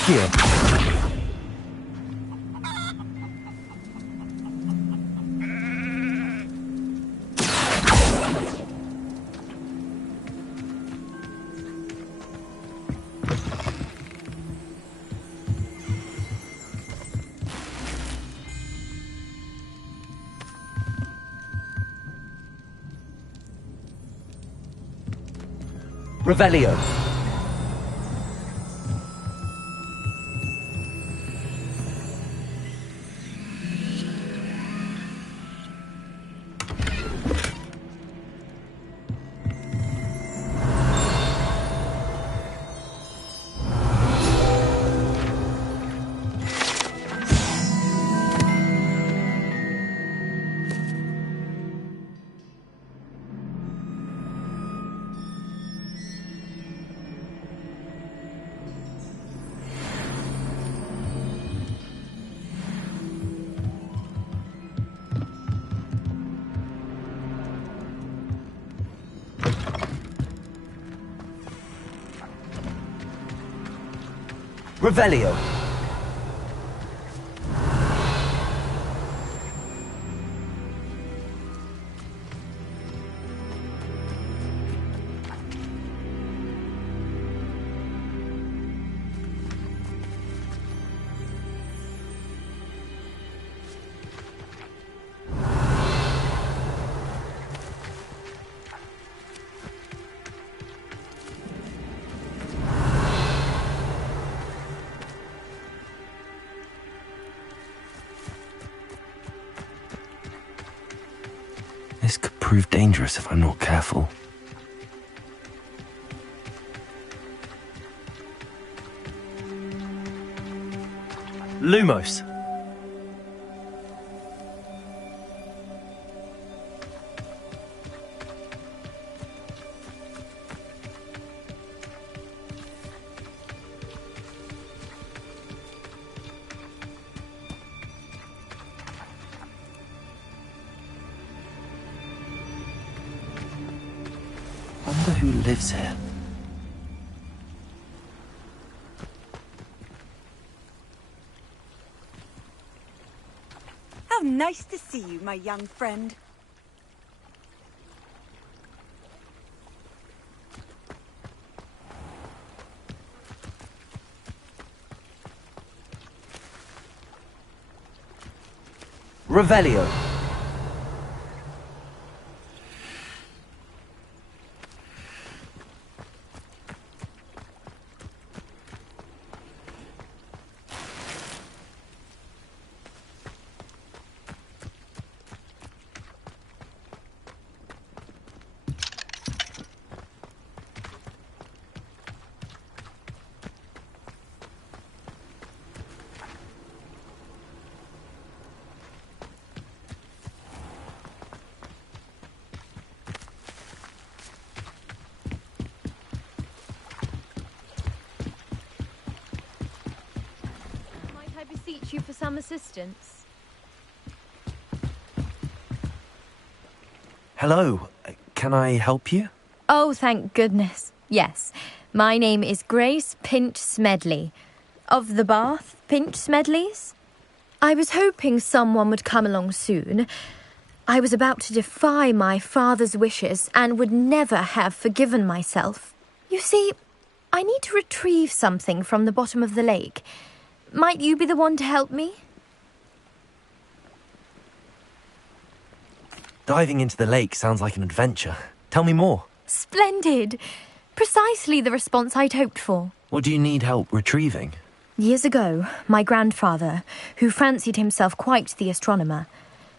Accio! Revelio. Revelio. This could prove dangerous if I'm not careful. Lumos. Wonder who lives here. How nice to see you, my young friend. Revelio. Might I beseech you for some assistance? Hello, can I help you? Oh, thank goodness. Yes. My name is Grace Pinch Smedley. Of the Bath Pinch Smedleys? I was hoping someone would come along soon. I was about to defy my father's wishes and would never have forgiven myself. You see, I need to retrieve something from the bottom of the lake. Might you be the one to help me? Diving into the lake sounds like an adventure. Tell me more. Splendid! Precisely the response I'd hoped for. What do you need help retrieving? Years ago, my grandfather, who fancied himself quite the astronomer,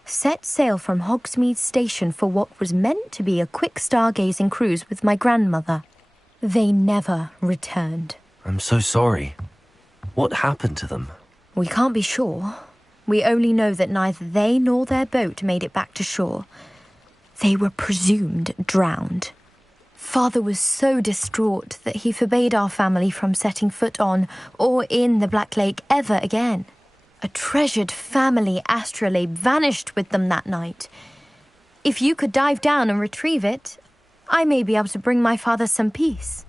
set sail from Hogsmeade Station for what was meant to be a quick stargazing cruise with my grandmother. They never returned. I'm so sorry. What happened to them? We can't be sure. We only know that neither they nor their boat made it back to shore. They were presumed drowned. Father was so distraught that he forbade our family from setting foot on or in the Black Lake ever again. A treasured family astrolabe vanished with them that night. If you could dive down and retrieve it, I may be able to bring my father some peace.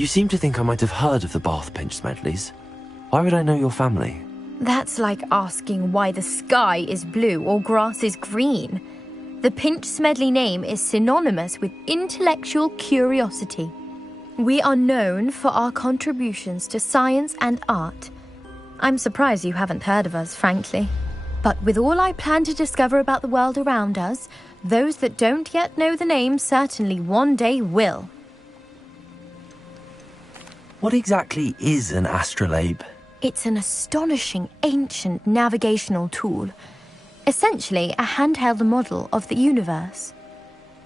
You seem to think I might have heard of the Bath Pinch Smedleys. Why would I know your family? That's like asking why the sky is blue or grass is green. The Pinch Smedley name is synonymous with intellectual curiosity. We are known for our contributions to science and art. I'm surprised you haven't heard of us, frankly. But with all I plan to discover about the world around us, those that don't yet know the name certainly one day will. What exactly is an astrolabe? It's an astonishing ancient navigational tool. Essentially a handheld model of the universe.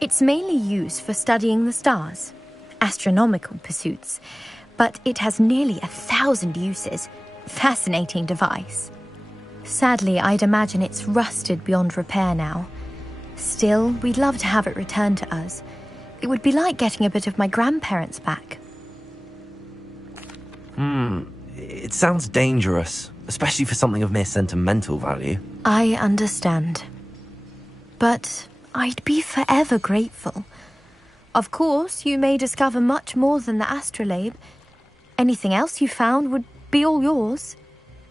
It's mainly used for studying the stars, astronomical pursuits, but it has nearly 1,000 uses. Fascinating device. Sadly, I'd imagine it's rusted beyond repair now. Still, we'd love to have it returned to us. It would be like getting a bit of my grandparents back. It sounds dangerous, especially for something of mere sentimental value. I understand. But I'd be forever grateful. Of course, you may discover much more than the astrolabe. Anything else you found would be all yours.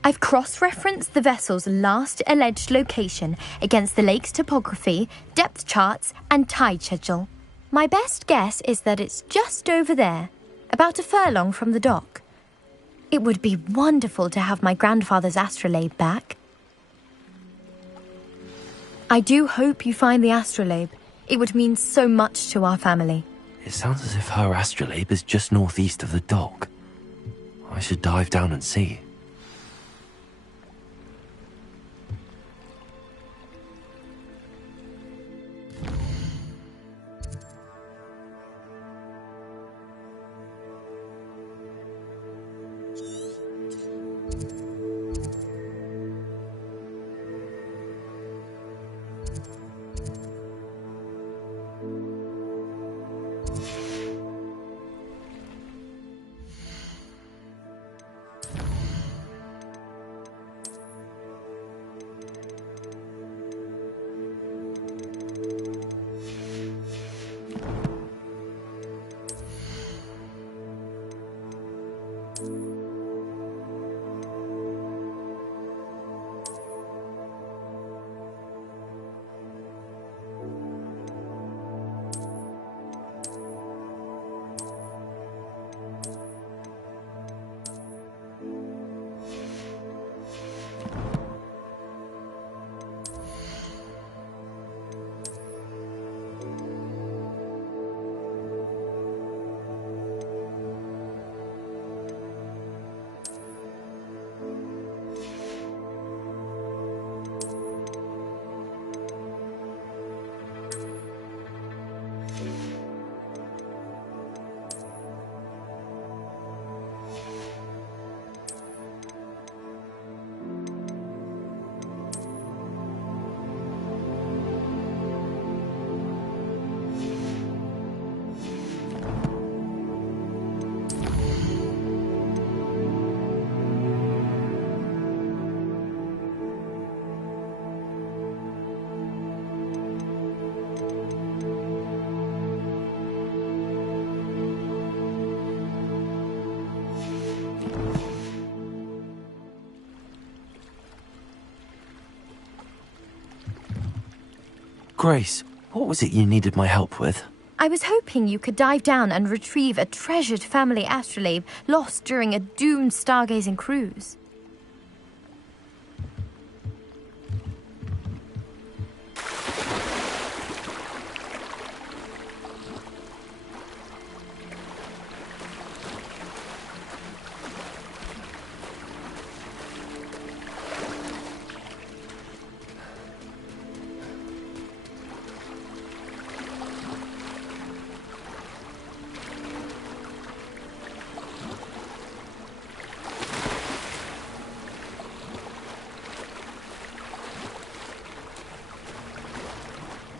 I've cross-referenced the vessel's last alleged location against the lake's topography, depth charts, and tide schedule. My best guess is that it's just over there, about a furlong from the dock. It would be wonderful to have my grandfather's astrolabe back. I do hope you find the astrolabe. It would mean so much to our family. It sounds as if her astrolabe is just northeast of the dock. I should dive down and see. Grace, what was it you needed my help with? I was hoping you could dive down and retrieve a treasured family astrolabe lost during a doomed stargazing cruise.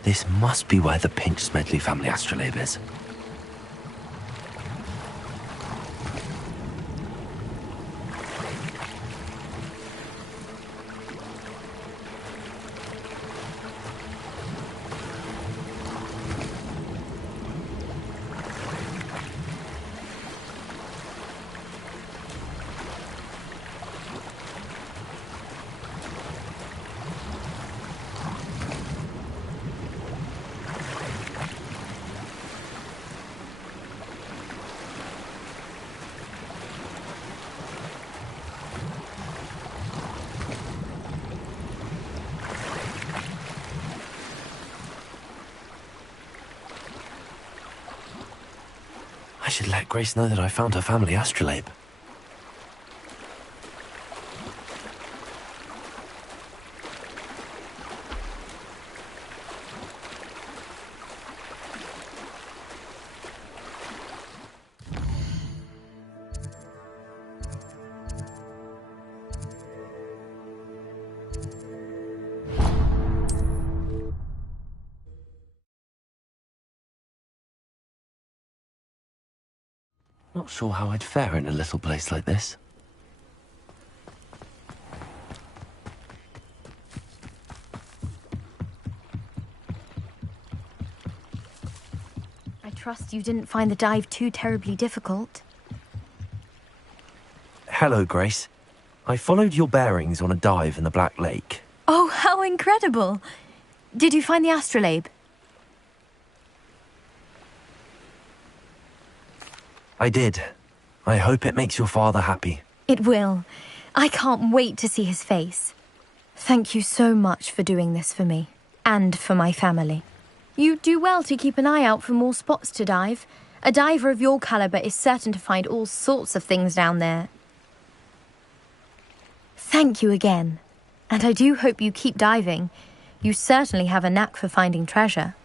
This must be where the Pinch Smedley family astrolabe is. should let Grace know that I found her family astrolabe. Not sure how I'd fare in a little place like this. I trust you didn't find the dive too terribly difficult. Hello, Grace. I followed your bearings on a dive in the Black Lake. Oh, how incredible! Did you find the astrolabe? I did. I hope it makes your father happy. It will. I can't wait to see his face. Thank you so much for doing this for me. And for my family. You do well to keep an eye out for more spots to dive. A diver of your caliber is certain to find all sorts of things down there. Thank you again. And I do hope you keep diving. You certainly have a knack for finding treasure.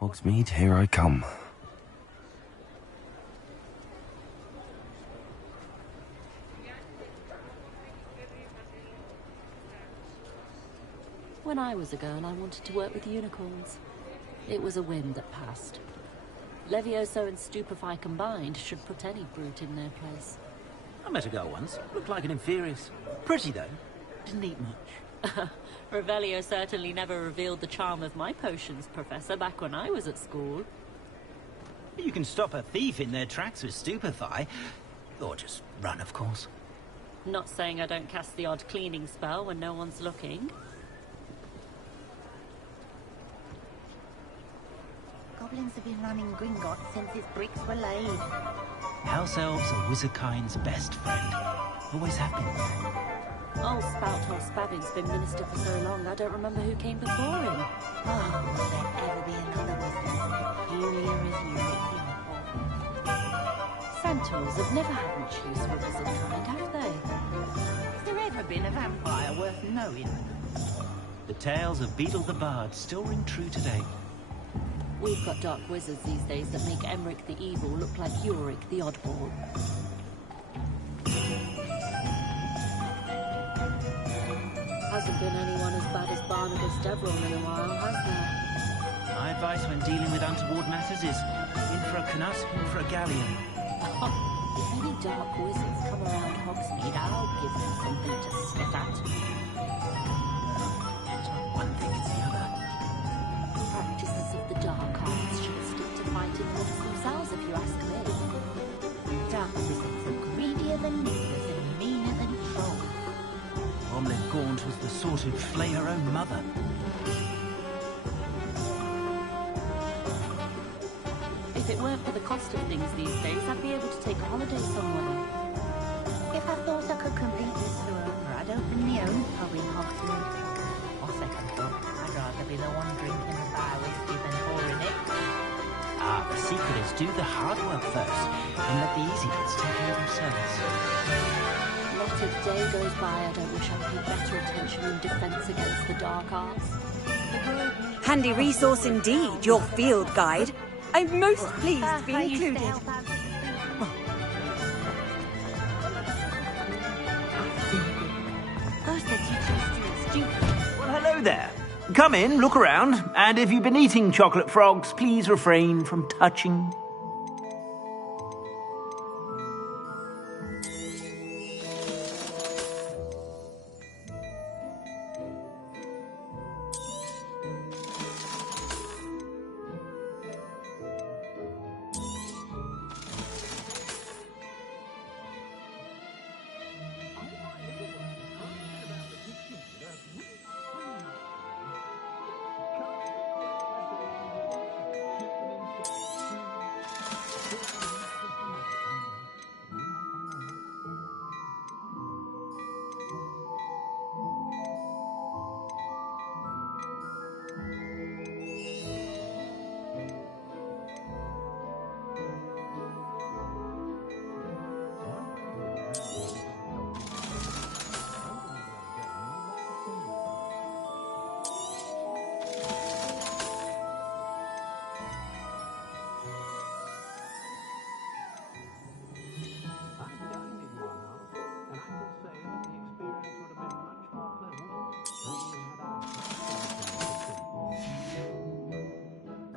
Hogsmeade, here I come. When I was a girl, I wanted to work with unicorns. It was a whim that passed. Levioso and Stupefy combined should put any brute in their place. I met a girl once. Looked like an Inferius. Pretty, though. Didn't eat much. Revelio certainly never revealed the charm of my potions, Professor, back when I was at school. You can stop a thief in their tracks with Stupefy. Or just run, of course. Not saying I don't cast the odd cleaning spell when no one's looking. Goblins have been running Gringotts since its bricks were laid. House elves are Wizardkind's best friend. Always have been. Old Spouthole Spavin's been minister for so long, I don't remember who came before him. Oh, will there ever be another wizard? Peculiar is unique. Centaurs have never had much use for wizardkind, have they? Has there ever been a vampire worth knowing? The tales of Beetle the Bard still ring true today. We've got dark wizards these days that make Emmerich the Evil look like Yorick the Oddball. hasn't been anyone as bad as Barnabas Devron in a while, has there? My advice when dealing with untoward matters is in for a Knut, in for a galleon. If any dark wizards come around Hogsmeade, I'll give them something to sniff at. It's not one thing, it's the other. Practices of the dark arts should stick to fighting amongst themselves, if you ask me. Dark wizards are greedier than niggers and meaner than trolls. Romlin Gaunt was the sort who'd flay her own mother. If it weren't for the cost of things these days, I'd be able to take a holiday somewhere. If I thought I could complete this forever, I'd open my own pub in Hogsmeade. On second thought, I'd rather be the one drinking the bar whiskey than pouring it. Ah, the secret is do the hard work first, and let the easy bits take care of themselves. Not a day goes by I don't wish I paid better attention in defense against the dark arts. The world needs Handy resource indeed, your field guide. I'm most pleased to be I used to included. help out First they're teaching students stupid. Well, hello there. Come in, look around, and if you've been eating chocolate frogs, please refrain from touching.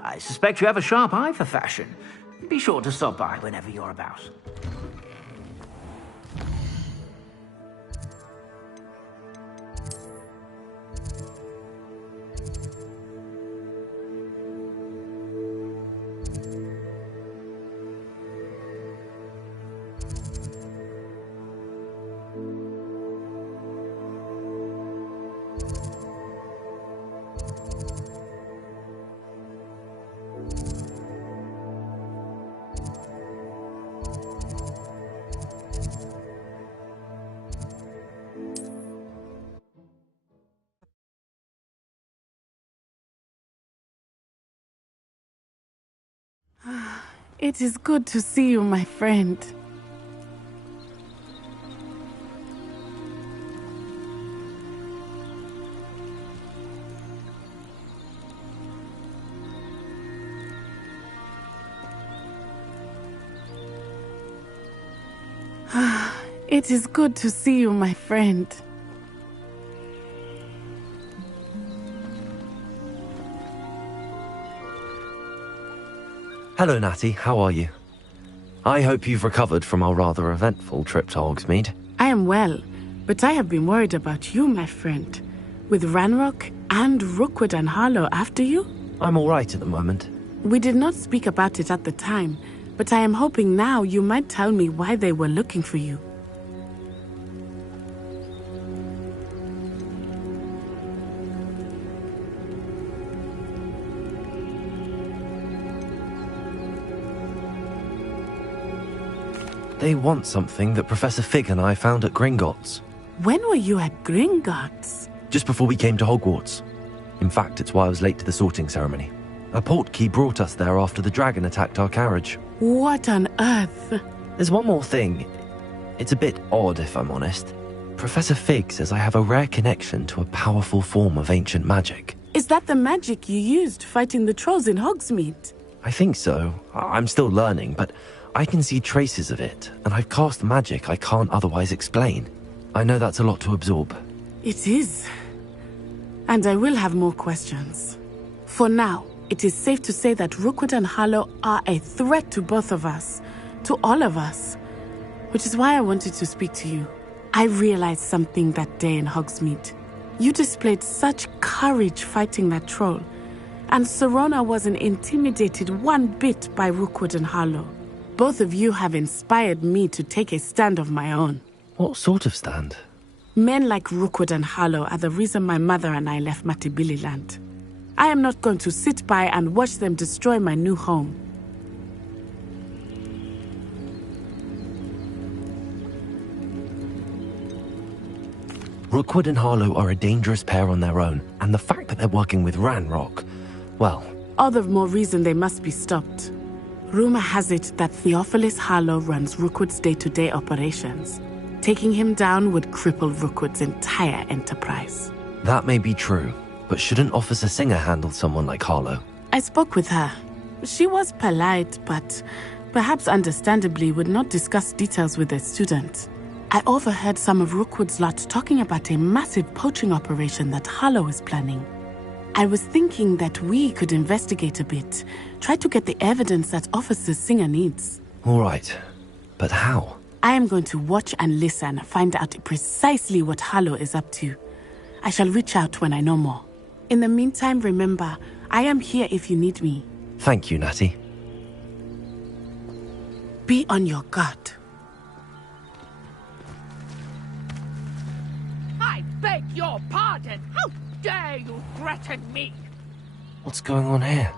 I suspect you have a sharp eye for fashion. Be sure to stop by whenever you're about. It is good to see you, my friend. It is good to see you, my friend. Hello, Natty. How are you? I hope you've recovered from our rather eventful trip to Hogsmeade. I am well, but I have been worried about you, my friend. With Ranrock and Rookwood and Harlow after you? I'm all right at the moment. We did not speak about it at the time, but I am hoping now you might tell me why they were looking for you. They want something that Professor Fig and I found at Gringotts. When were you at Gringotts? Just before we came to Hogwarts. In fact, it's why I was late to the sorting ceremony. A portkey brought us there after the dragon attacked our carriage. What on earth? There's one more thing. It's a bit odd, if I'm honest. Professor Fig says I have a rare connection to a powerful form of ancient magic. Is that the magic you used fighting the trolls in Hogsmeade? I think so. I'm still learning, but I can see traces of it, and I've cast magic I can't otherwise explain. I know that's a lot to absorb. It is. And I will have more questions. For now, it is safe to say that Rookwood and Harlow are a threat to both of us, to all of us. Which is why I wanted to speak to you. I realized something that day in Hogsmeade. You displayed such courage fighting that troll, and Serona wasn't intimidated one bit by Rookwood and Harlow. Both of you have inspired me to take a stand of my own. What sort of stand? Men like Rookwood and Harlow are the reason my mother and I left Matibili land. I am not going to sit by and watch them destroy my new home. Rookwood and Harlow are a dangerous pair on their own, and the fact that they're working with Ranrock, well... All the more reason they must be stopped. Rumor has it that Theophilus Harlow runs Rookwood's day-to-day operations. Taking him down would cripple Rookwood's entire enterprise. That may be true, but shouldn't Officer Singer handle someone like Harlow? I spoke with her. She was polite, but perhaps understandably would not discuss details with a student. I overheard some of Rookwood's lot talking about a massive poaching operation that Harlow is planning. I was thinking that we could investigate a bit, try to get the evidence that Officer Singer needs. All right, but how? I am going to watch and listen, find out precisely what Harlow is up to. I shall reach out when I know more. In the meantime, remember, I am here if you need me. Thank you, Natty. Be on your guard. I beg your pardon! How dare you threaten me? What's going on here?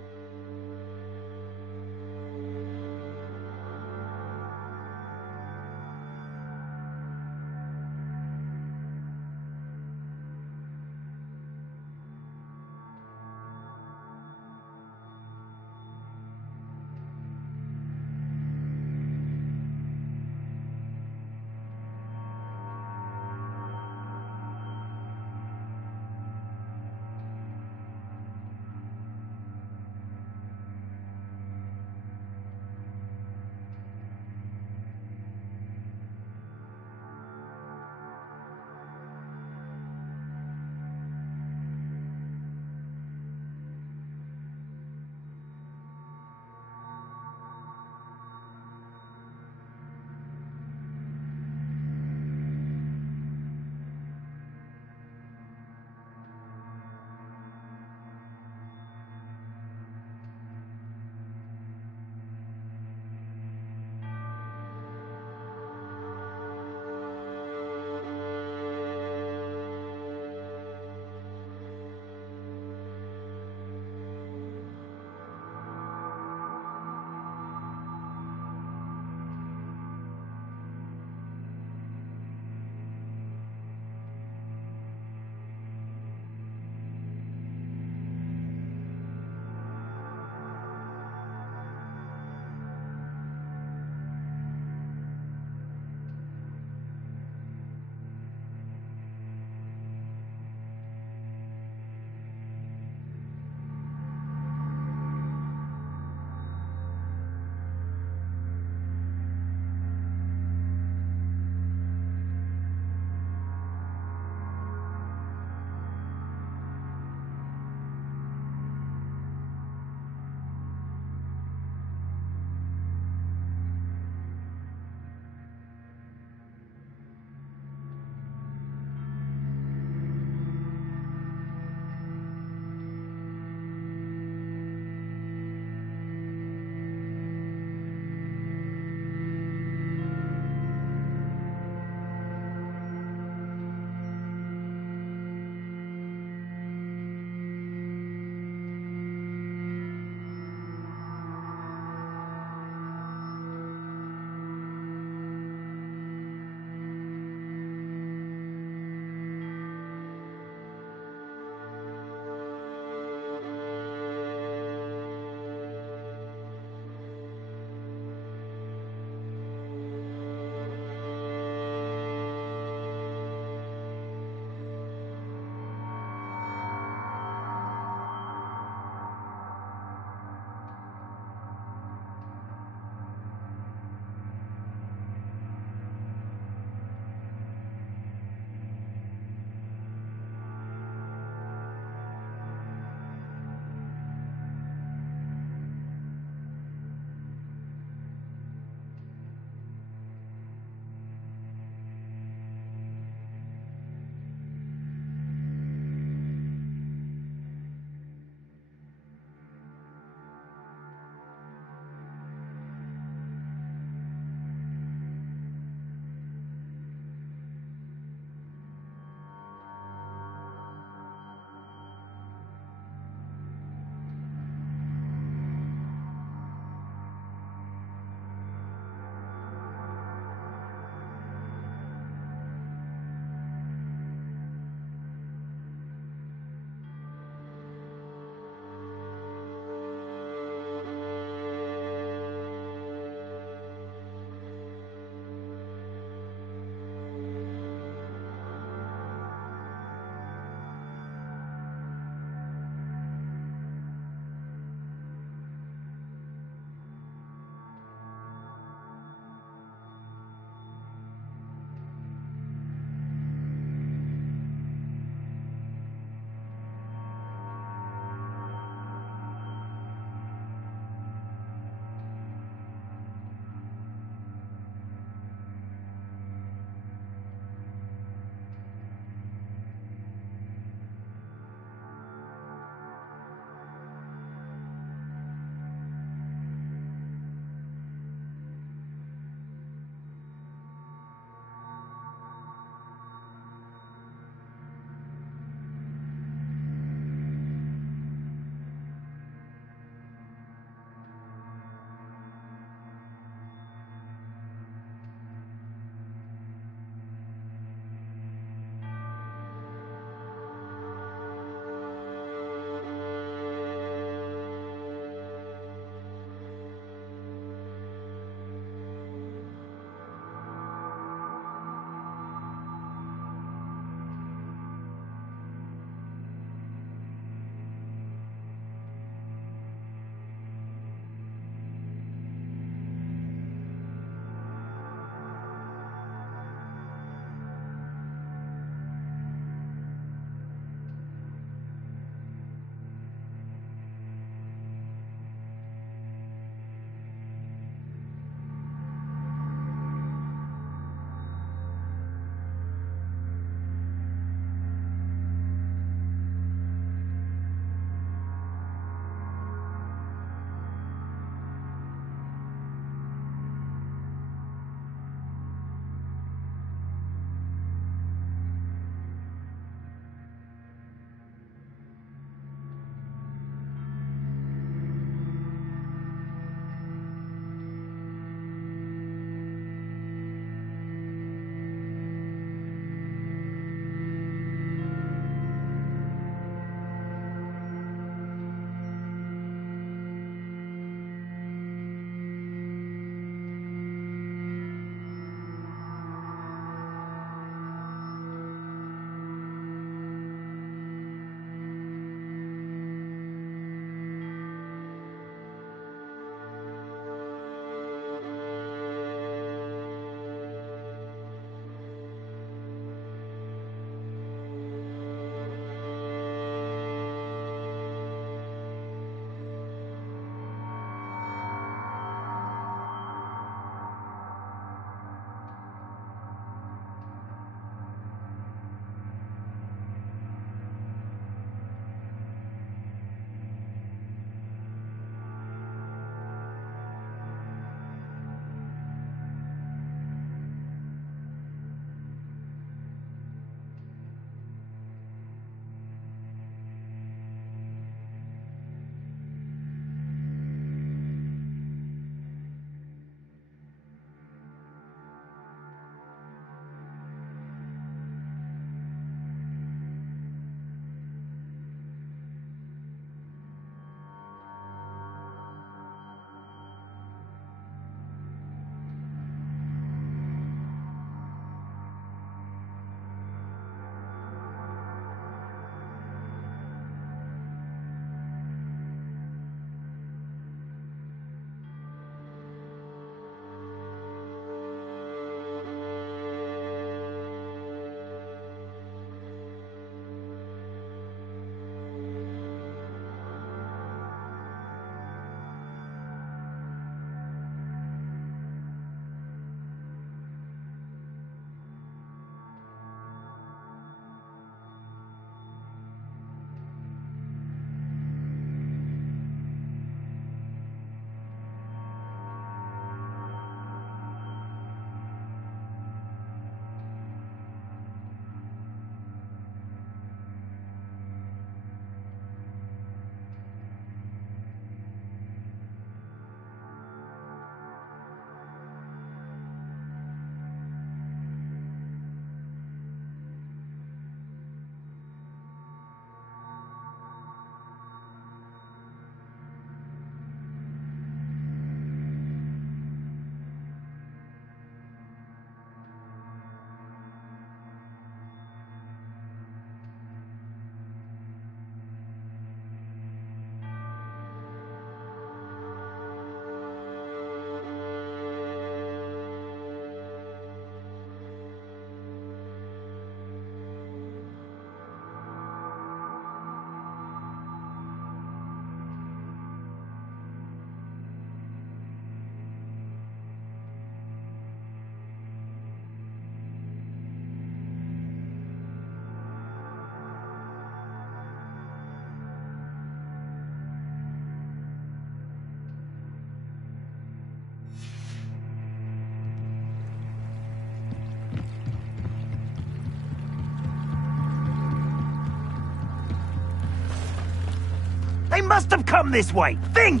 They must have come this way. Think!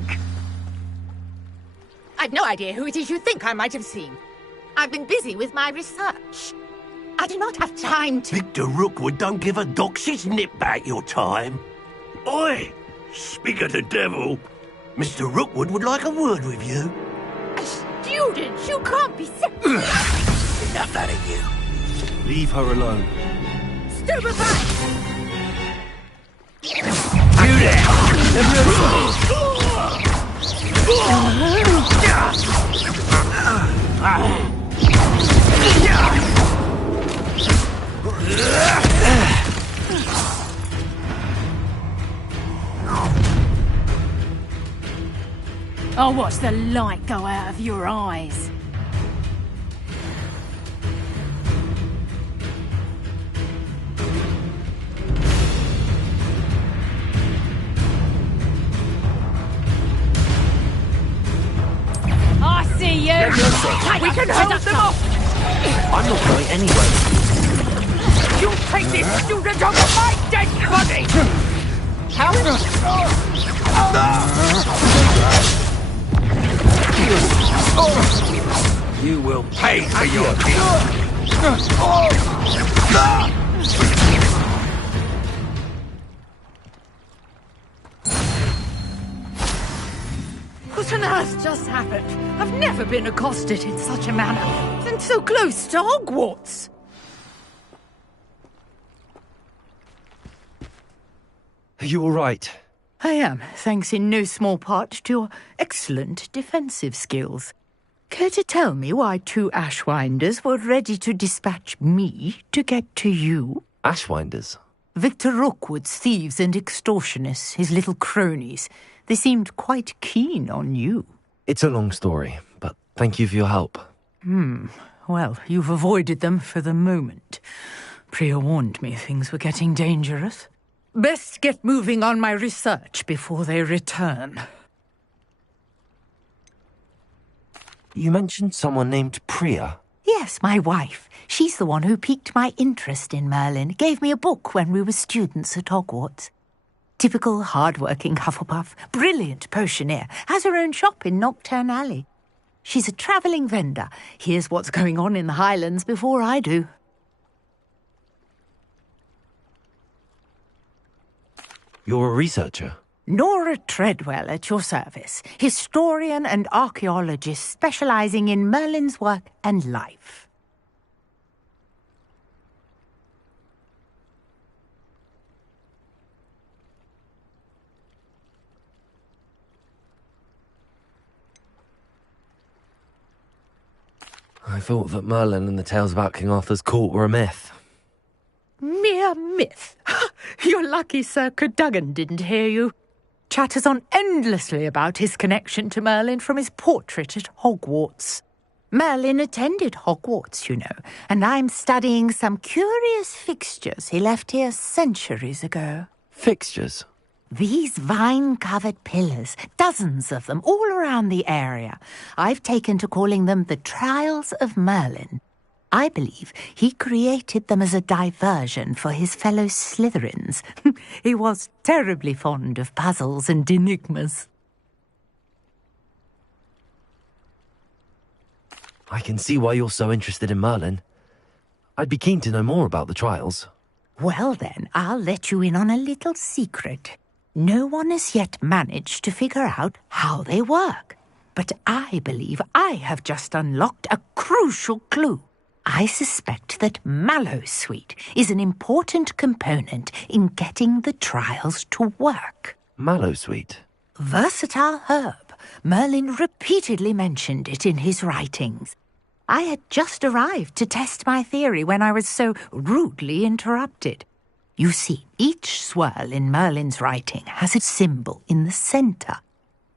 I've no idea who it is you think I might have seen. I've been busy with my research. I do not have time to... Victor Rookwood don't give a doxy's nip back your time. Oi! Speak of the devil. Mr. Rookwood would like a word with you. A student? You can't be sick. Enough out of you. Leave her alone. Stupefy! You there! I'll watch the light go out of your eyes. I see you! We can hold them off! I'm not going anywhere. You take this student over my dead body! How? You will pay for your deed. What on earth just happened? I've never been accosted in such a manner, and so close to Hogwarts. Are you all right? I am, thanks in no small part to your excellent defensive skills. Care to tell me why two Ashwinders were ready to dispatch me to get to you? Ashwinders? Victor Rookwood's thieves and extortionists, his little cronies. They seemed quite keen on you. It's a long story, but thank you for your help. Well, you've avoided them for the moment. Priya warned me things were getting dangerous. Best get moving on my research before they return. You mentioned someone named Priya. Yes, my wife. She's the one who piqued my interest in Merlin. Gave me a book when we were students at Hogwarts. Typical hard-working Hufflepuff. Brilliant potioneer. Has her own shop in Nocturne Alley. She's a travelling vendor. Hears what's going on in the Highlands before I do. You're a researcher? Nora Treadwell at your service. Historian and archaeologist specialising in Merlin's work and life. I thought that Merlin and the tales about King Arthur's court were a myth. Mere myth. You're lucky Sir Cadogan didn't hear you. Chatters on endlessly about his connection to Merlin from his portrait at Hogwarts. Merlin attended Hogwarts, you know, and I'm studying some curious fixtures he left here centuries ago. Fixtures? These vine-covered pillars, dozens of them, all around the area. I've taken to calling them the Trials of Merlin. I believe he created them as a diversion for his fellow Slytherins. He was terribly fond of puzzles and enigmas. I can see why you're so interested in Merlin. I'd be keen to know more about the trials. Well then, I'll let you in on a little secret. No one has yet managed to figure out how they work. But I believe I have just unlocked a crucial clue. I suspect that Mallowsweet is an important component in getting the trials to work. Mallowsweet? Versatile herb. Merlin repeatedly mentioned it in his writings. I had just arrived to test my theory when I was so rudely interrupted. You see, each swirl in Merlin's writing has a symbol in the centre.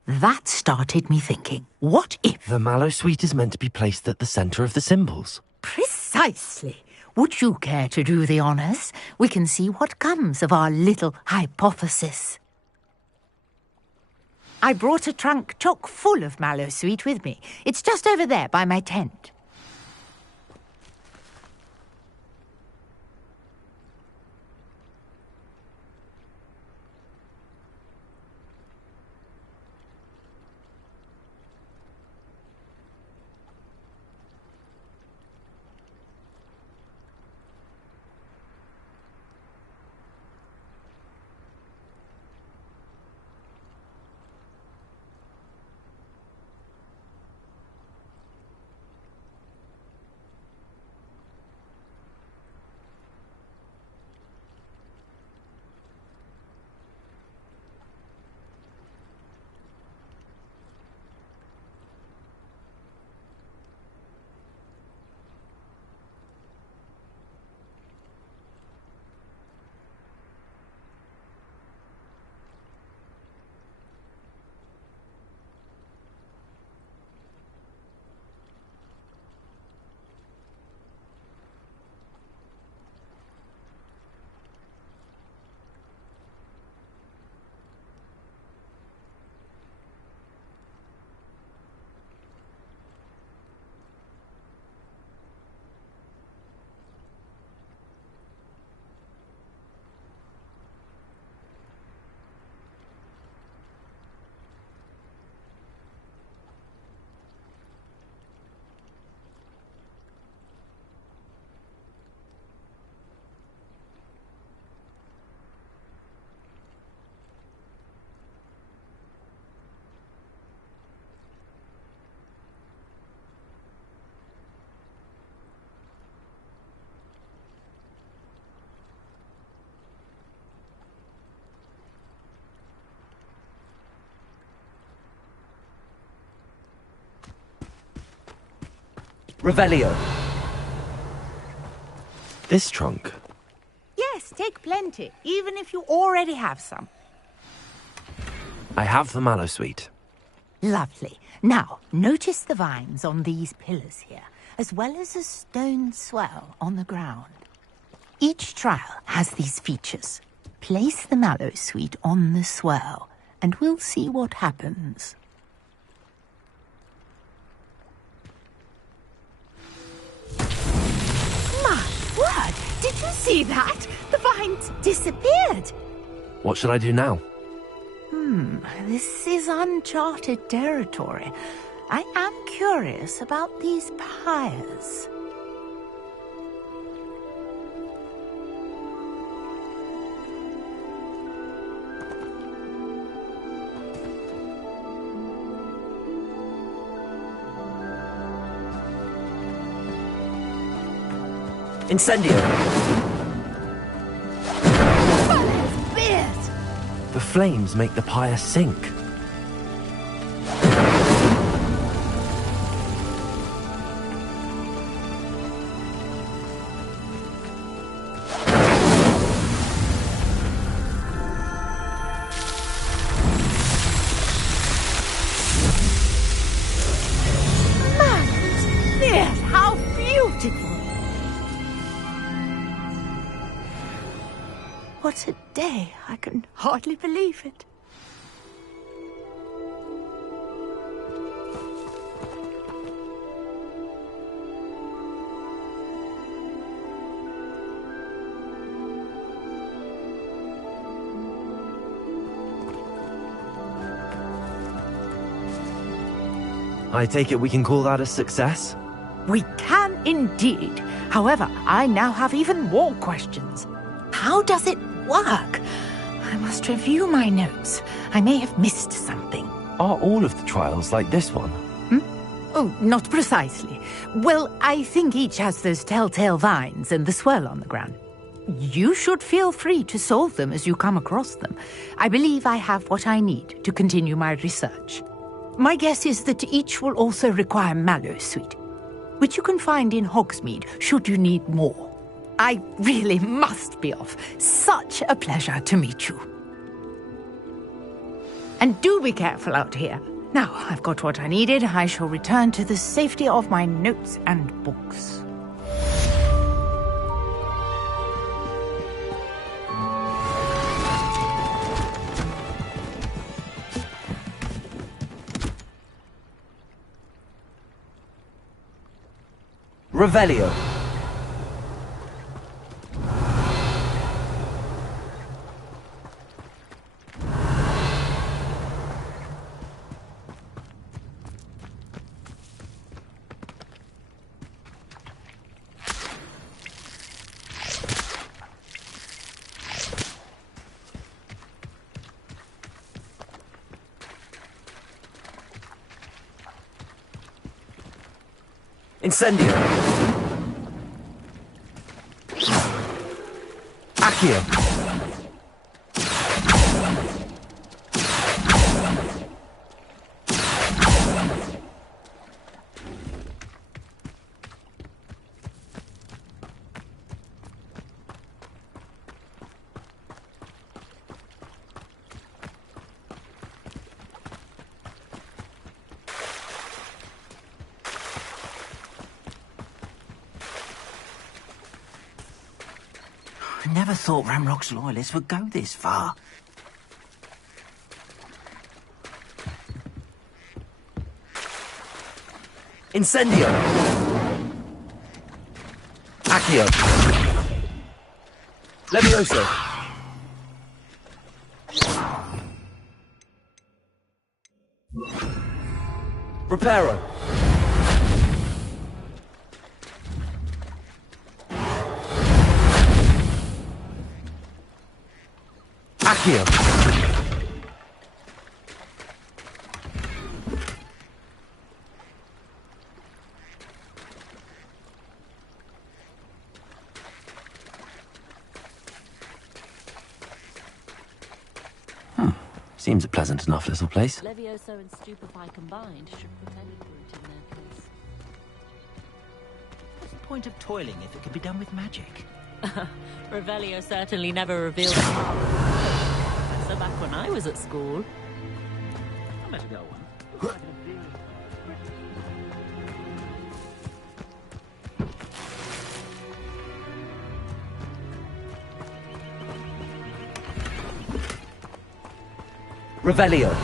That started me thinking, what if... The Mallowsweet is meant to be placed at the centre of the symbols. Precisely. Would you care to do the honours? We can see what comes of our little hypothesis. I brought a trunk chock full of Mallowsweet with me. It's just over there by my tent. Revelio. This trunk. Yes, take plenty, even if you already have some. I have the mallow sweet. Lovely. Now, notice the vines on these pillars here, as well as a stone swell on the ground. Each trial has these features. Place the mallow sweet on the swell, and we'll see what happens. My word! Did you see that? The vines disappeared! What should I do now? This is uncharted territory. I am curious about these pyres. Incendio. The flames make the pyre sink. Yes, how beautiful! What a day! I can hardly believe it. I take it we can call that a success? We can indeed. However, I now have even more questions. How does it work? I must review my notes. I may have missed something. Are all of the trials like this one? Oh, not precisely. Well, I think each has those telltale vines and the swirl on the ground. You should feel free to solve them as you come across them. I believe I have what I need to continue my research. My guess is that each will also require mallow sweet, which you can find in Hogsmeade should you need more. I really must be off. Such a pleasure to meet you. And do be careful out here. Now I've got what I needed, I shall return to the safety of my notes and books. Revelio. Incendio. Accio. I never thought Ramrock's loyalists would go this far. Incendio. Accio. Levioso. Reparo. Accio. Seems a pleasant enough little place. Levioso and Stupefy combined should put any brute in their place. point of toiling if it can be done with magic? Revelio certainly never revealed. So back when I was at school. I better go on. Revelio.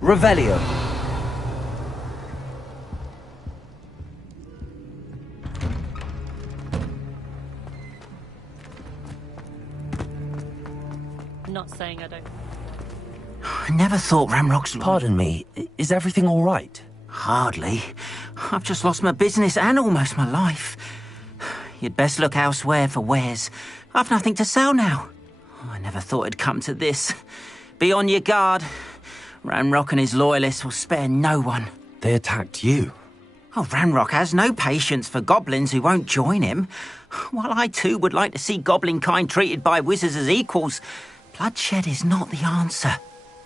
Revelio. Not saying I don't. I never thought Ranrock's... Pardon me, is everything all right? Hardly. I've just lost my business and almost my life. You'd best look elsewhere for wares. I've nothing to sell now. I never thought it'd come to this. Be on your guard. Ranrock and his loyalists will spare no one. They attacked you. Oh, Ranrock has no patience for goblins who won't join him. While I too would like to see goblin kind treated by wizards as equals, bloodshed is not the answer.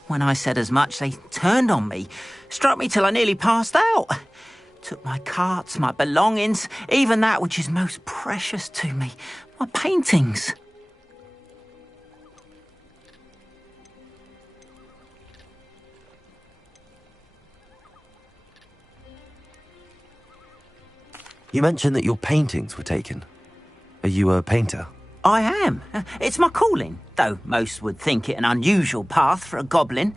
When I said as much, they turned on me, struck me till I nearly passed out. Took my carts, my belongings, even that which is most precious to me, my paintings. You mentioned that your paintings were taken. Are you a painter? I am. It's my calling, though most would think it an unusual path for a goblin.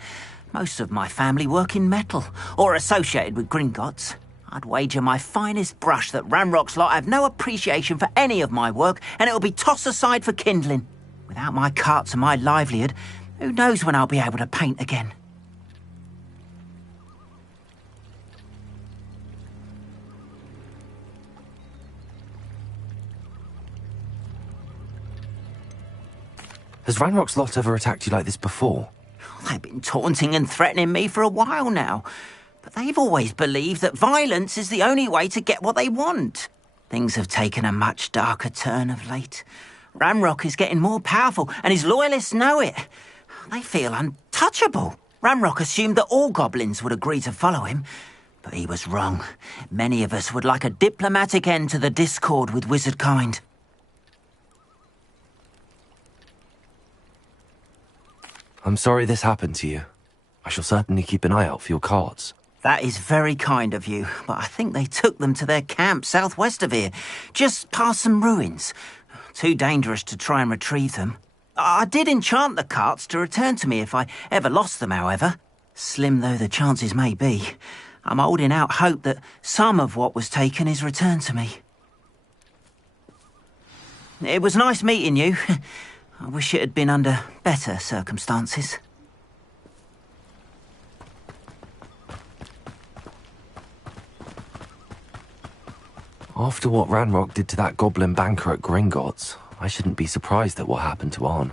Most of my family work in metal, or associated with Gringotts. I'd wager my finest brush that Ranrock's lot have no appreciation for any of my work, and it'll be tossed aside for kindling. Without my carts and my livelihood, who knows when I'll be able to paint again. Has Ranrock's lot ever attacked you like this before? They've been taunting and threatening me for a while now. But they've always believed that violence is the only way to get what they want. Things have taken a much darker turn of late. Ranrock is getting more powerful, and his loyalists know it. They feel untouchable. Ranrock assumed that all goblins would agree to follow him. But he was wrong. Many of us would like a diplomatic end to the discord with wizard kind. I'm sorry this happened to you. I shall certainly keep an eye out for your cards. That is very kind of you, but I think they took them to their camp southwest of here, just past some ruins. Too dangerous to try and retrieve them. I did enchant the carts to return to me if I ever lost them, however. Slim though the chances may be, I'm holding out hope that some of what was taken is returned to me. It was nice meeting you. I wish it had been under better circumstances. After what Ranrock did to that goblin banker at Gringotts, I shouldn't be surprised at what happened to Arn.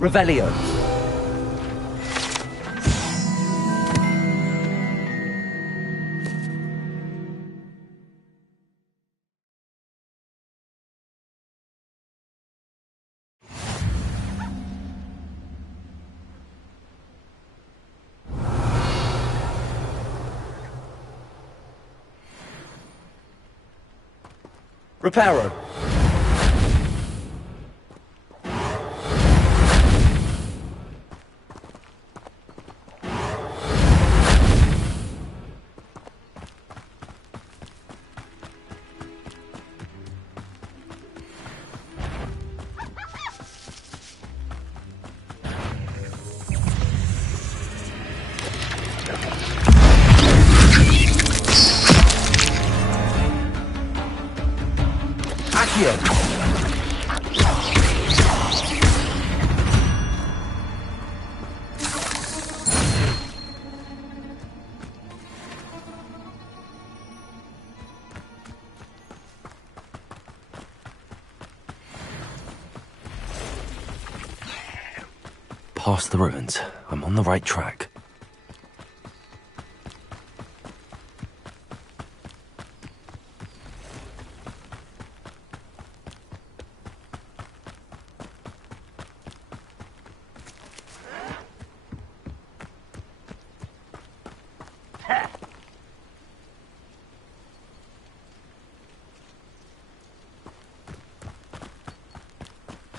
Revelio. Reparo. Accio. Past the ruins. I'm on the right track.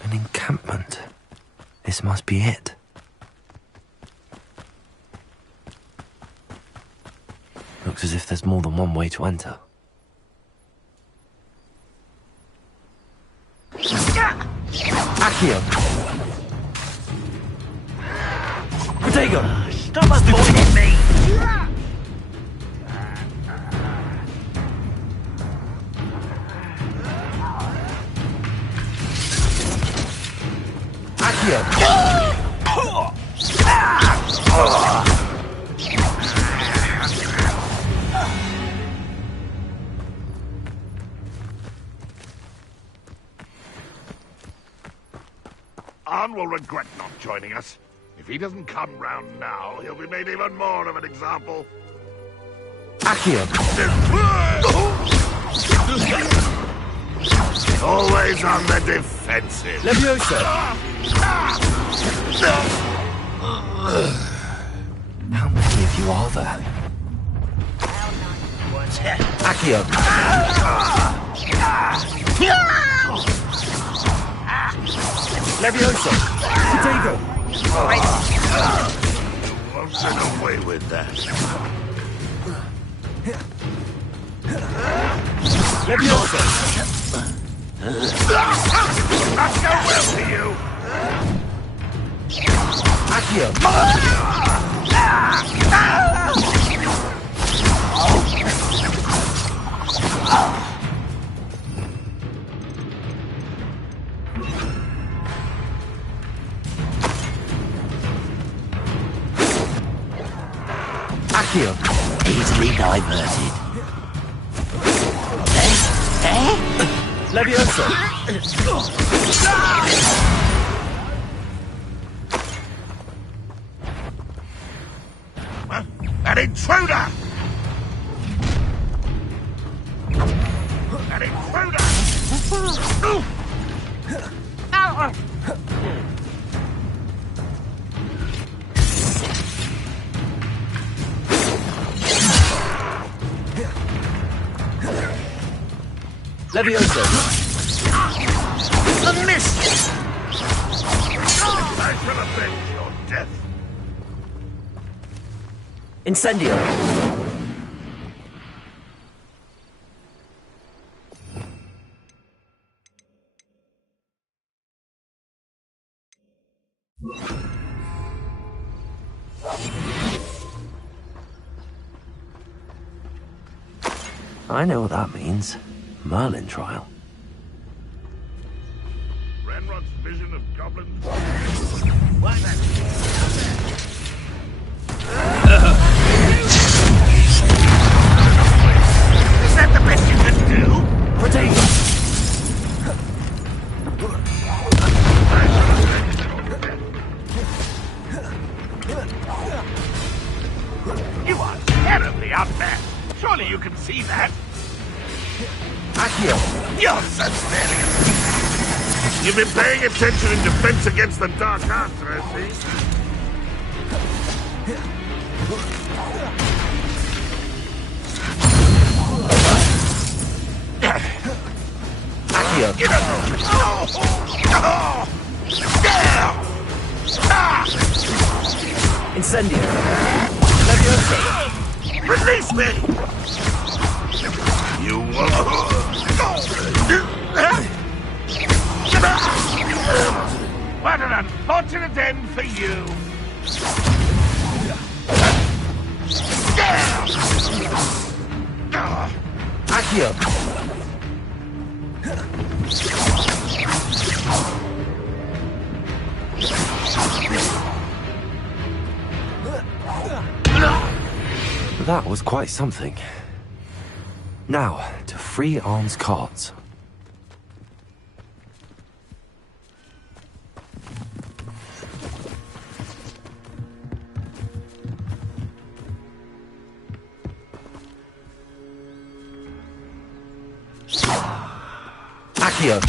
An encampment. This must be it. Looks as if there's more than one way to enter. Accio. Protego. Stop avoiding me! Arn will regret not joining us. If he doesn't come round now, he'll be made even more of an example. Accio. Always on the defensive. Leviosa. How many of you are there? Accio. Leviosa. Protego. You won't get away with that. Leviosa. Not go well for you. Accio. Accio. Easily diverted. Leviosa. An intruder! An intruder! Leviosa. A miss! I shall avenge your death. Incendio. I know what that means. Merlin trial. Ranrock's vision of goblins. Is that the best you can do? Protego. You are terribly outmatched. Surely you can see that. Accio. You're such failure. You've been paying attention in defense against the Dark Arts, I see. Accio. Incendio. Leviosa. Release me! You won't. What an unfortunate end for you! Accio. that was quite something. Now, to free Arn's cards. Accio.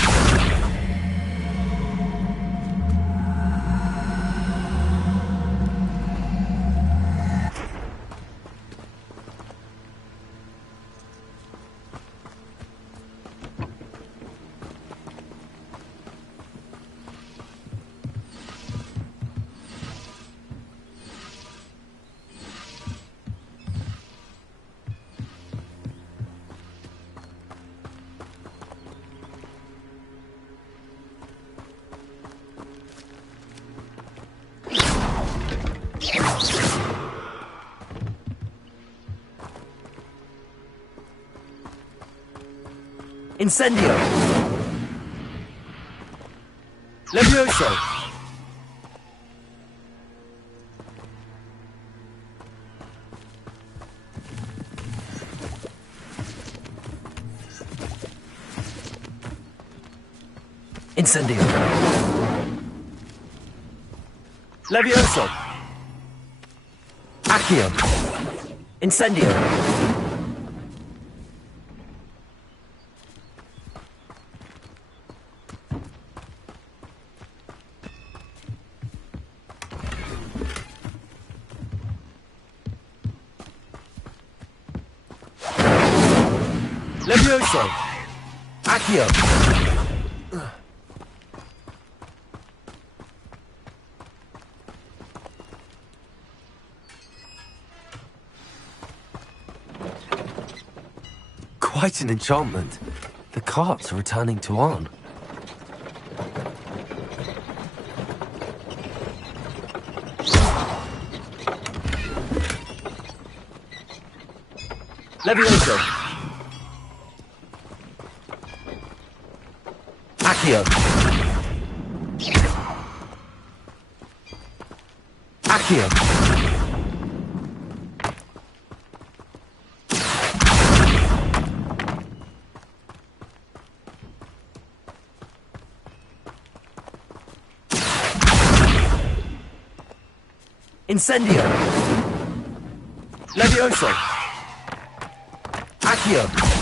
Incendio! Levioso! Incendio! Levioso! Accio! Incendio! Levioso! Accio! Quite an enchantment. The carts are returning to Arn. Levioso! Accio! Accio! Incendio! Levioso! Accio!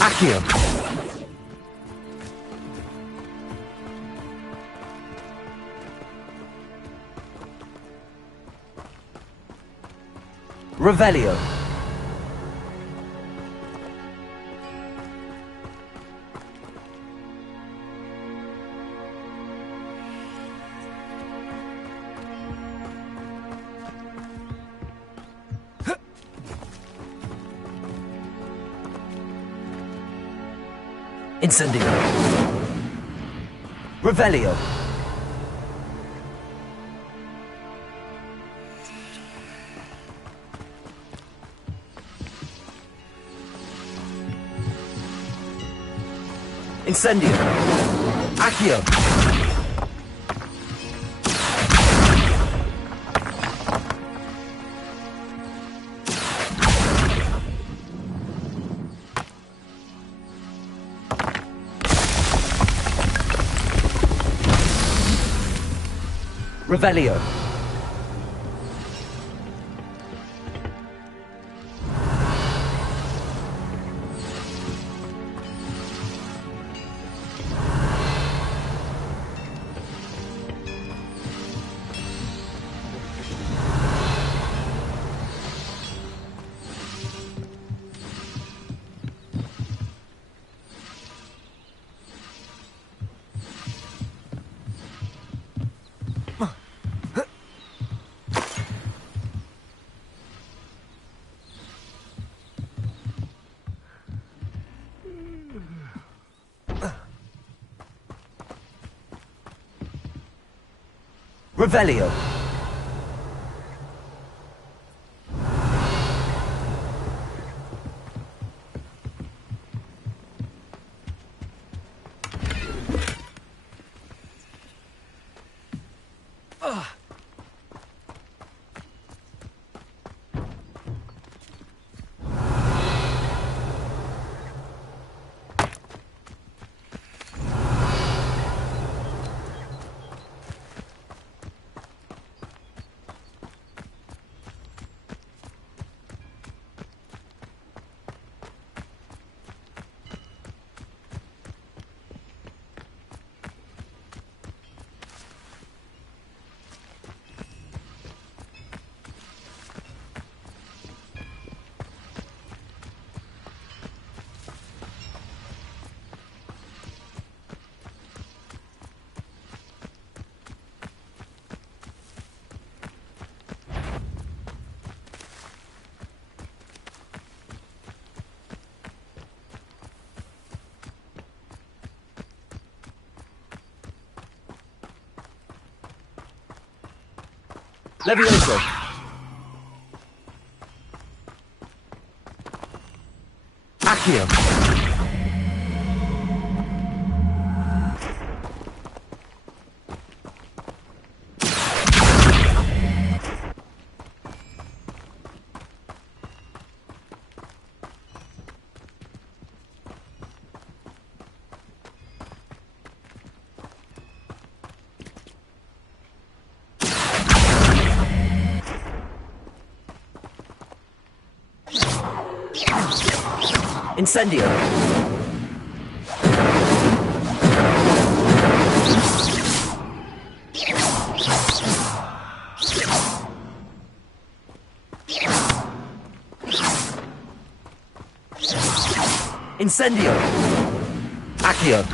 Accio! Revelio! Incendio! Revelio! Incendio! Accio! Revelio! Revelio. Levioso. Accio. Incendio. Incendio. Accio.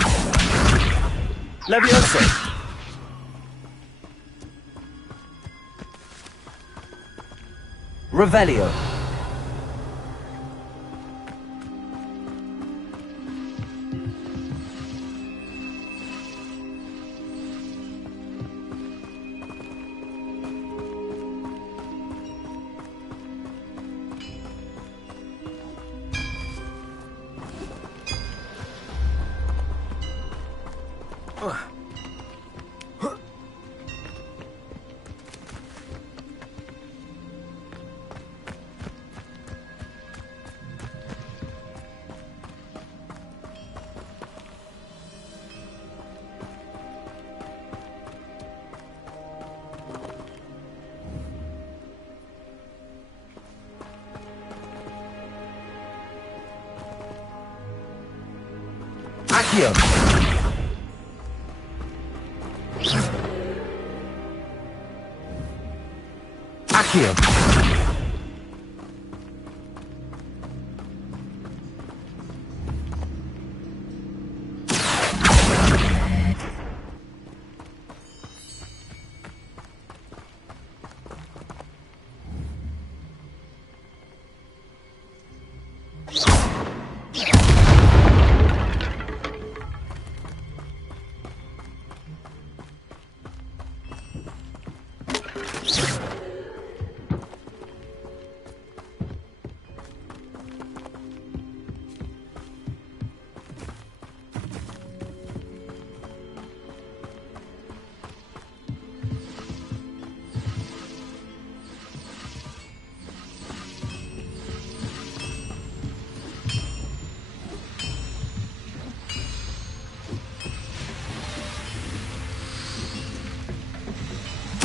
Levioso. Revelio. Accio. Accio.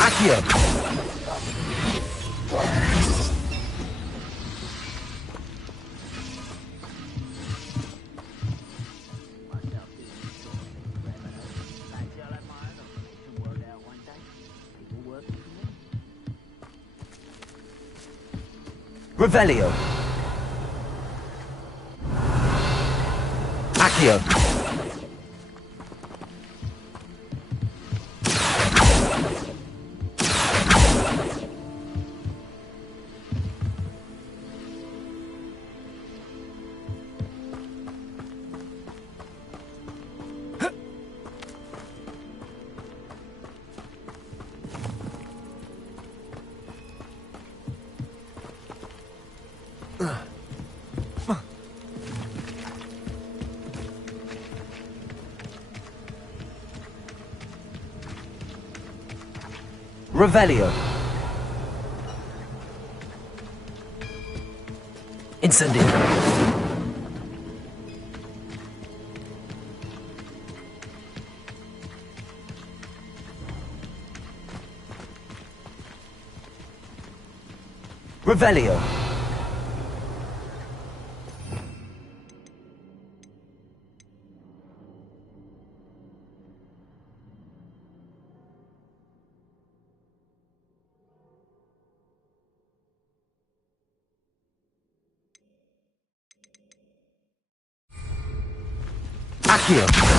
Accio. Revelio. Accio. Revelio. Incendio. Revelio. Accio.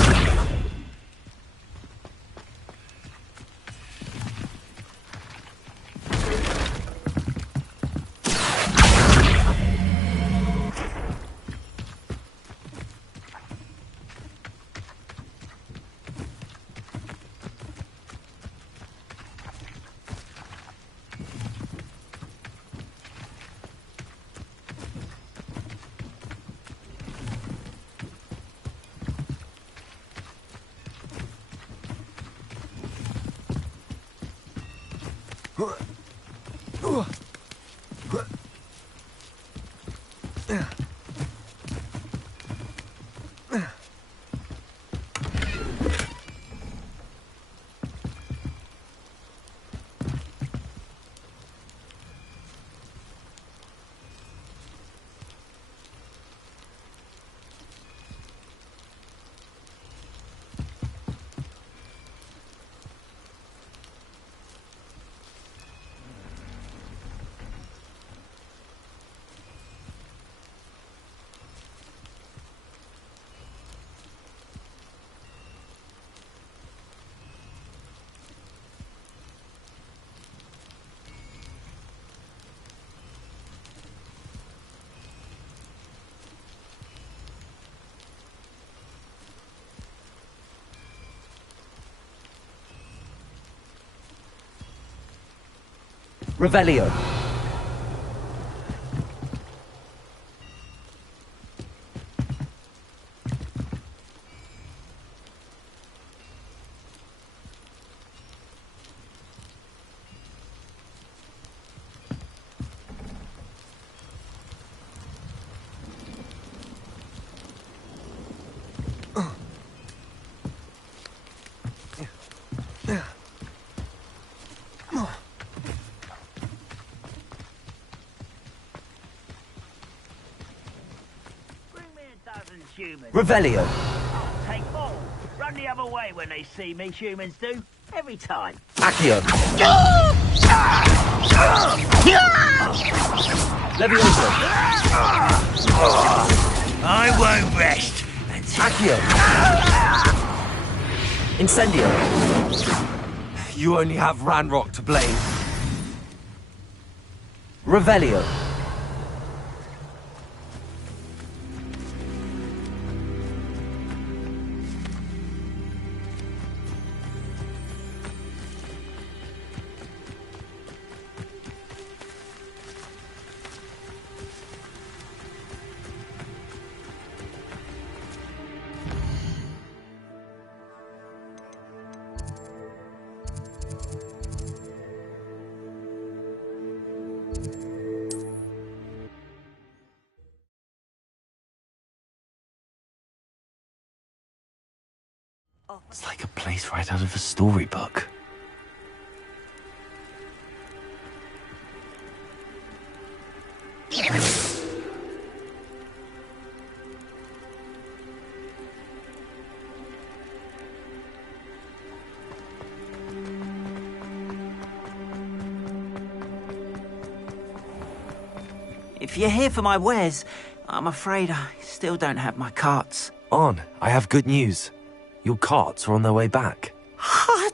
Revelio. Humans. Revelio. I'll take all. Run the other way when they see me, humans do. Every time. Accio. Levioso. I won't rest until... Accio. Incendio. You only have Ranrock to blame. Revelio. It's like a place right out of a storybook. If you're here for my wares, I'm afraid I still don't have my carts. On, I have good news. Your carts are on their way back. I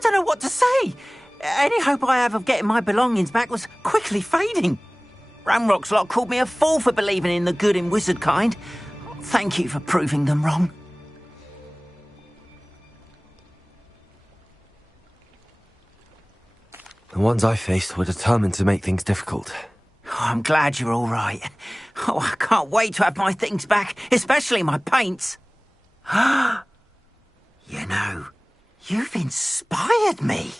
don't know what to say. Any hope I have of getting my belongings back was quickly fading. Ranrock's lot called me a fool for believing in the good in wizard kind. Thank you for proving them wrong. The ones I faced were determined to make things difficult. I'm glad you're all right. Oh, I can't wait to have my things back, especially my paints. You know, you've inspired me.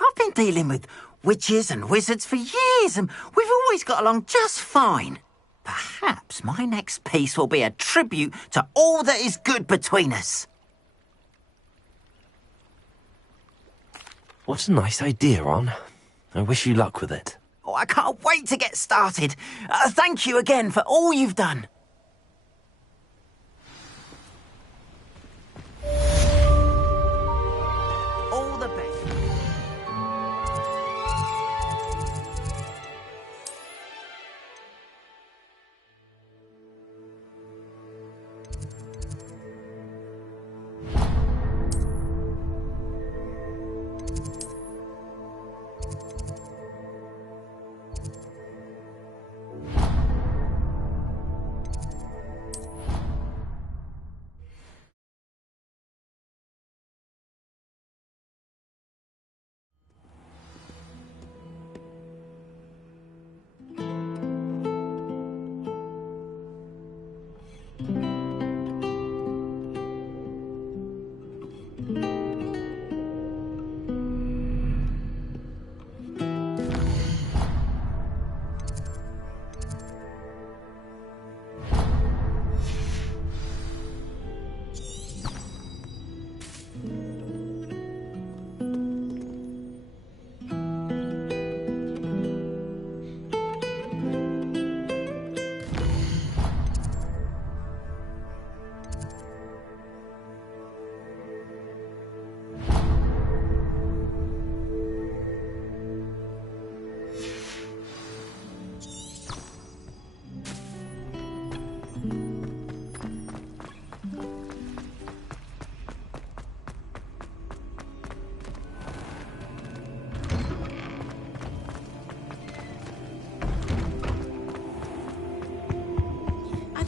I've been dealing with witches and wizards for years, and we've always got along just fine. Perhaps my next piece will be a tribute to all that is good between us. What a nice idea, Ron. I wish you luck with it. Oh, I can't wait to get started. Thank you again for all you've done. All the best.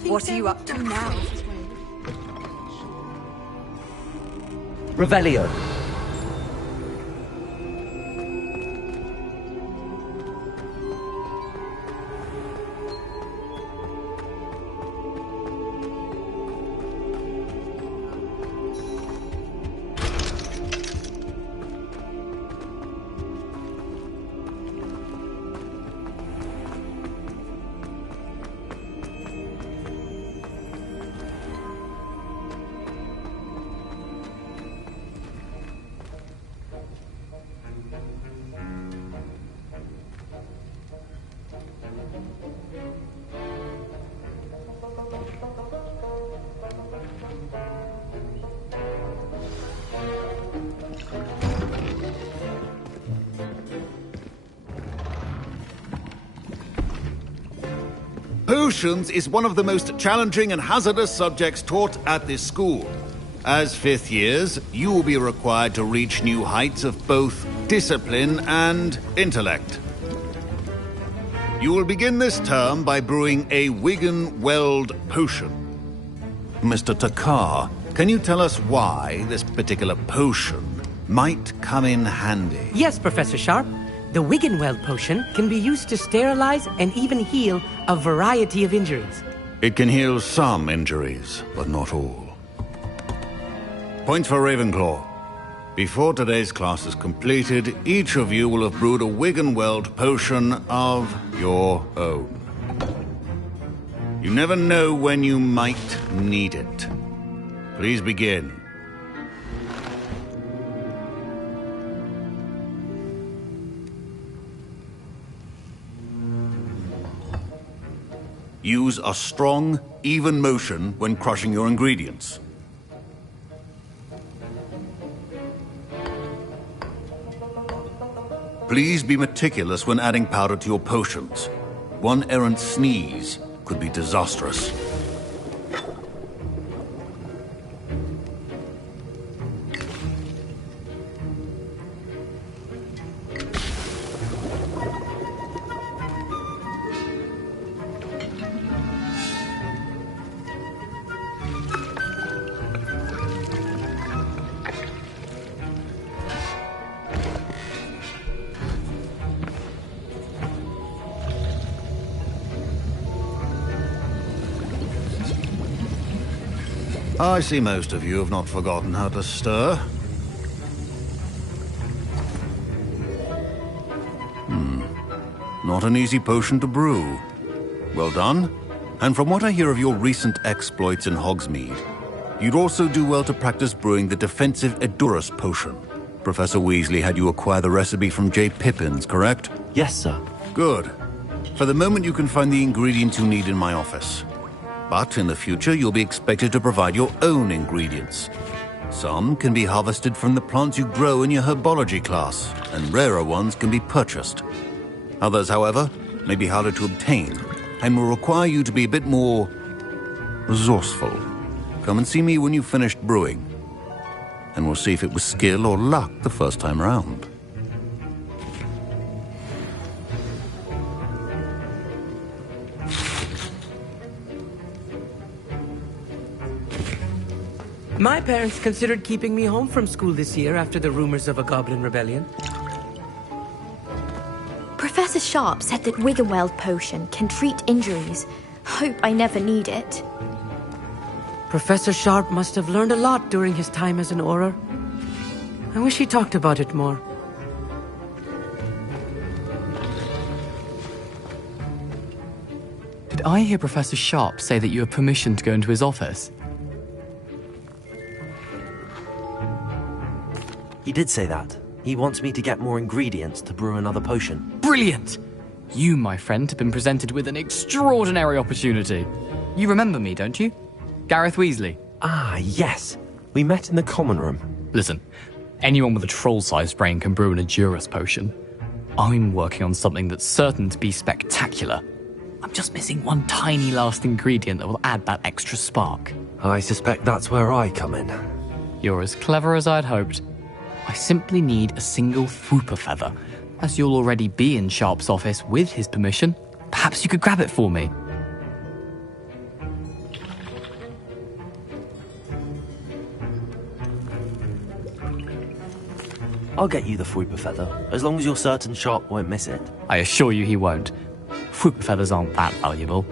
What are you up to now? Revelio. Potions is one of the most challenging and hazardous subjects taught at this school. As fifth years, you will be required to reach new heights of both discipline and intellect. You will begin this term by brewing a Wigan-Weld potion. Mr. Takar, can you tell us why this particular potion might come in handy? Yes, Professor Sharp. The Wigan-Weld potion can be used to sterilize and even heal a variety of injuries. It can heal some injuries, but not all. Points for Ravenclaw. Before today's class is completed, each of you will have brewed a Wigan-Weld potion of your own. You never know when you might need it. Please begin. Use a strong, even motion when crushing your ingredients. Please be meticulous when adding powder to your potions. One errant sneeze could be disastrous. I see most of you have not forgotten how to stir. Not an easy potion to brew. Well done. And from what I hear of your recent exploits in Hogsmeade, you'd also do well to practice brewing the defensive Edurus potion. Professor Weasley had you acquire the recipe from J. Pippins, correct? Yes, sir. Good. For the moment, you can find the ingredients you need in my office. But in the future, you'll be expected to provide your own ingredients. Some can be harvested from the plants you grow in your herbology class, and rarer ones can be purchased. Others, however, may be harder to obtain, and will require you to be a bit more resourceful. Come and see me when you've finished brewing, and we'll see if it was skill or luck the first time round. My parents considered keeping me home from school this year after the rumors of a goblin rebellion. Professor Sharp said that Wiggenweld potion can treat injuries. Hope I never need it. Professor Sharp must have learned a lot during his time as an Auror. I wish he talked about it more. Did I hear Professor Sharp say that you have permission to go into his office? He did say that. He wants me to get more ingredients to brew another potion. Brilliant! You, my friend, have been presented with an extraordinary opportunity. You remember me, don't you? Gareth Weasley. Ah, yes. We met in the common room. Listen, anyone with a troll-sized brain can brew an Edurus potion. I'm working on something that's certain to be spectacular. I'm just missing one tiny last ingredient that will add that extra spark. I suspect that's where I come in. You're as clever as I'd hoped. I simply need a single Fwooper feather. As you'll already be in Sharp's office with his permission, perhaps you could grab it for me. I'll get you the Fwooper feather, as long as you're certain Sharp won't miss it. I assure you he won't. Fwooper feathers aren't that valuable.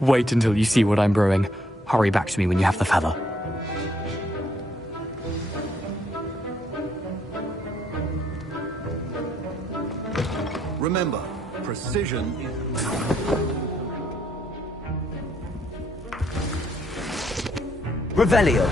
Wait until you see what I'm brewing. Hurry back to me when you have the feather. Remember, precision is... Revelio.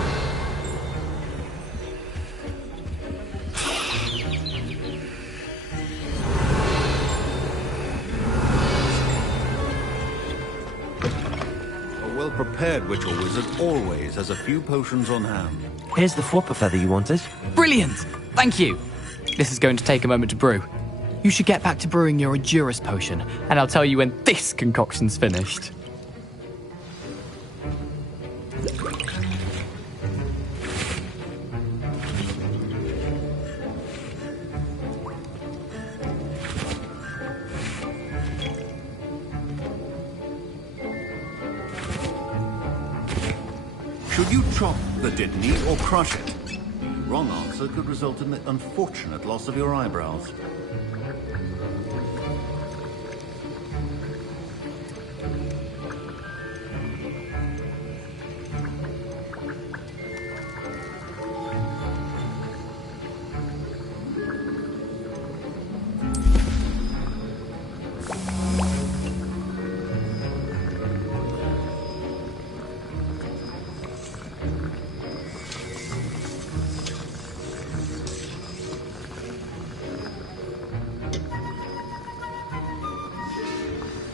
A well-prepared witch or wizard always has a few potions on hand. Here's the Fwooper feather you wanted. Brilliant! Thank you! This is going to take a moment to brew. You should get back to brewing your Edurus potion, and I'll tell you when this concoction's finished. Should you chop the Dittany or crush it? Wrong answer could result in the unfortunate loss of your eyebrows.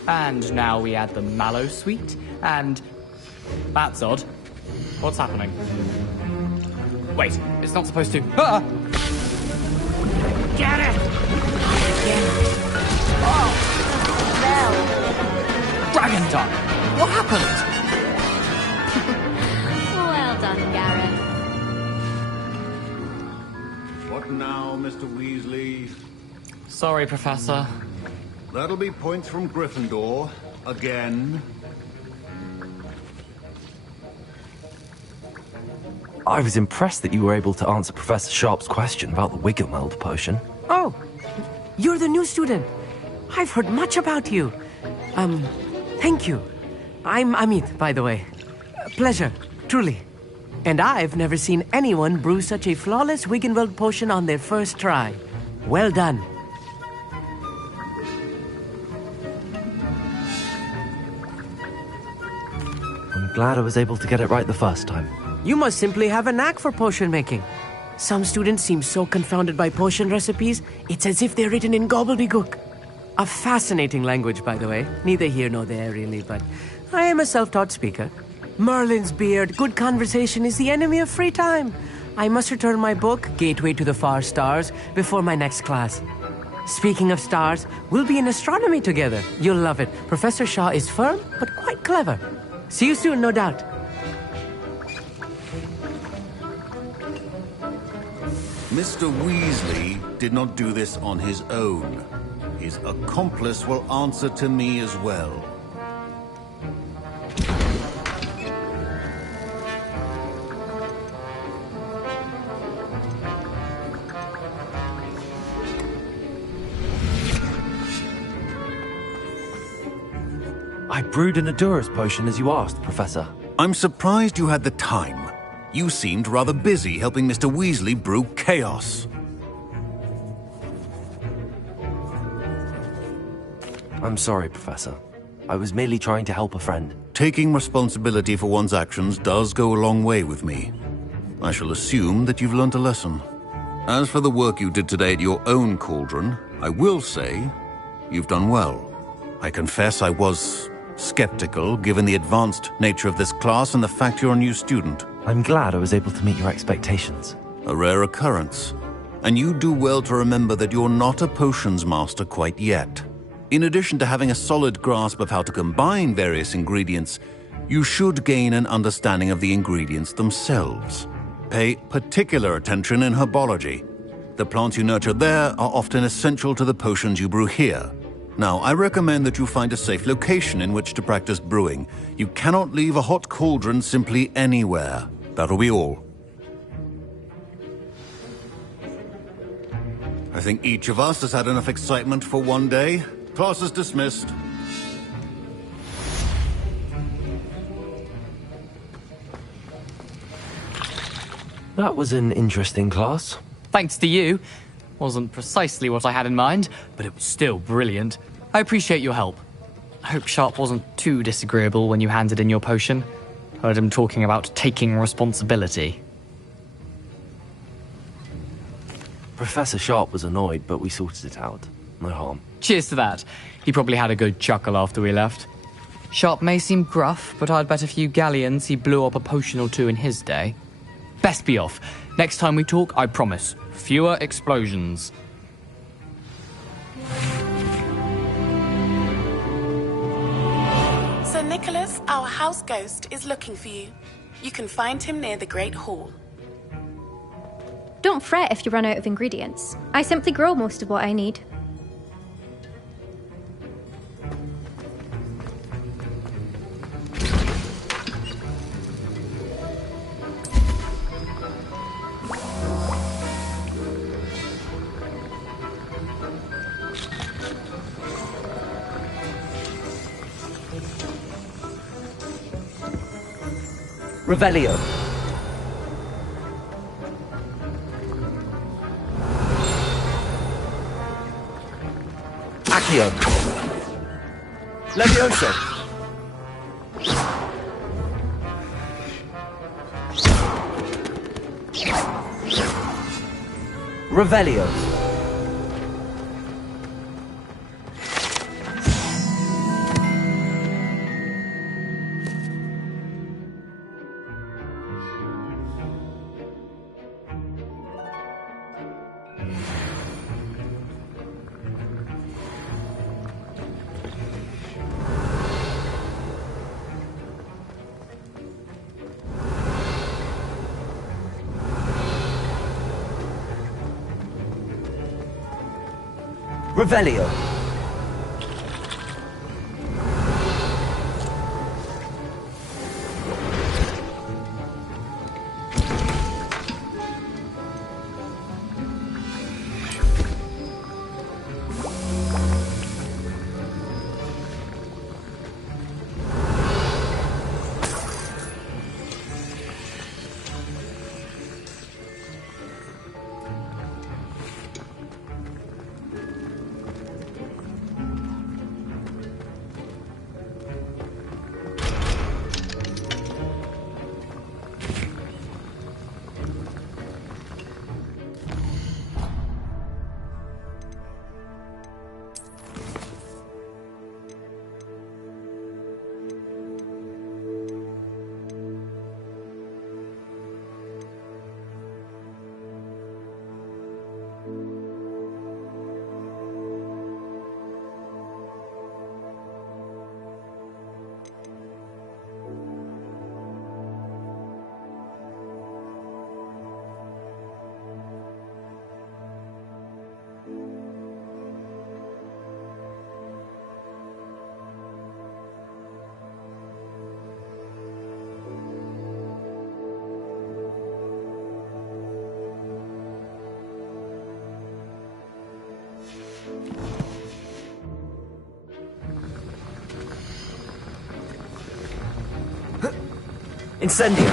And now we add the mallow sweet, and... That's odd. What's happening? Wait, it's not supposed to... Ah! Get it! Oh! Dragon tongue! What happened? Well done, Gareth. What now, Mr. Weasley? Sorry, Professor. That'll be points from Gryffindor. Again. I was impressed that you were able to answer Professor Sharp's question about the Wiggenweld potion. Oh, you're the new student. I've heard much about you. Thank you. I'm Amit, by the way. Pleasure, truly. And I've never seen anyone brew such a flawless Wiggenweld potion on their first try. Well done. I'm glad I was able to get it right the first time. You must simply have a knack for potion making. Some students seem so confounded by potion recipes, it's as if they're written in gobbledygook. A fascinating language, by the way. Neither here nor there, really, but I am a self-taught speaker. Merlin's beard, good conversation is the enemy of free time. I must return my book, Gateway to the Far Stars, before my next class. Speaking of stars, we'll be in astronomy together. You'll love it. Professor Shaw is firm, but quite clever. See you soon, no doubt. Mr. Weasley did not do this on his own. His accomplice will answer to me as well. I brewed an Adurus potion as you asked, Professor. I'm surprised you had the time. You seemed rather busy helping Mr. Weasley brew chaos. I'm sorry, Professor. I was merely trying to help a friend. Taking responsibility for one's actions does go a long way with me. I shall assume that you've learnt a lesson. As for the work you did today at your own cauldron, I will say you've done well. I confess I was skeptical, given the advanced nature of this class and the fact you're a new student. I'm glad I was able to meet your expectations. A rare occurrence. And you do well to remember that you're not a potions master quite yet. In addition to having a solid grasp of how to combine various ingredients, you should gain an understanding of the ingredients themselves. Pay particular attention in herbology. The plants you nurture there are often essential to the potions you brew here. Now, I recommend that you find a safe location in which to practice brewing. You cannot leave a hot cauldron simply anywhere. That'll be all. I think each of us has had enough excitement for one day. Class is dismissed. That was an interesting class. Thanks to you. Wasn't precisely what I had in mind, but it was still brilliant. I appreciate your help. I hope Sharp wasn't too disagreeable when you handed in your potion. Heard him talking about taking responsibility. Professor Sharp was annoyed, but we sorted it out. No harm. Cheers to that. He probably had a good chuckle after we left. Sharp may seem gruff, but I'd bet a few galleons he blew up a potion or two in his day. Best be off. Next time we talk, I promise, fewer explosions. Sir Nicholas, our house ghost, is looking for you. You can find him near the Great Hall. Don't fret if you run out of ingredients. I simply grow most of what I need. Revelio. Accio. Levioso. Revelio. Revelio. Incendio!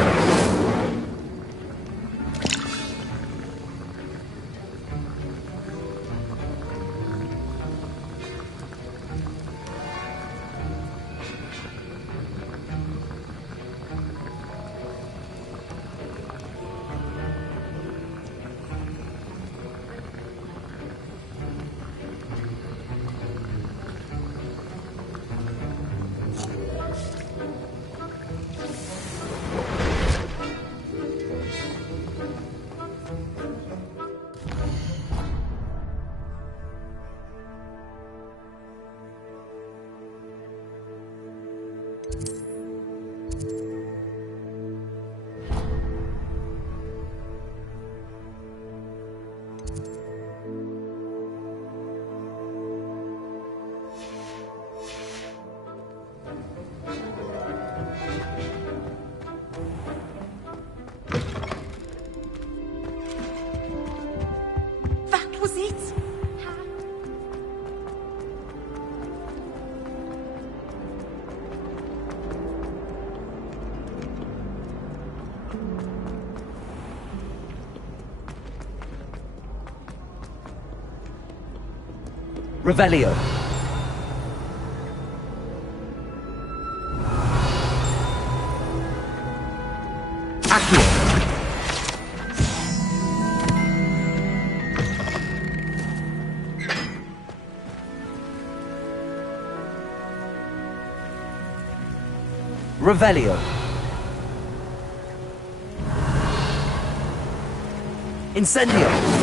That was it? Revelio. Accio. Revelio. Incendio.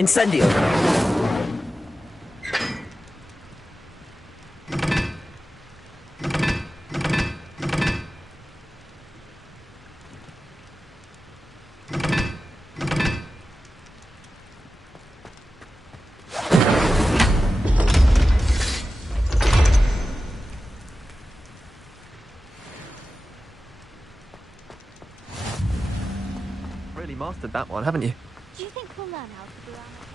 Incendio. Really mastered that one, haven't you? Do you think we'll learn how to do armor?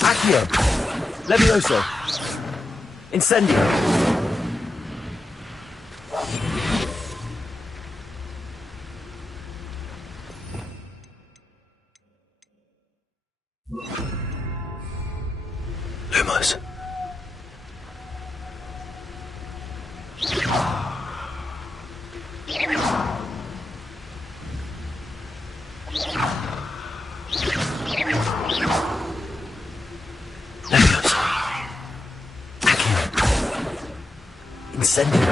Accio. Levioso. Incendio. Lumos. Incendio.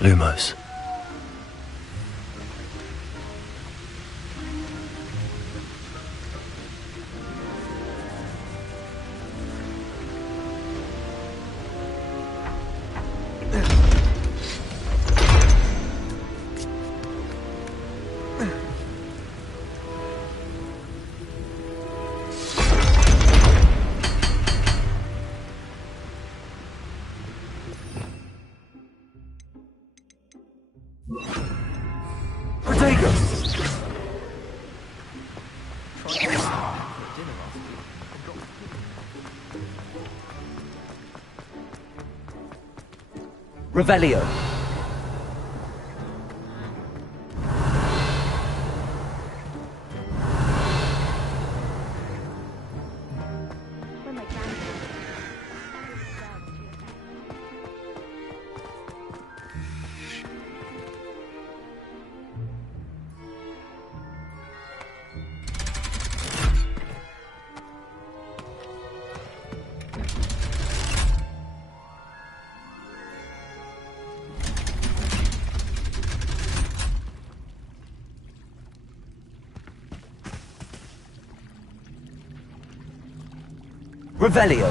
Lumos. Revelio. Revelio.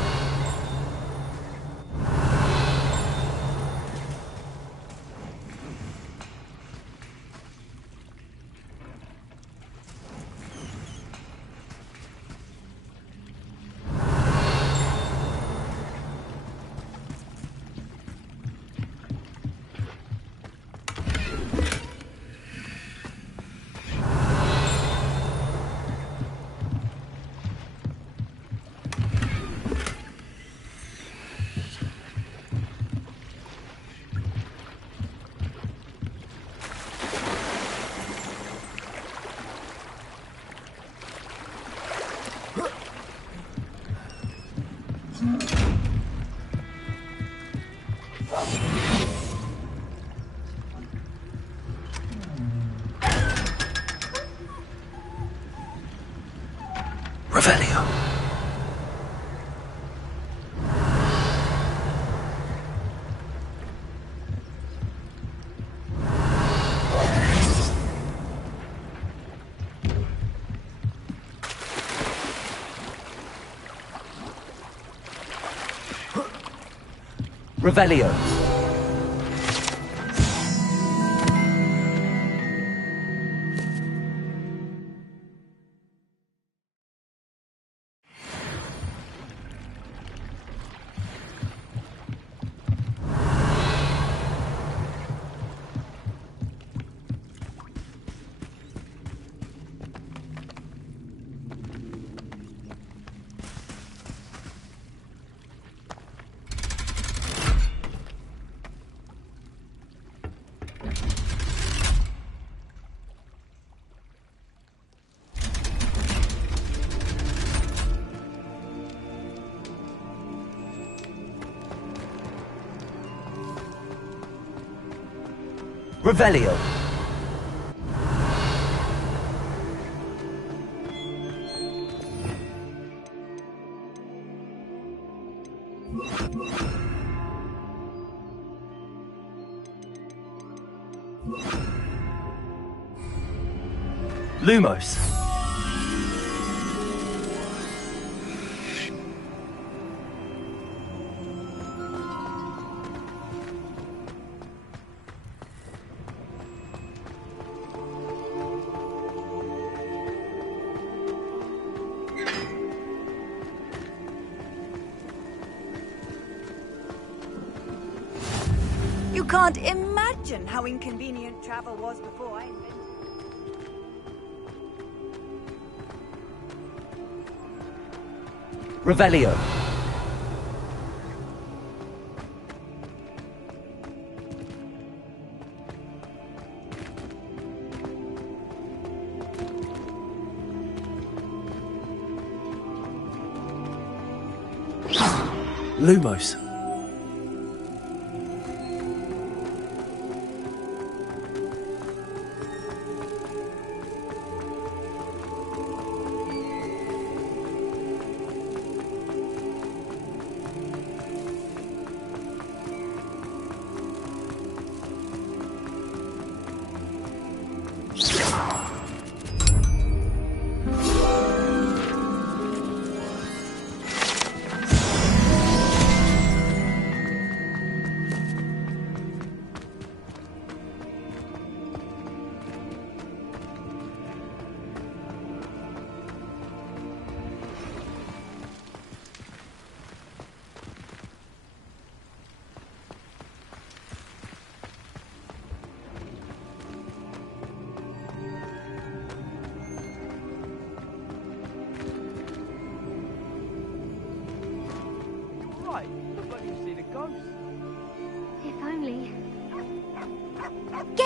Revelio. Revelio. Revelio. Lumos. You can't imagine how inconvenient travel was before I invented Revelio. Lumos.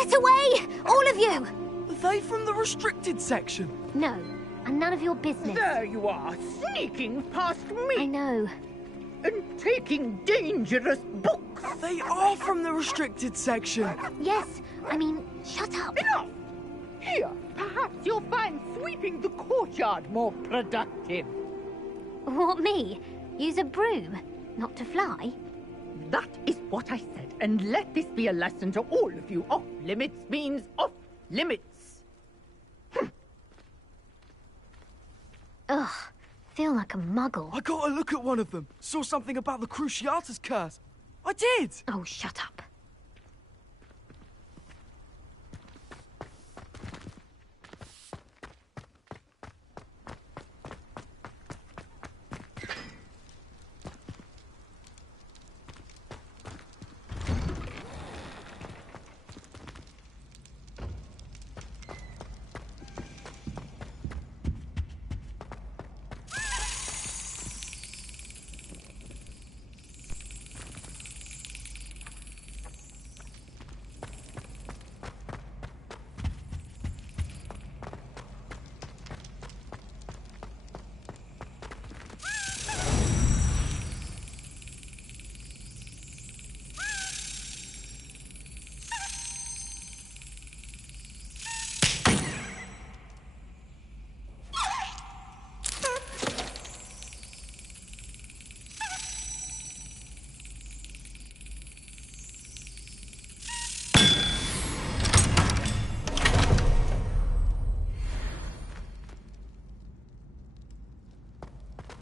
Get away! All of you! Are they from the restricted section? No, and none of your business. There you are, sneaking past me. I know. And taking dangerous books. They are from the restricted section. Yes, I mean, shut up. Enough! Here, perhaps you'll find sweeping the courtyard more productive. What, me? Use a broom, not to fly? That is what I said, and let this be a lesson to all of you. Off limits means off limits. Ugh, feel like a muggle. I got a look at one of them. Saw something about the Cruciatus curse. I did! Oh, shut up.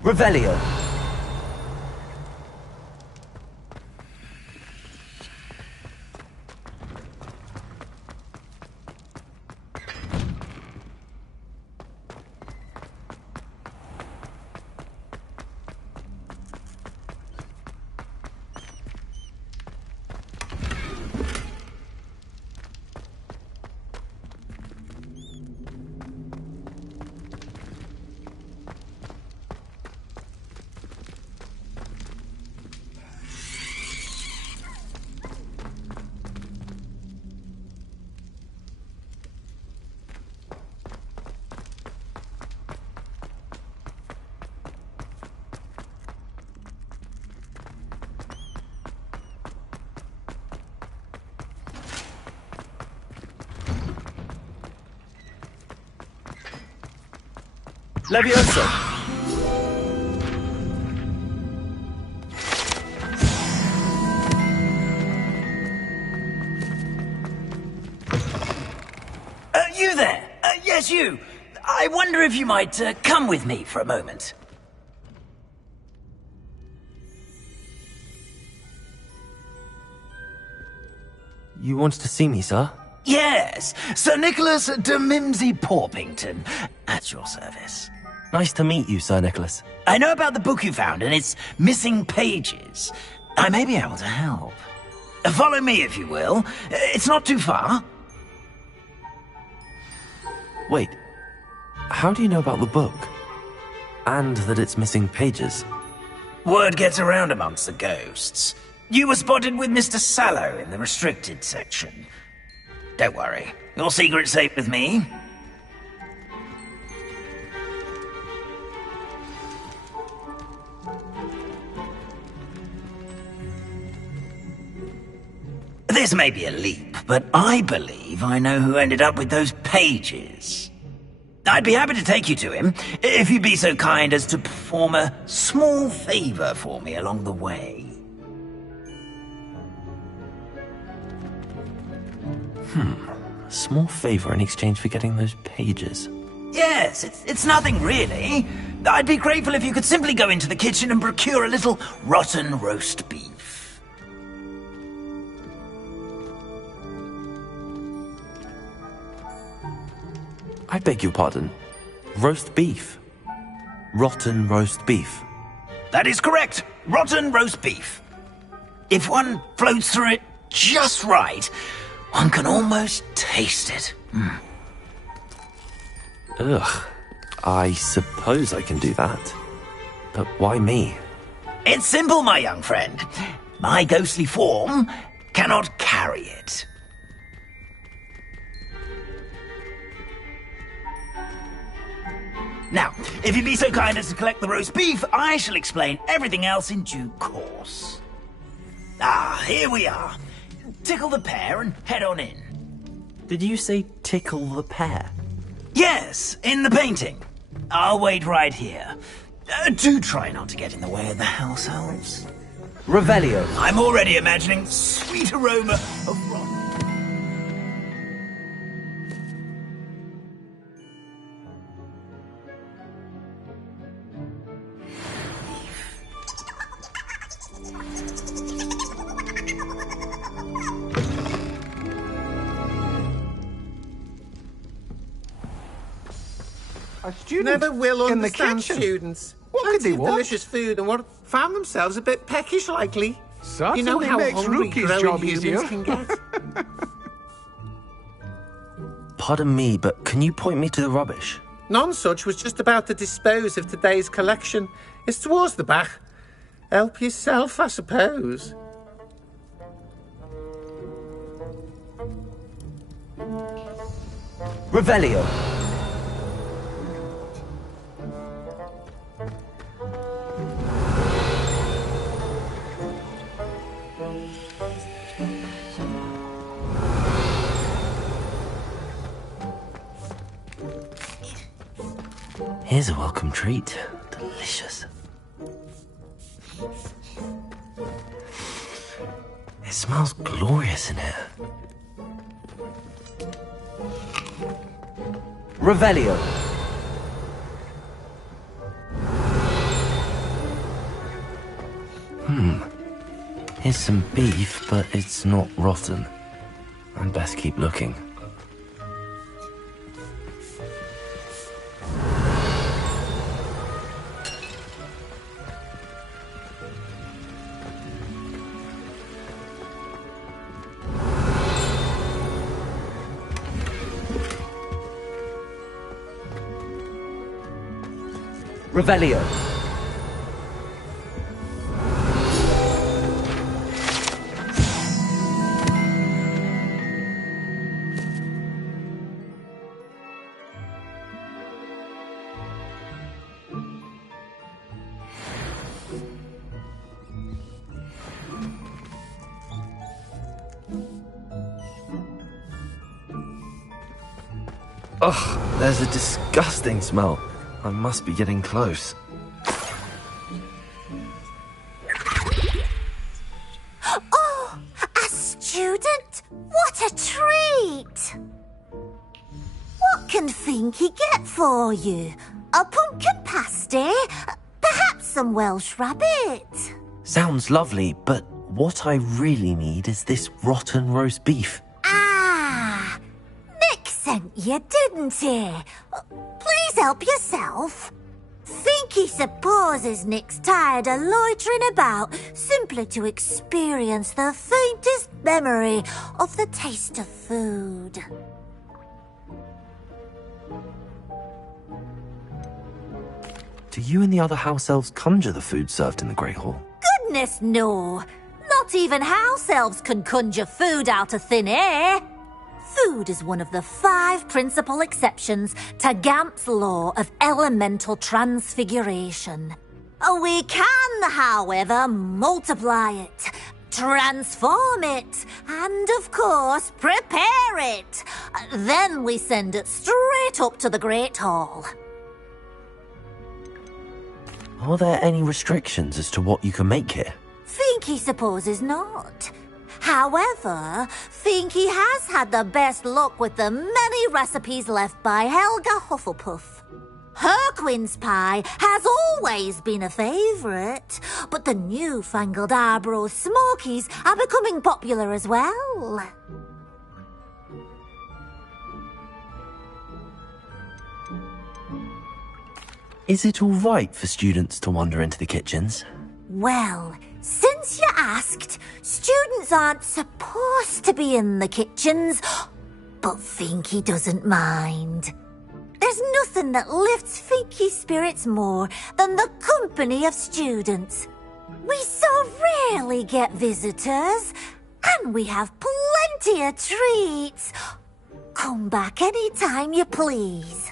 Revelio. Levioso. You there? Yes, you. I wonder if you might come with me for a moment. You wanted to see me, sir? Yes, Sir Nicholas de Mimsy Porpington, at your service. Nice to meet you, Sir Nicholas. I know about the book you found and its missing pages. I may be able to help. Follow me, if you will. It's not too far. Wait, how do you know about the book? And that it's missing pages? Word gets around amongst the ghosts. You were spotted with Mr. Sallow in the restricted section. Don't worry, your secret's safe with me. This may be a leap, but I believe I know who ended up with those pages. I'd be happy to take you to him, if you'd be so kind as to perform a small favor for me along the way. A small favor in exchange for getting those pages. Yes, it's nothing really. I'd be grateful if you could simply go into the kitchen and procure a little rotten roast beef. I beg your pardon. Roast beef. Rotten roast beef. That is correct. Rotten roast beef. If one floats through it just right, one can almost taste it. Ugh. I suppose I can do that. But why me? It's simple, my young friend. My ghostly form cannot carry it. Now, if you'd be so kind as to collect the roast beef, I shall explain everything else in due course. Ah, here we are. Tickle the pear and head on in. Did you say tickle the pear? Yes, in the painting. I'll wait right here. Do try not to get in the way of the house elves. Revelio. I'm already imagining the sweet aroma of rotten. A student Never will in the understand kitchen. students. What could they want? Delicious food and what found themselves a bit peckish, likely. Certainly you know how makes hungry Rookie's growing job humans easier. can get. Pardon me, but can you point me to the rubbish? Nonsuch was just about to dispose of today's collection. It's towards the back. Help yourself, I suppose. Revelio. Here's a welcome treat. Delicious. It smells glorious in here. Revelio. Here's some beef, but it's not rotten. I'd best keep looking. Revelio. Ugh, there's a disgusting smell. I must be getting close. Oh, a student? What a treat! What can Finky get for you? A pumpkin pasty? Perhaps some Welsh rabbit? Sounds lovely, but what I really need is this rotten roast beef. Ah, Nick sent you, didn't he? Please help yourself. Finky supposes Nick's tired of loitering about simply to experience the faintest memory of the taste of food. Do you and the other house elves conjure the food served in the Great Hall? Goodness, no. Not even house elves can conjure food out of thin air. Food is one of the 5 principal exceptions to Gamp's law of elemental transfiguration. We can, however, multiply it, transform it, and, of course, prepare it. Then we send it straight up to the Great Hall. Are there any restrictions as to what you can make here? Finky supposes not. However, Finky has had the best luck with the many recipes left by Helga Hufflepuff. Her quince pie has always been a favourite, but the newfangled Arbroath Smokies are becoming popular as well. Is it all right for students to wander into the kitchens? Well, since you asked, students aren't supposed to be in the kitchens, but Finky doesn't mind. There's nothing that lifts Finky's spirits more than the company of students. We so rarely get visitors, and we have plenty of treats. Come back any time you please.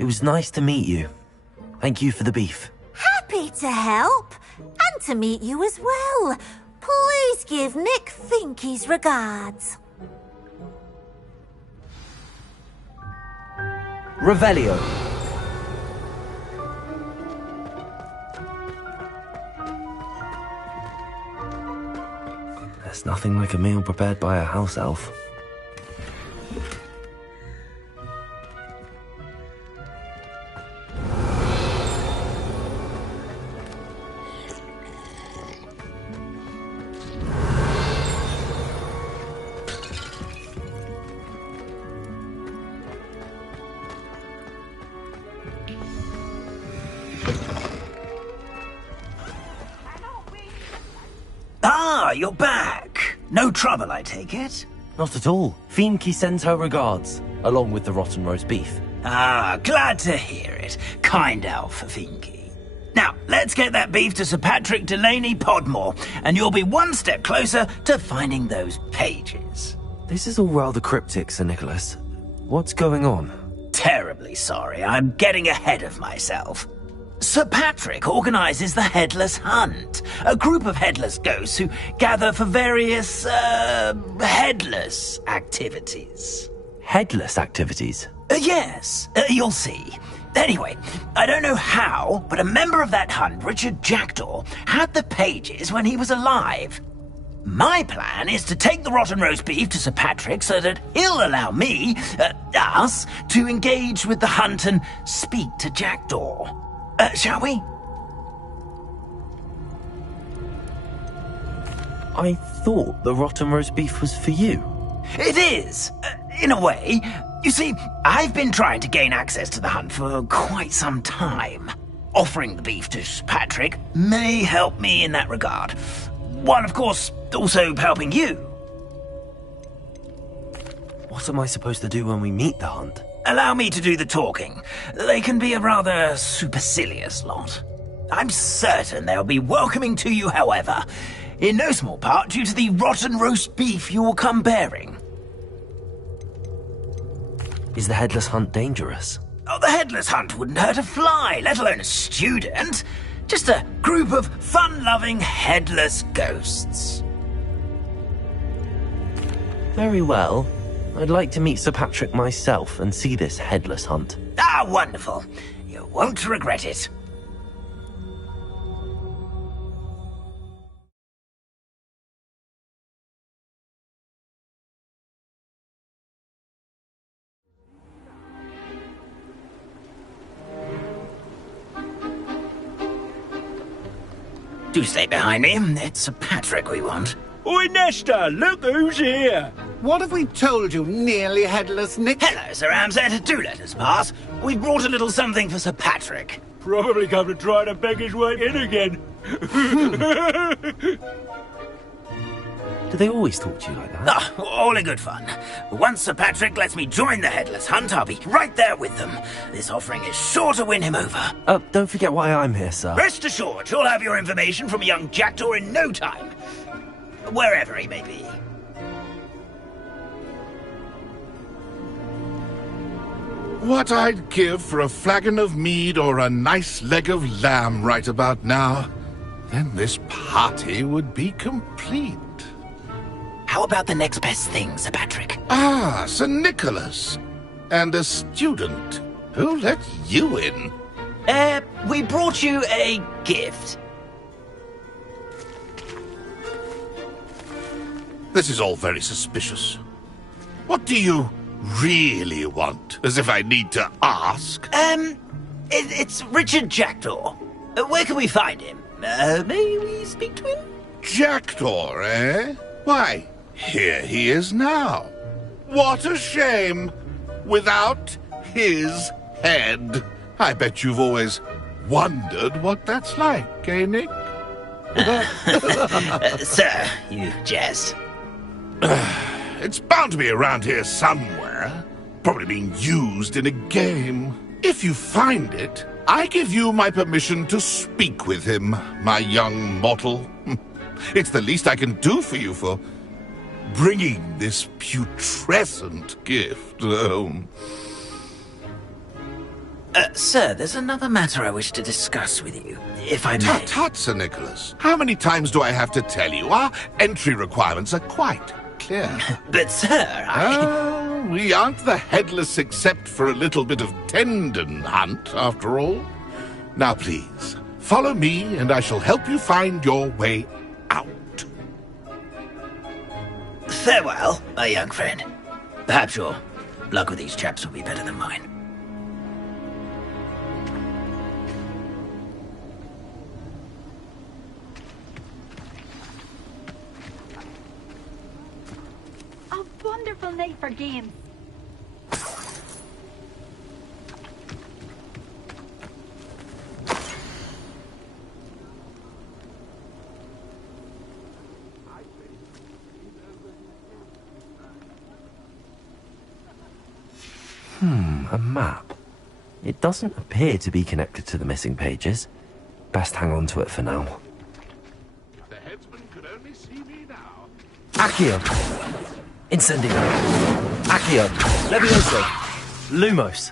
It was nice to meet you. Thank you for the beef. Happy to help, and to meet you as well. Please give Nick Finky's regards. Revelio. There's nothing like a meal prepared by a house elf. Ah, you're back. No trouble, I take it? Not at all. Fienke sends her regards, along with the rotten roast beef. Ah, glad to hear it. Kind elf, Fienke. Now, let's get that beef to Sir Patrick Delaney Podmore, and you'll be one step closer to finding those pages. This is all rather cryptic, Sir Nicholas. What's going on? Terribly sorry, I'm getting ahead of myself. Sir Patrick organises the Headless Hunt, a group of headless ghosts who gather for various, headless activities. Headless activities? Yes, you'll see. Anyway, I don't know how, but a member of that hunt, Richard Jackdaw, had the pages when he was alive. My plan is to take the rotten roast beef to Sir Patrick so that he'll allow me, us, to engage with the hunt and speak to Jackdaw. Shall we? I thought the rotten roast beef was for you. It is, in a way. You see, I've been trying to gain access to the hunt for quite some time. Offering the beef to Patrick may help me in that regard. While, of course, also helping you. What am I supposed to do when we meet the hunt? Allow me to do the talking. They can be a rather supercilious lot. I'm certain they'll be welcoming to you, however, in no small part due to the rotten roast beef you will come bearing. Is the Headless Hunt dangerous? Oh, the Headless Hunt wouldn't hurt a fly, let alone a student. Just a group of fun-loving headless ghosts. Very well. I'd like to meet Sir Patrick myself and see this Headless Hunt. Ah, wonderful. You won't regret it. Do stay behind me. It's Sir Patrick we want. Oi, Nesta, look who's here. What have we told you, nearly headless Nick? Hello, Sir Ramsed. Do let us pass. We've brought a little something for Sir Patrick. Probably come to try to beg his way in again. Do they always talk to you like that? Ah, all in good fun. Once Sir Patrick lets me join the Headless Hunt, I'll be right there with them. This offering is sure to win him over. Don't forget why I'm here, sir. Rest assured, you'll have your information from a young Jackdaw in no time. Wherever he may be. What I'd give for a flagon of mead or a nice leg of lamb right about now. Then this party would be complete. How about the next best thing, Sir Patrick? Ah, Sir Nicholas. And a student. Who let you in? We brought you a gift. This is all very suspicious. What do you really want? As if I need to ask. It's Richard Jackdaw. Where can we find him? May we speak to him? Jackdaw, eh? Why, here he is now. What a shame. Without his head. I bet you've always wondered what that's like, eh, Nick? Sir, you jest. It's bound to be around here somewhere. Probably being used in a game. If you find it, I give you my permission to speak with him, my young mortal. It's the least I can do for you for bringing this putrescent gift home. Sir, there's another matter I wish to discuss with you, if I may. Tut, tut, Sir Nicholas. How many times do I have to tell you? Our entry requirements are quite clear. But, sir, we aren't the headless except for a little bit of tendon hunt, after all. Now, please, follow me, and I shall help you find your way out. Farewell, my young friend. Perhaps your luck with these chaps will be better than mine. A wonderful night for games. A map. It doesn't appear to be connected to the missing pages. Best hang on to it for now. The headsman could only see me now. Accio! Incendio! Accio! Levioso! Lumos!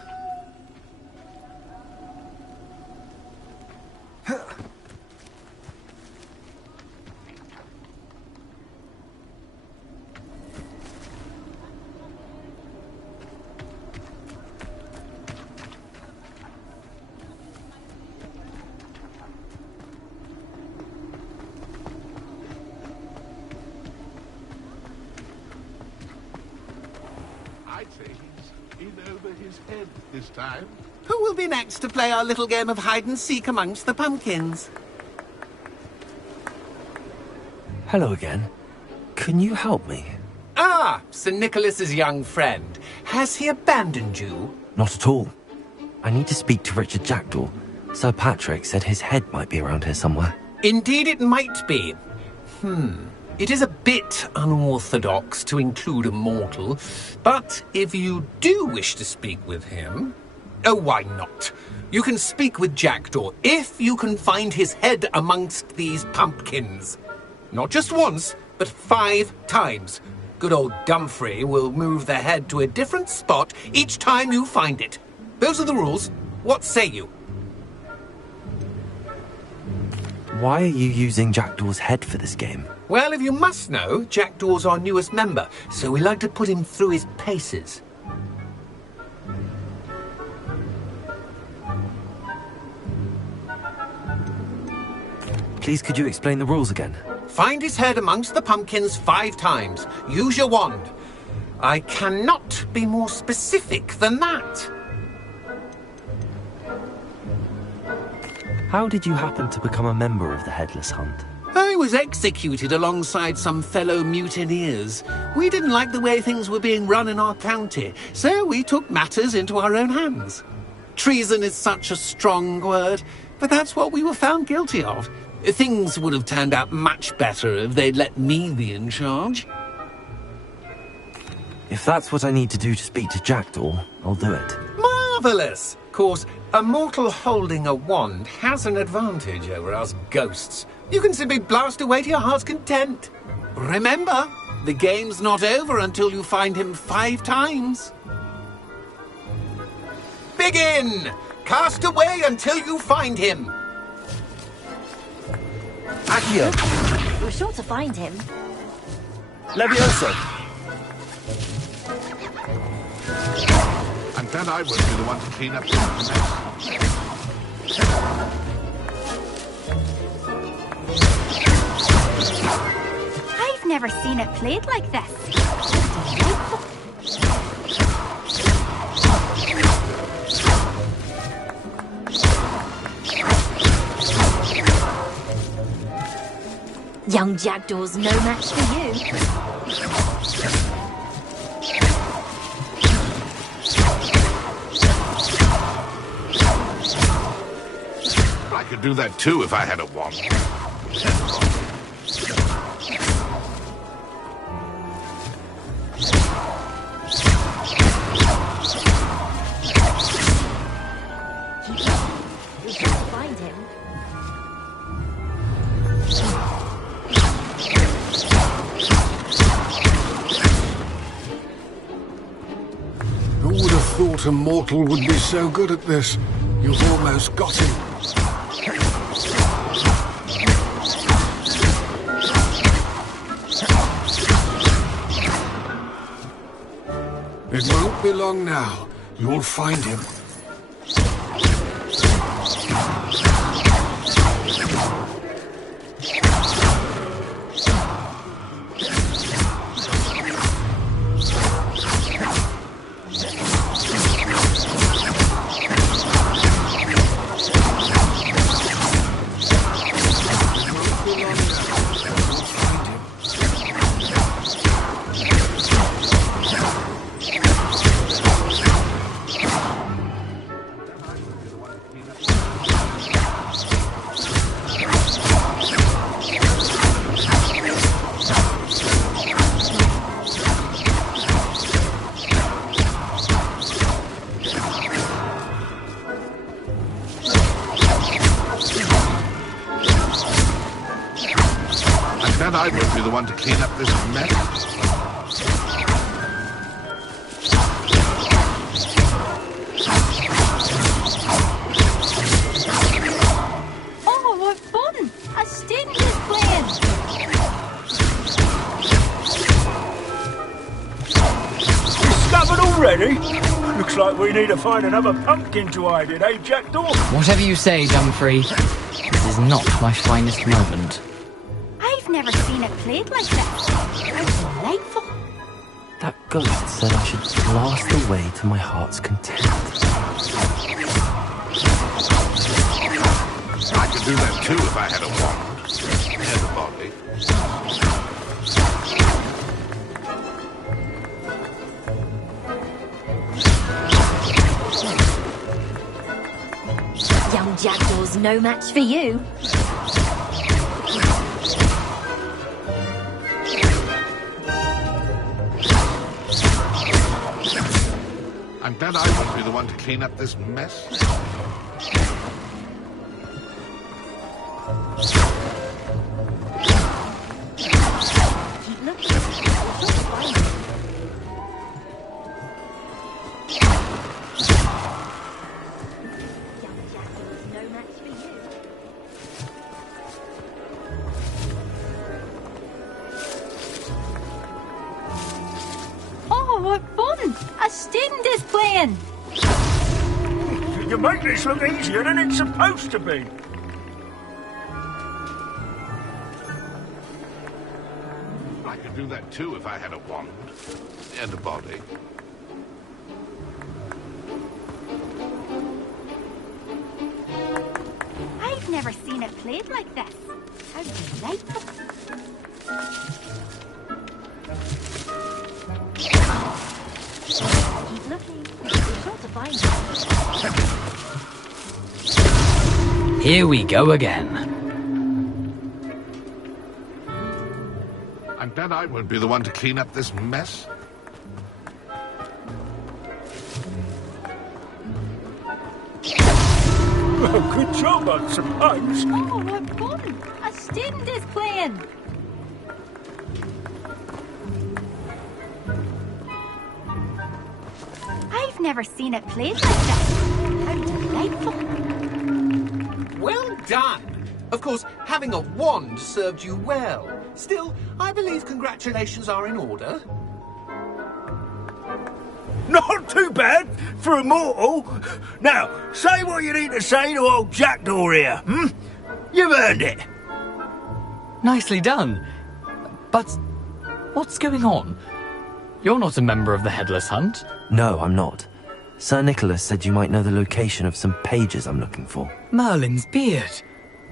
This time. Who will be next to play our little game of hide-and-seek amongst the pumpkins? Hello again. Can you help me? Ah, Sir Nicholas's young friend. Has he abandoned you? Not at all. I need to speak to Richard Jackdaw. Sir Patrick said his head might be around here somewhere. Indeed it might be. It is a bit unorthodox to include a mortal, but if you do wish to speak with him... Oh, why not? You can speak with Jackdaw if you can find his head amongst these pumpkins. Not just once, but 5 times. Good old Dumfrey will move the head to a different spot each time you find it. Those are the rules. What say you? Why are you using Jackdaw's head for this game? Well, if you must know, Jackdaw's our newest member, so we like to put him through his paces. Please, could you explain the rules again? Find his head amongst the pumpkins 5 times. Use your wand. I cannot be more specific than that. How did you happen to become a member of the Headless Hunt? I was executed alongside some fellow mutineers. We didn't like the way things were being run in our county, so we took matters into our own hands. Treason is such a strong word, but that's what we were found guilty of. Things would have turned out much better if they'd let me be in charge. If that's what I need to do to speak to Jackdaw, I'll do it. Marvellous! Of course, a mortal holding a wand has an advantage over us ghosts. You can simply blast away to your heart's content. Remember, the game's not over until you find him 5 times. Begin! Cast away until you find him. Accio! We're sure to find him. Levioso! And then I won't be the one to clean up the mess. I've never seen it played like this. Young Jackdaw's no match for you. I could do that too if I had a wand. We can't find him. Who would have thought a mortal would be so good at this. You've almost got him. It won't be long now. You'll find him. I won't be the one to clean up this mess. Oh, what fun! A student is playing! Discovered already? Looks like we need to find another pumpkin to hide in, eh, Jackdaw? Whatever you say, Dumfrey. This is not my finest moment. I've never seen it played like that. How delightful. That ghost said I should blast away to my heart's content. I could do that too if I had a wand and a body. Young Jackdaw's no match for you. I'm glad I won't be the one to clean up this mess. Oh, what fun! A student is playing! You make this look easier than it's supposed to be. I could do that too if I had a wand and a body. I've never seen it played like this. How delightful. Keep looking. You're sure to find it. Here we go again. I'm glad I won't be the one to clean up this mess. Well, good job, I suppose. Oh, what fun! A student is playing! I've never seen it played like that. How delightful. Well done! Of course, having a wand served you well. Still, I believe congratulations are in order. Not too bad for a mortal. Now, say what you need to say to old Jackdaw here, hmm? You've earned it. Nicely done. But what's going on? You're not a member of the Headless Hunt. No, I'm not. Sir Nicholas said you might know the location of some pages I'm looking for. Merlin's beard.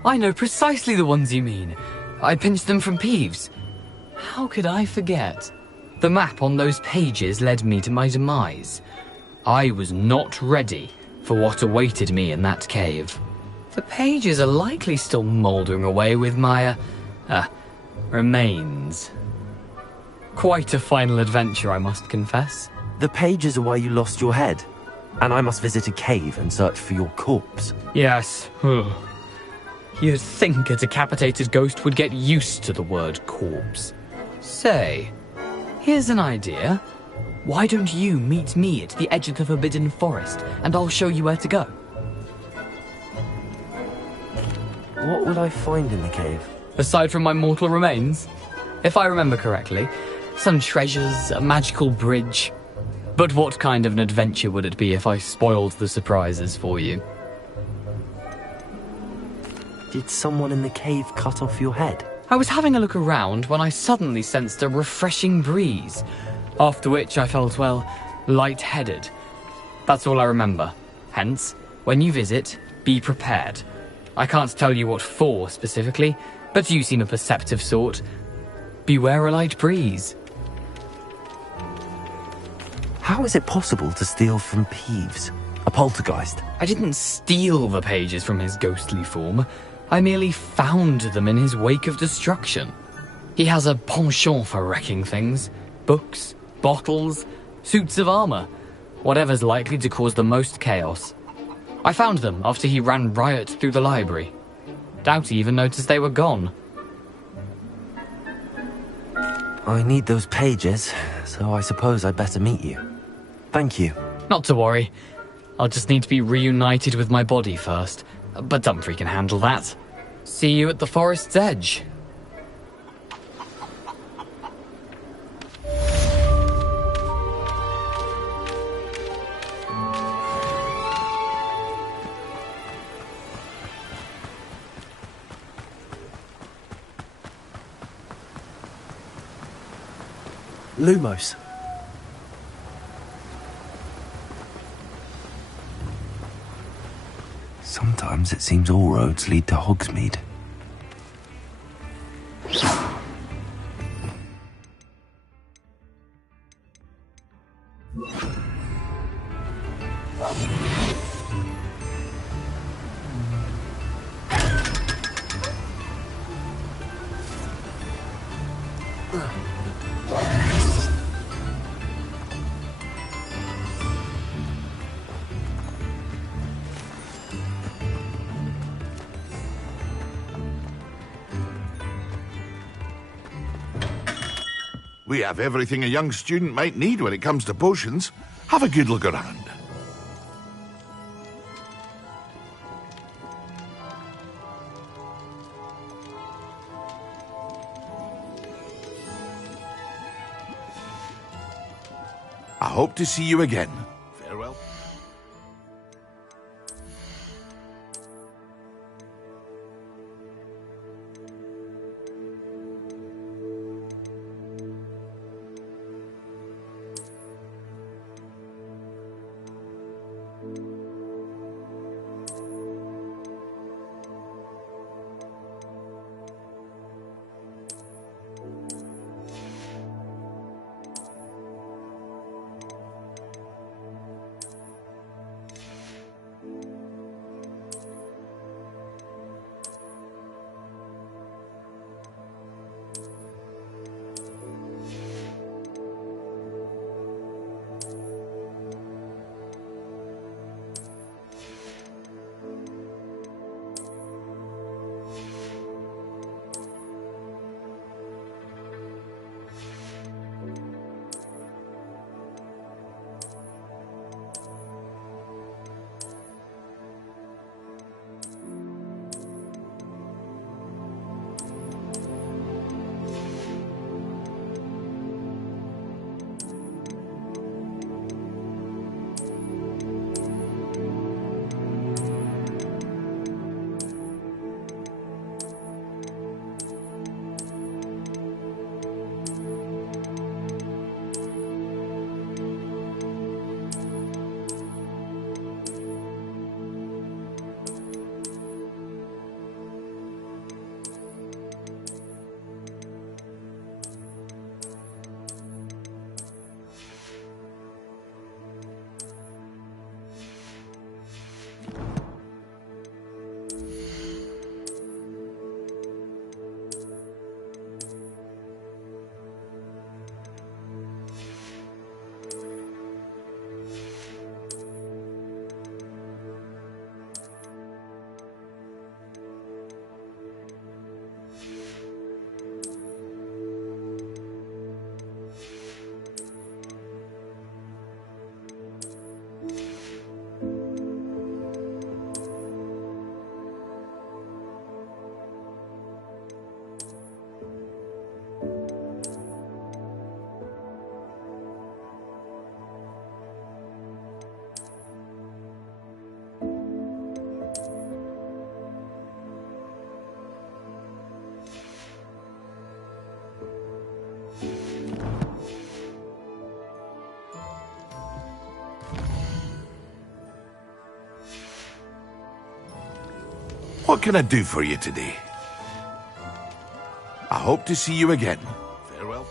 I know precisely the ones you mean. I pinched them from Peeves. How could I forget? The map on those pages led me to my demise. I was not ready for what awaited me in that cave. The pages are likely still mouldering away with my, remains. Quite a final adventure, I must confess. The pages are why you lost your head, and I must visit a cave and search for your corpse. Yes. You'd think a decapitated ghost would get used to the word corpse. Say, here's an idea. Why don't you meet me at the edge of the Forbidden Forest, and I'll show you where to go? What would I find in the cave? Aside from my mortal remains? If I remember correctly, some treasures, a magical bridge. But what kind of an adventure would it be if I spoiled the surprises for you? Did someone in the cave cut off your head? I was having a look around when I suddenly sensed a refreshing breeze, after which I felt, well, lightheaded. That's all I remember. Hence, when you visit, be prepared. I can't tell you what for specifically, but you seem a perceptive sort. Beware a light breeze. How is it possible to steal from Peeves, a poltergeist? I didn't steal the pages from his ghostly form. I merely found them in his wake of destruction. He has a penchant for wrecking things. Books, bottles, suits of armor. Whatever's likely to cause the most chaos. I found them after he ran riot through the library. Doubt he even noticed they were gone. I need those pages, so I suppose I better meet you. Thank you. Not to worry. I'll just need to be reunited with my body first. But Dumfries can handle that. See you at the forest's edge. Lumos. Sometimes it seems all roads lead to Hogsmeade. We have everything a young student might need when it comes to potions. Have a good look around. I hope to see you again. Farewell. What can I do for you today? I hope to see you again. Farewell.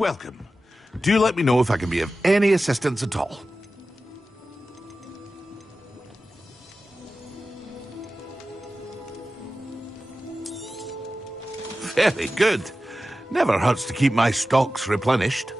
Welcome. Do let me know if I can be of any assistance at all. Very good. Never hurts to keep my stocks replenished.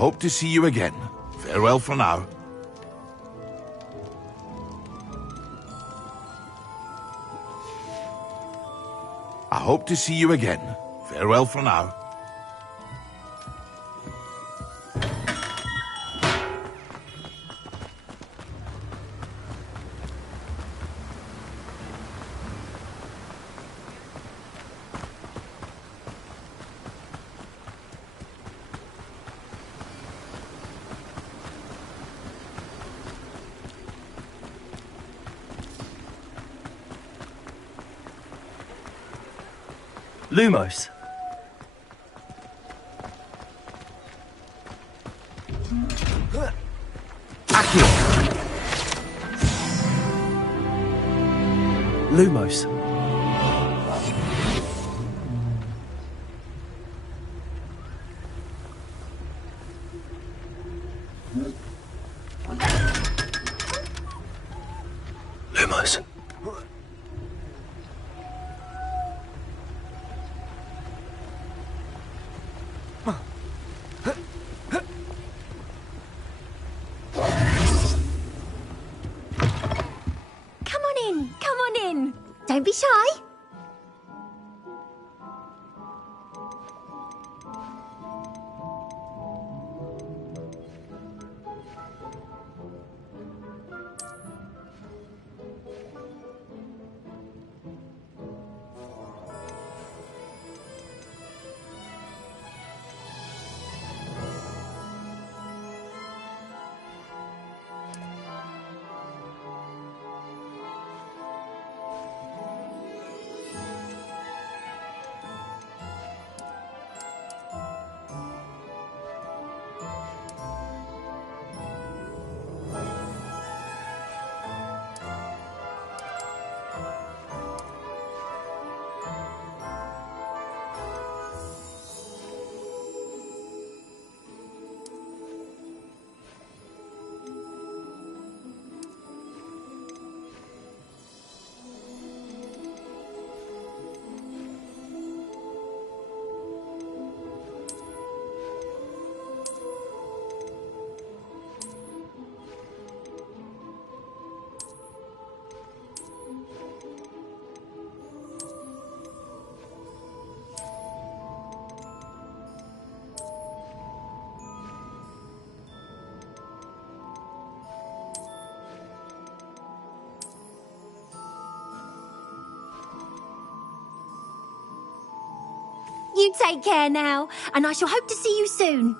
hope to see you again. Farewell for now. I hope to see you again. Farewell for now. Lumos. Accio. Lumos. Lumos. Don't be shy. You take care now, and I shall hope to see you soon.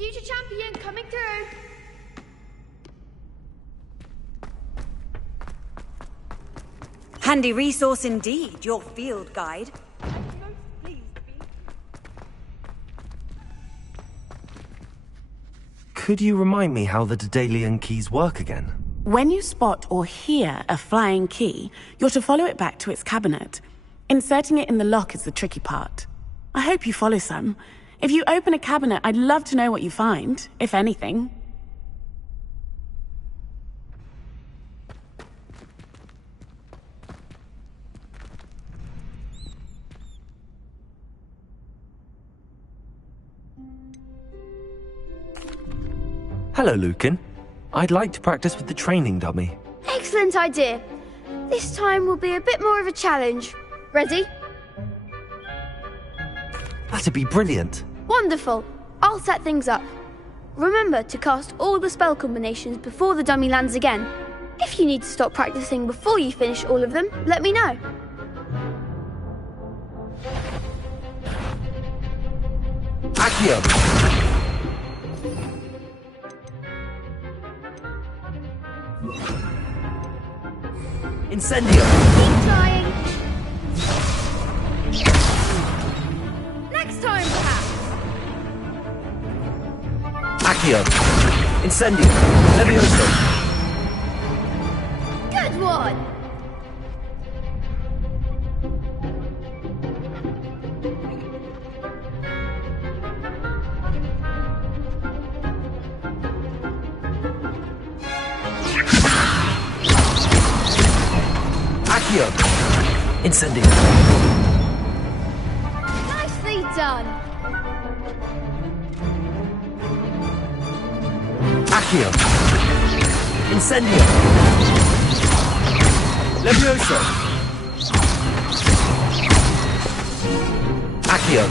Future champion coming through. Handy resource indeed, your field guide. Could you remind me how the Daedalian keys work again? When you spot or hear a flying key, you're to follow it back to its cabinet. Inserting it in the lock is the tricky part. I hope you follow some. If you open a cabinet, I'd love to know what you find, if anything. Hello, Lucan. I'd like to practice with the training dummy. Excellent idea. This time will be a bit more of a challenge. Ready? That'd be brilliant. Wonderful. I'll set things up. Remember to cast all the spell combinations before the dummy lands again. If you need to stop practicing before you finish all of them, let me know. Accio! Incendio! Keep trying. Next time, perhaps. Accio! Incendio! Levioso! Good one. Accio! Incendio! Nicely done. Accio! Incendio! Levioso! Accio!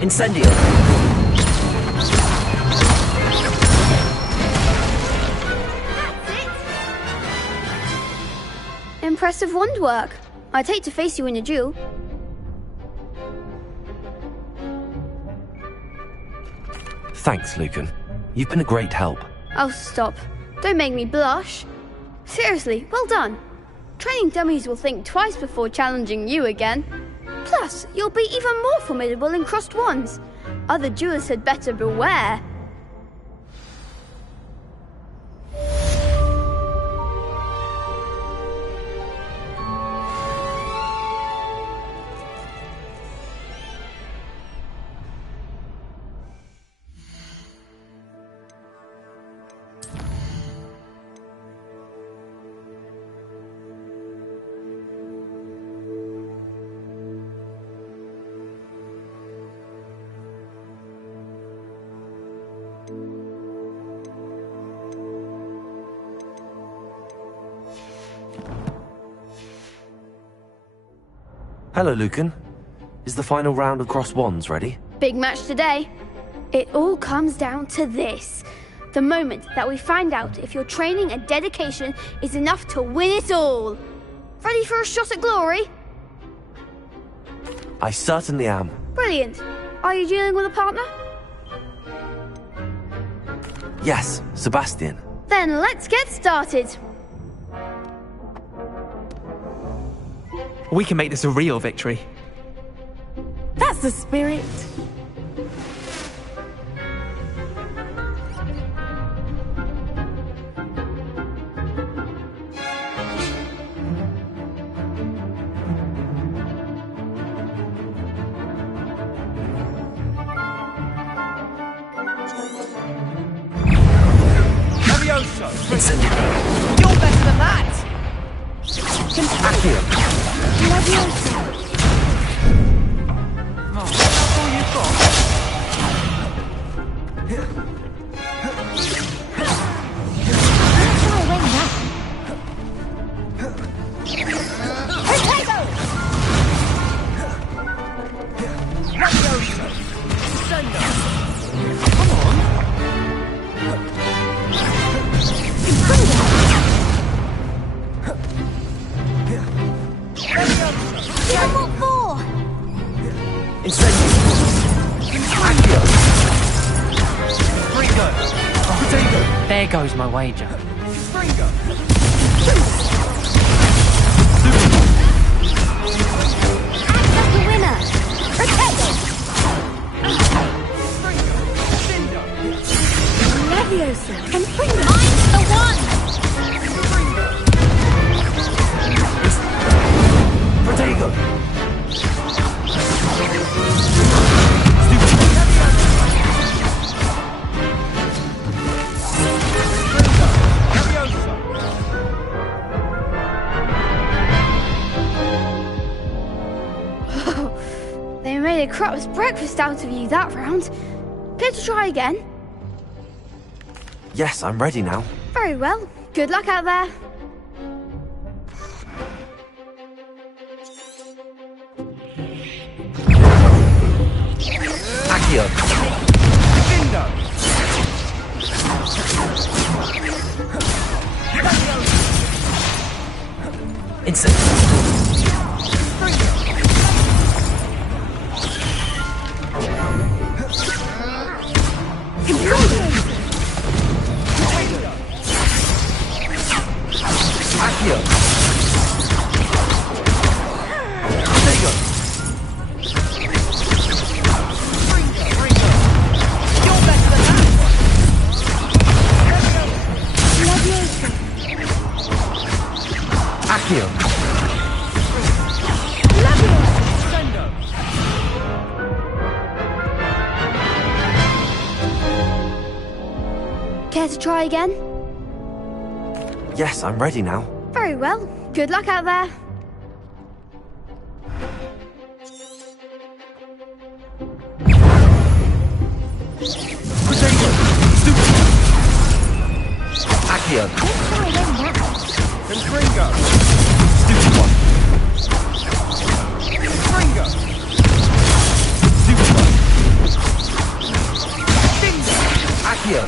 Incendio! Impressive wand work. I'd hate to face you in a duel. Thanks, Lucan. You've been a great help. Oh, stop. Don't make me blush. Seriously, well done. Training dummies will think twice before challenging you again. Plus, you'll be even more formidable in crossed wands. Other duelists had better beware. Hello, Lucan. Is the final round of crossed wands ready? Big match today. It all comes down to this. The moment that we find out if your training and dedication is enough to win it all. Ready for a shot at glory? I certainly am. Brilliant. Are you dealing with a partner? Yes, Sebastian. Then let's get started. We can make this a real victory. That's the spirit. Levioso! Incendio! You're better than that! Accio! Levioso! Oh, that's all you've got? There goes my wager. The winner! Protego! Leviosa! And Pringo! I'm the one! Protego! They made a crap's breakfast out of you that round. Care to try again? Yes, I'm ready now. Very well. Good luck out there. Accio! Instant! Accio! Protego! Accio! Care to try again? Yes, I'm ready now. Very well. Good luck out there. Accio! Confringo! Stupid one! Confringo! Stupid one! Accio!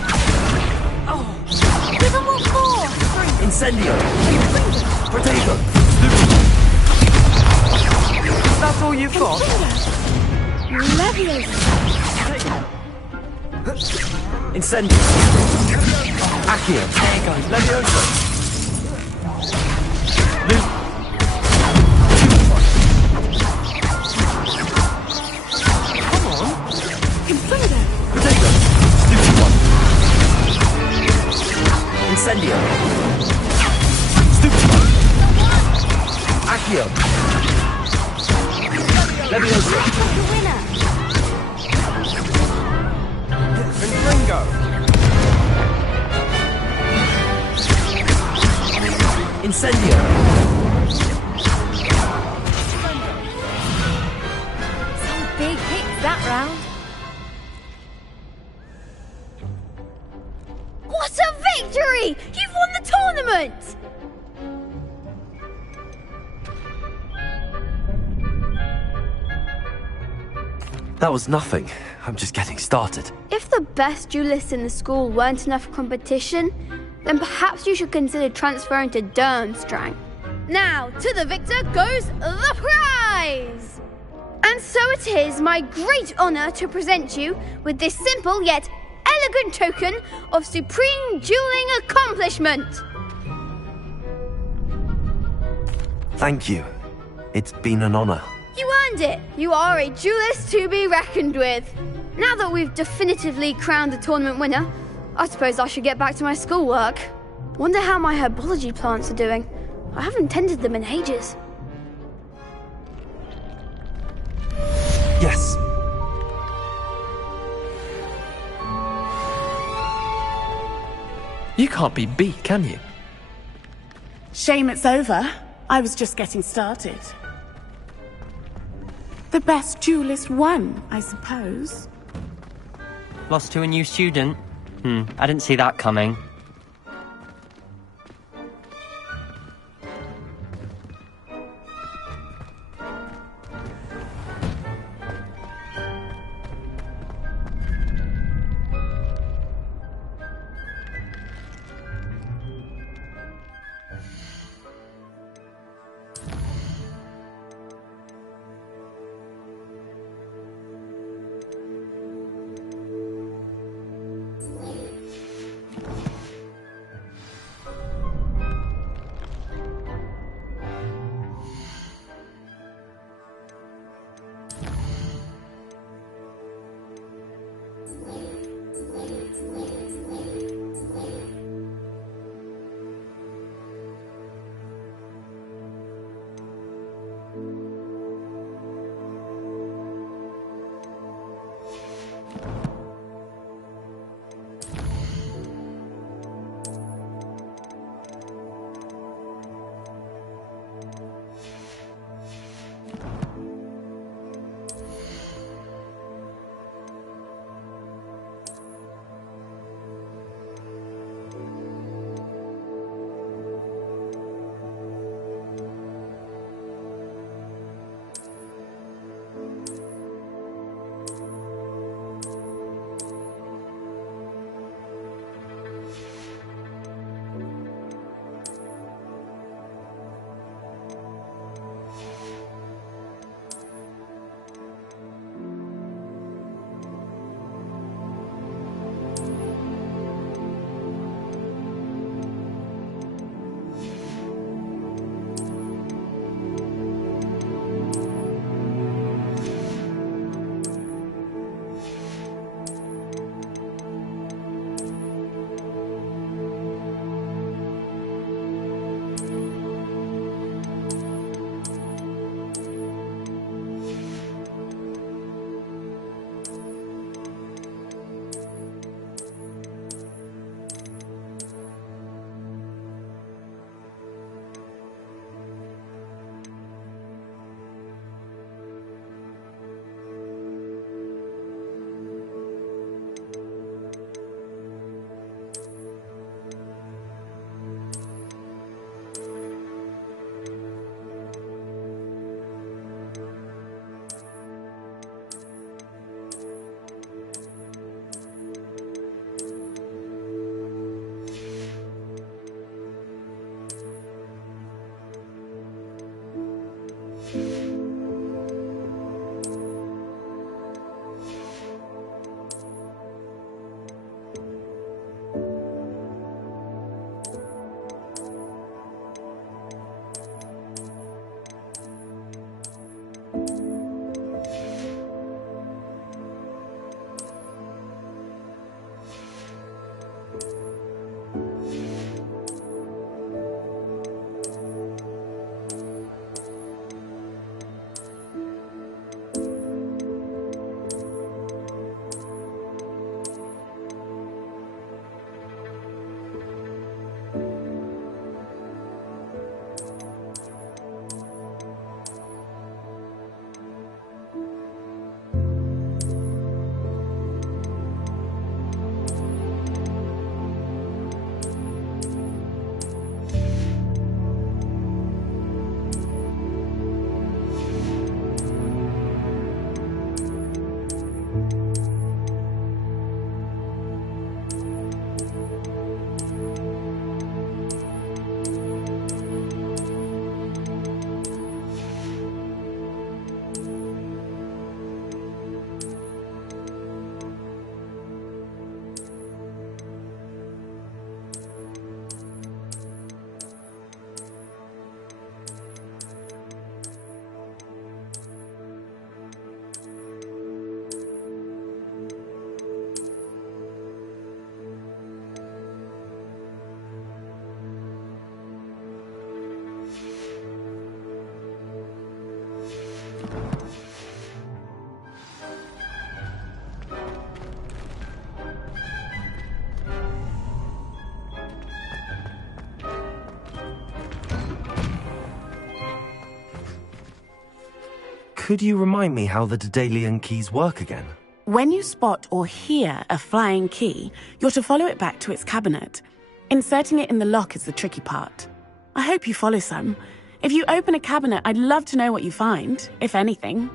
Give him what for? Incendio! Protego! That's all you've got? Leviosa! Incendio! Accio! There goes Leviosa! Come on! Confringo! Protego! Stupid one! Incendio! Stupid one! Accio! Leviosa! The winner! Confringo! Incendio! Some big hits that round. What a victory! You've won the tournament! That was nothing. I'm just getting started. If the best duelists in the school weren't enough for competition, then perhaps you should consider transferring to Durmstrang. Now, to the victor goes the prize! And so it is my great honour to present you with this simple yet elegant token of supreme dueling accomplishment. Thank you. It's been an honor. You earned it! You are a duelist to be reckoned with. Now that we've definitively crowned the tournament winner, I suppose I should get back to my schoolwork. Wonder how my herbology plants are doing. I haven't tended them in ages. Yes. You can't be beat, can you? Shame it's over. I was just getting started. The best duelist won, I suppose. Lost to a new student? I didn't see that coming. Could you remind me how the Daedalian keys work again? When you spot or hear a flying key, you're to follow it back to its cabinet. Inserting it in the lock is the tricky part. I hope you follow some. If you open a cabinet, I'd love to know what you find, if anything.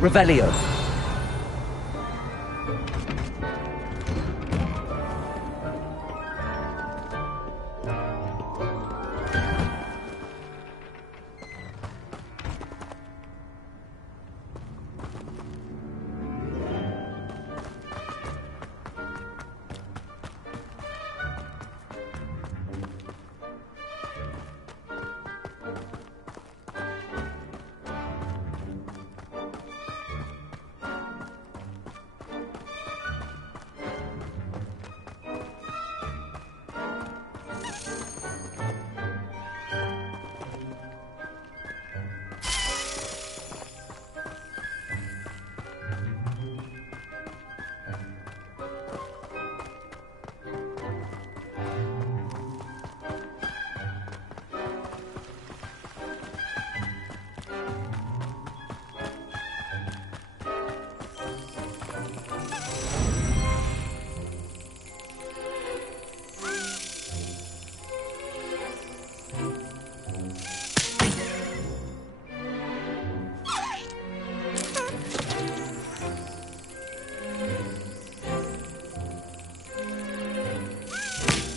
Revelio.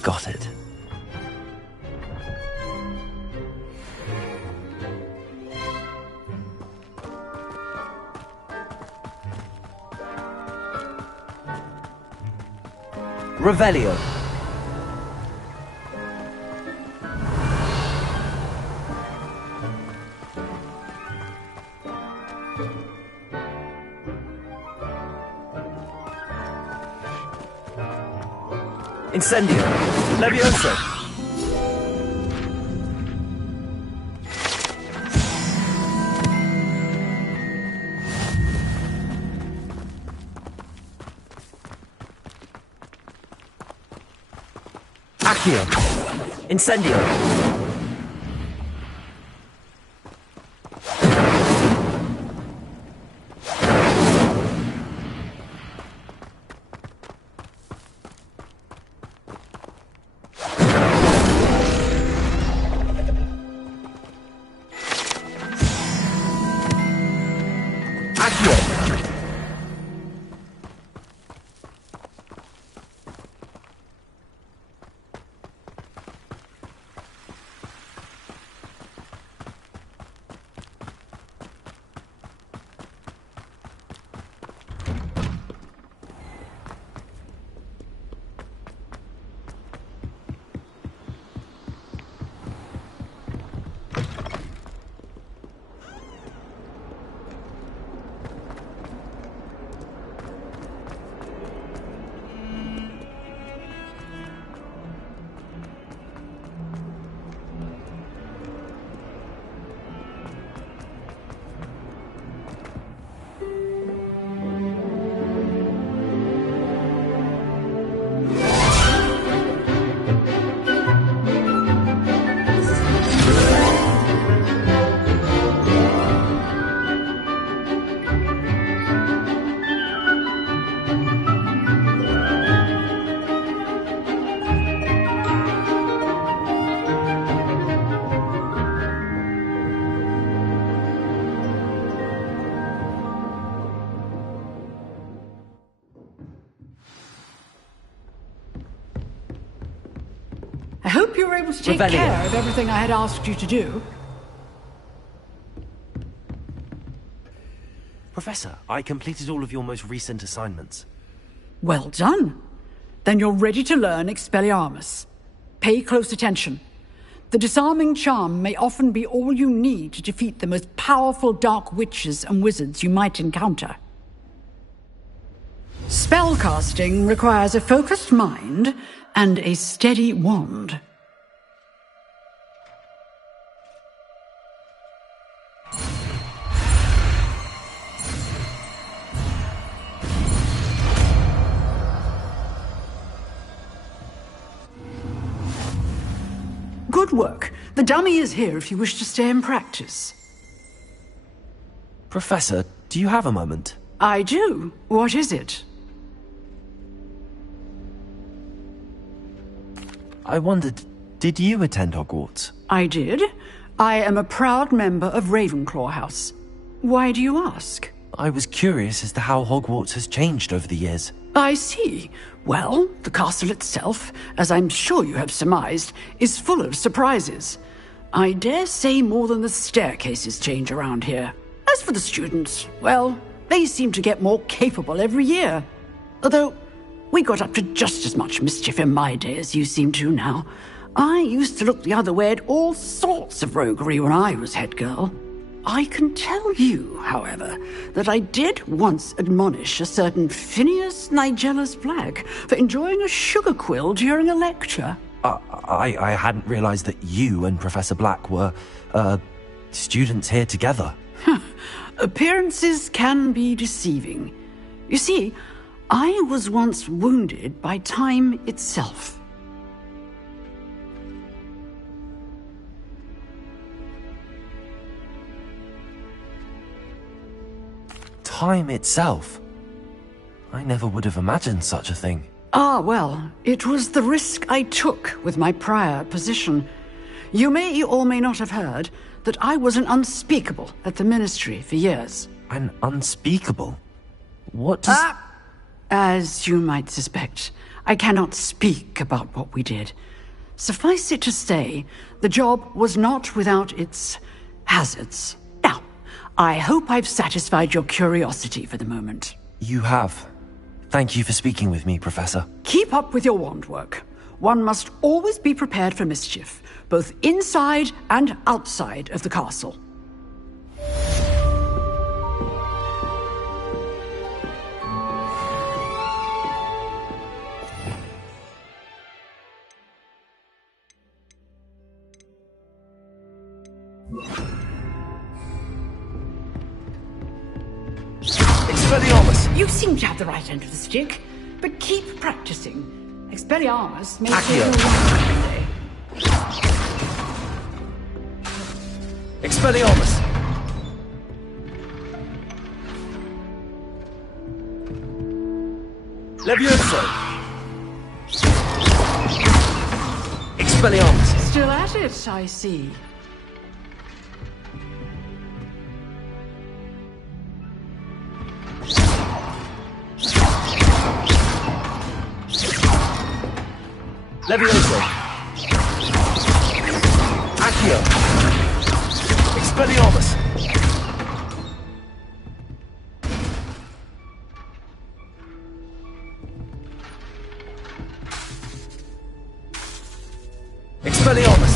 Got it. Revelio. Incendio. Levioso. Accio. Incendio. I hope you were able to take Revelio. care of everything I had asked you to do. Professor, I completed all of your most recent assignments. Well done. Then you're ready to learn Expelliarmus. Pay close attention. The disarming charm may often be all you need to defeat the most powerful dark witches and wizards you might encounter. Spellcasting requires a focused mind and a steady wand. Good work. The dummy is here if you wish to stay and practice. Professor, do you have a moment? I do. What is it? I wondered, did you attend Hogwarts? I did. I am a proud member of Ravenclaw House. Why do you ask? I was curious as to how Hogwarts has changed over the years. I see. Well, the castle itself, as I'm sure you have surmised, is full of surprises. I dare say more than the staircases change around here. As for the students, well, they seem to get more capable every year. Although, we got up to just as much mischief in my day as you seem to now. I used to look the other way at all sorts of roguery when I was head girl. I can tell you, however, that I did once admonish a certain Phineas Nigellus Black for enjoying a sugar quill during a lecture. I hadn't realized that you and Professor Black were, students here together. Appearances can be deceiving. You see, I was once wounded by time itself. Time itself? I never would have imagined such a thing. Ah, well, it was the risk I took with my prior position. You may or may not have heard that I was an unspeakable at the Ministry for years. An unspeakable? What does... As you might suspect, I cannot speak about what we did. Suffice it to say, the job was not without its hazards. Now, I hope I've satisfied your curiosity for the moment. You have. Thank you for speaking with me, Professor. Keep up with your wand work. One must always be prepared for mischief, both inside and outside of the castle. Expelliarmus! You seem to have the right end of the stick, but keep practicing. Expelliarmus may Accio. take a day. Expelliarmus! Levioso! Expelliarmus! Still at it, I see. Levioso! Accio! Expelliarmus! Expelliarmus!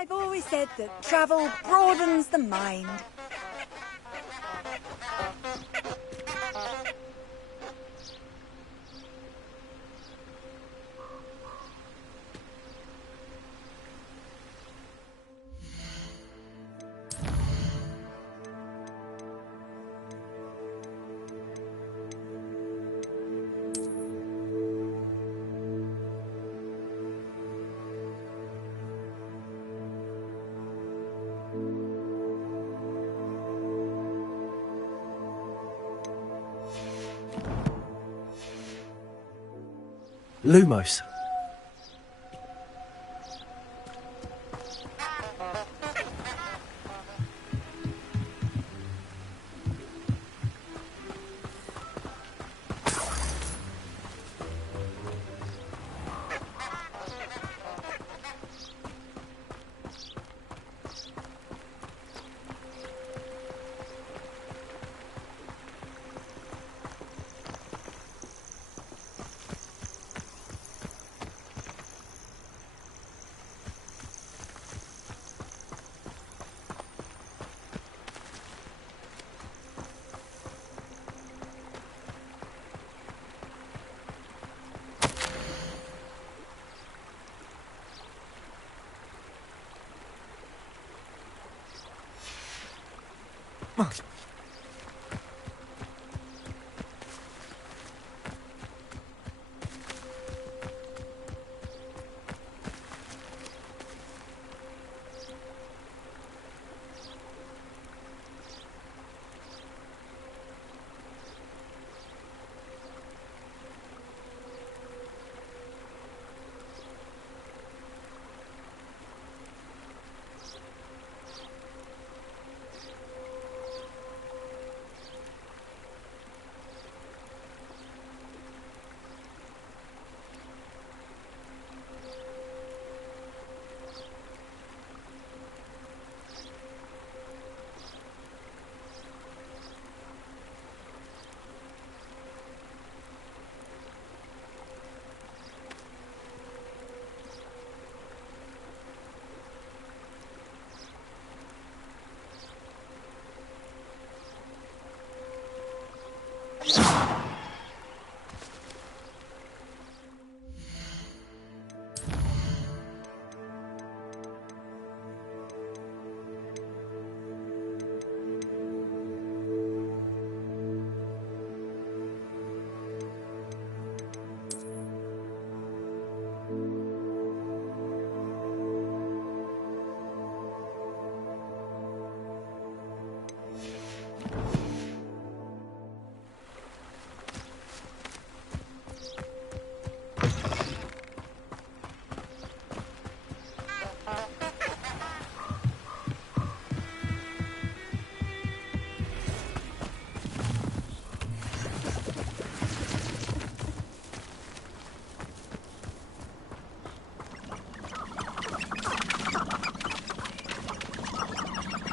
I've always said that travel broadens the mind. Lumos.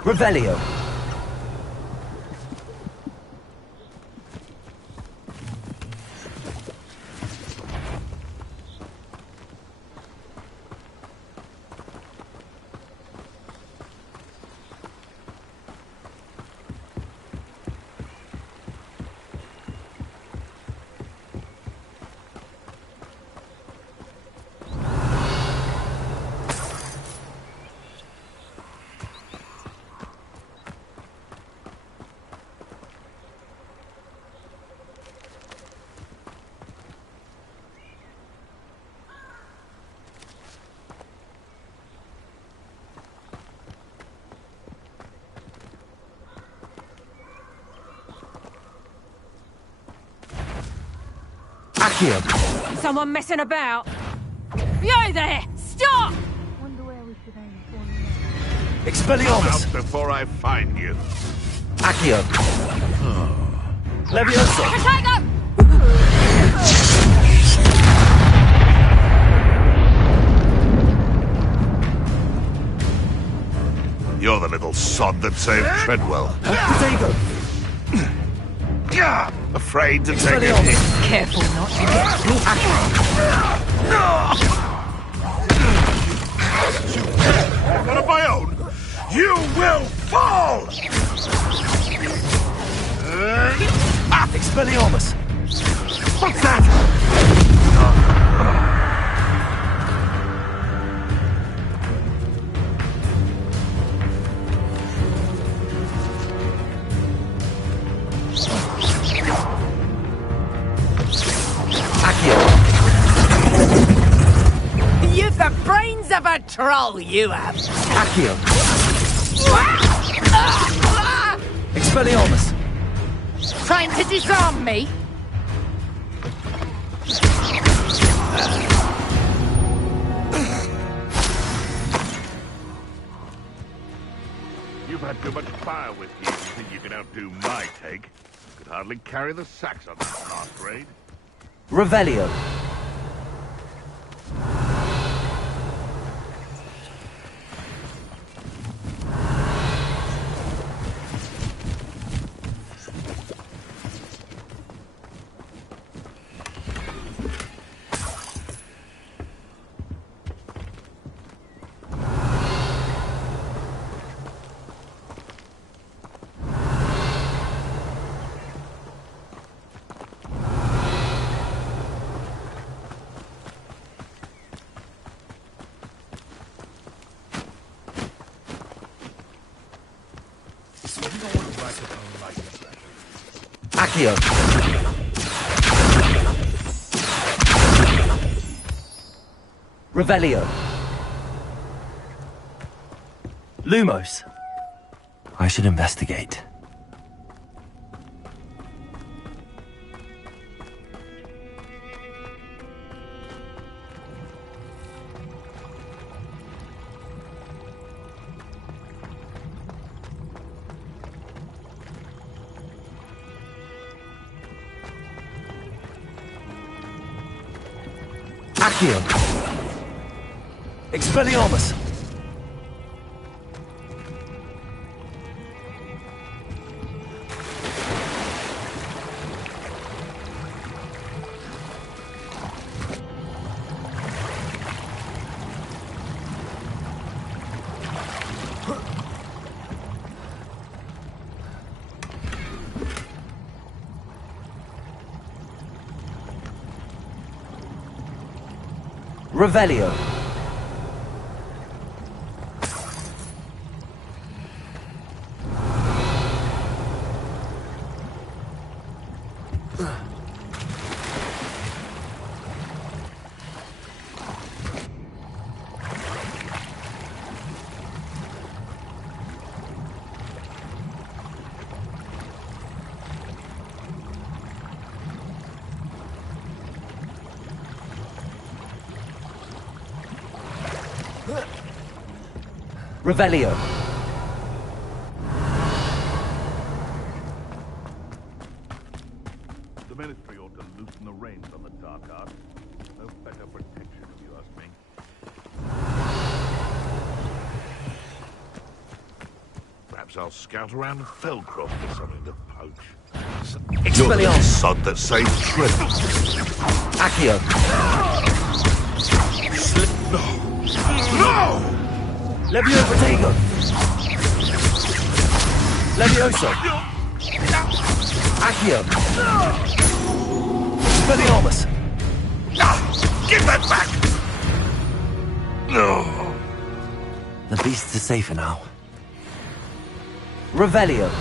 Revelio. Accio. Someone messing about? You there! Stop! Expelliarmus! Come out before I find you. Accio! Levioso! Protego! You're the little sod that saved Treadwell. Protego! Afraid to take a hit. Careful not to get One of my own. You will fall! Expelliarmus! What's that? You've the brains of a troll, you have. Accio! Expelliarmus! Trying to disarm me? You've had too much fire with you. You think you can outdo my take? Could hardly carry the sacks on that last raid. Revelio! Accio! Revelio! Lumos! I should investigate. Accio! Expelliarmus! Revelio! Revelio! The Ministry ought to loosen the reins on the dark arts. No better protection, if you ask me. Perhaps I'll scout around Felcroft for something to poach. You're the little sod that saved Treadwell. Accio! No! Levio Protego! Levioso! Accio! Expelliarmus! Give that back! No. The beasts are safer now. Revelio!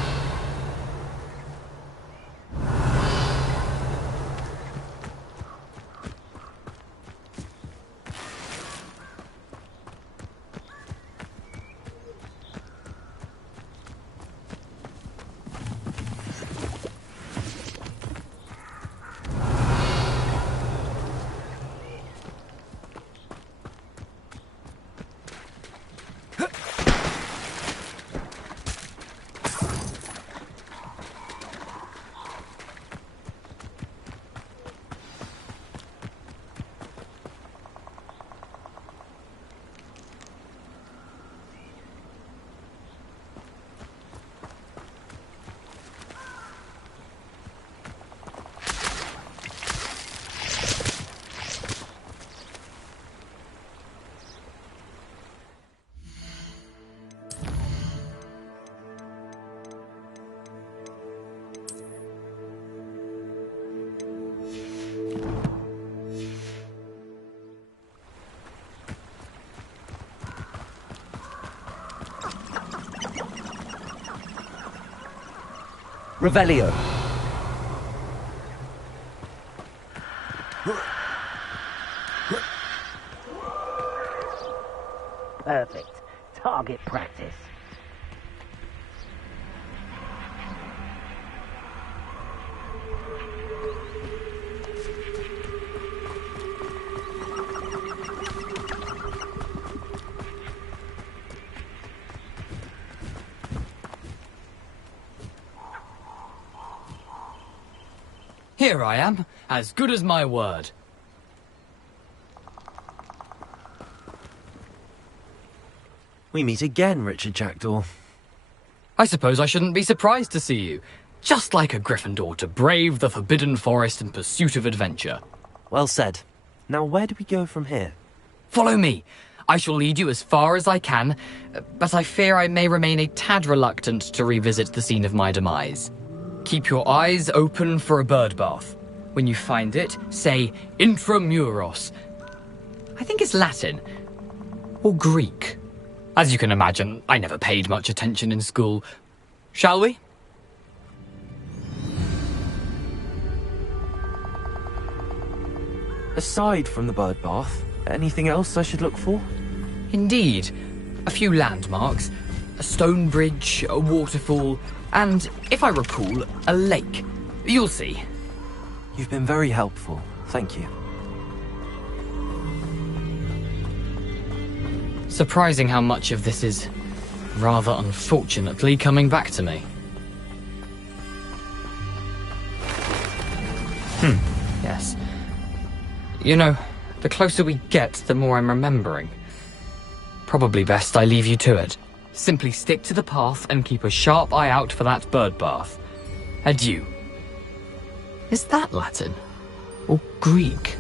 Revelio. Perfect. Target practice. Here I am, as good as my word. We meet again, Richard Jackdaw. I suppose I shouldn't be surprised to see you. Just like a Gryffindor to brave the Forbidden Forest in pursuit of adventure. Well said. Now where do we go from here? Follow me. I shall lead you as far as I can, but I fear I may remain a tad reluctant to revisit the scene of my demise. Keep your eyes open for a bird bath. When you find it, say Intramuros. I think it's Latin. Or Greek. As you can imagine, I never paid much attention in school. Shall we? Aside from the bird bath, anything else I should look for? Indeed. A few landmarks. A stone bridge, a waterfall, and, if I recall, a lake. You'll see. You've been very helpful. Thank you. Surprising how much of this is, rather unfortunately, coming back to me. Yes. You know, the closer we get, the more I'm remembering. Probably best I leave you to it. Simply stick to the path and keep a sharp eye out for that bird bath. Adieu. Is that Latin? Or Greek?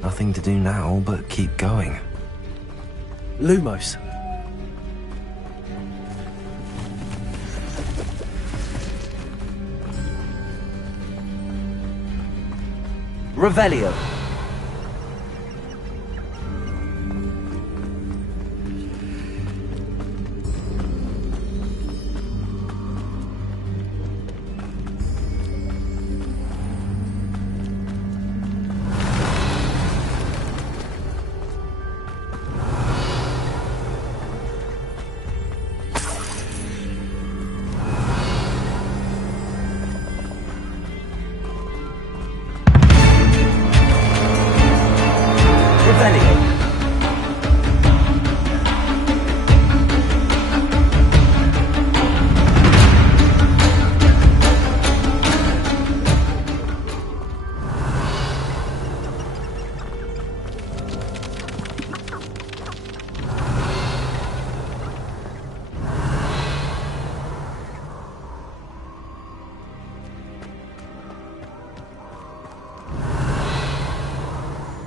Nothing to do now but keep going. Lumos. Revelio.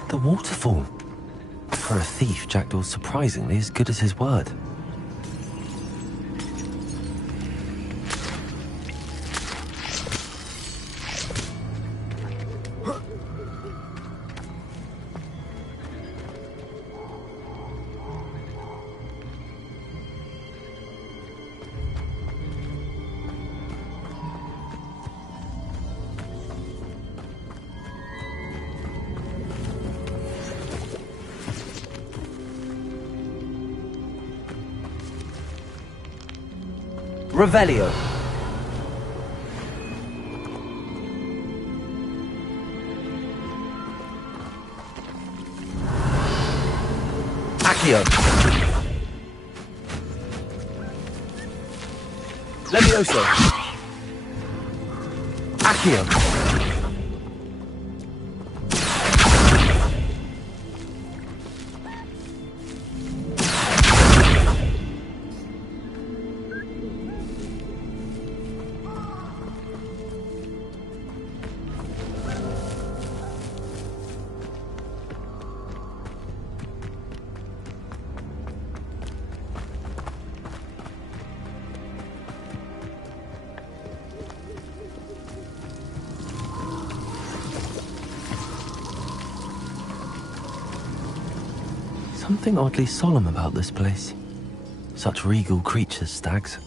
The waterfall. For a thief, Jackdaw's surprisingly as good as his word. Revelio. Accio. Levioso. Accio. Something oddly solemn about this place. Such regal creatures, stags.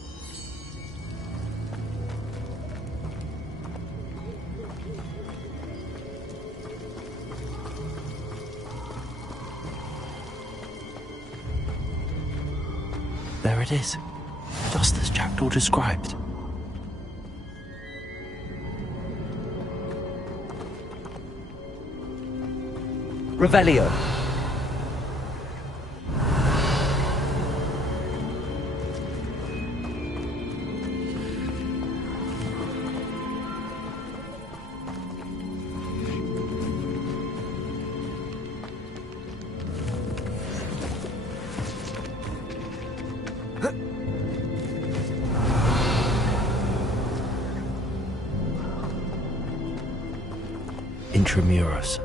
There it is, just as Jackdaw described. Revelio. Intramuros.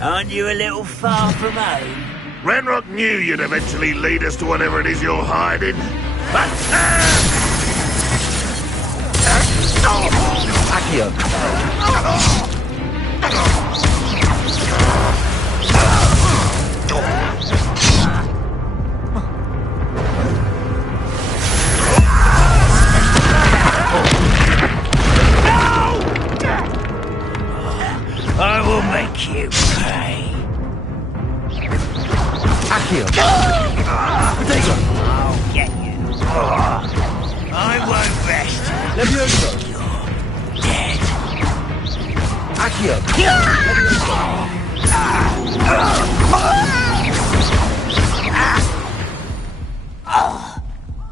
Aren't you a little far from home? Ranrock knew you'd eventually lead us to whatever it is you're hiding. I will make you pay. Accio. I'll get you. I won't rest. Levioso. You're dead. Accio.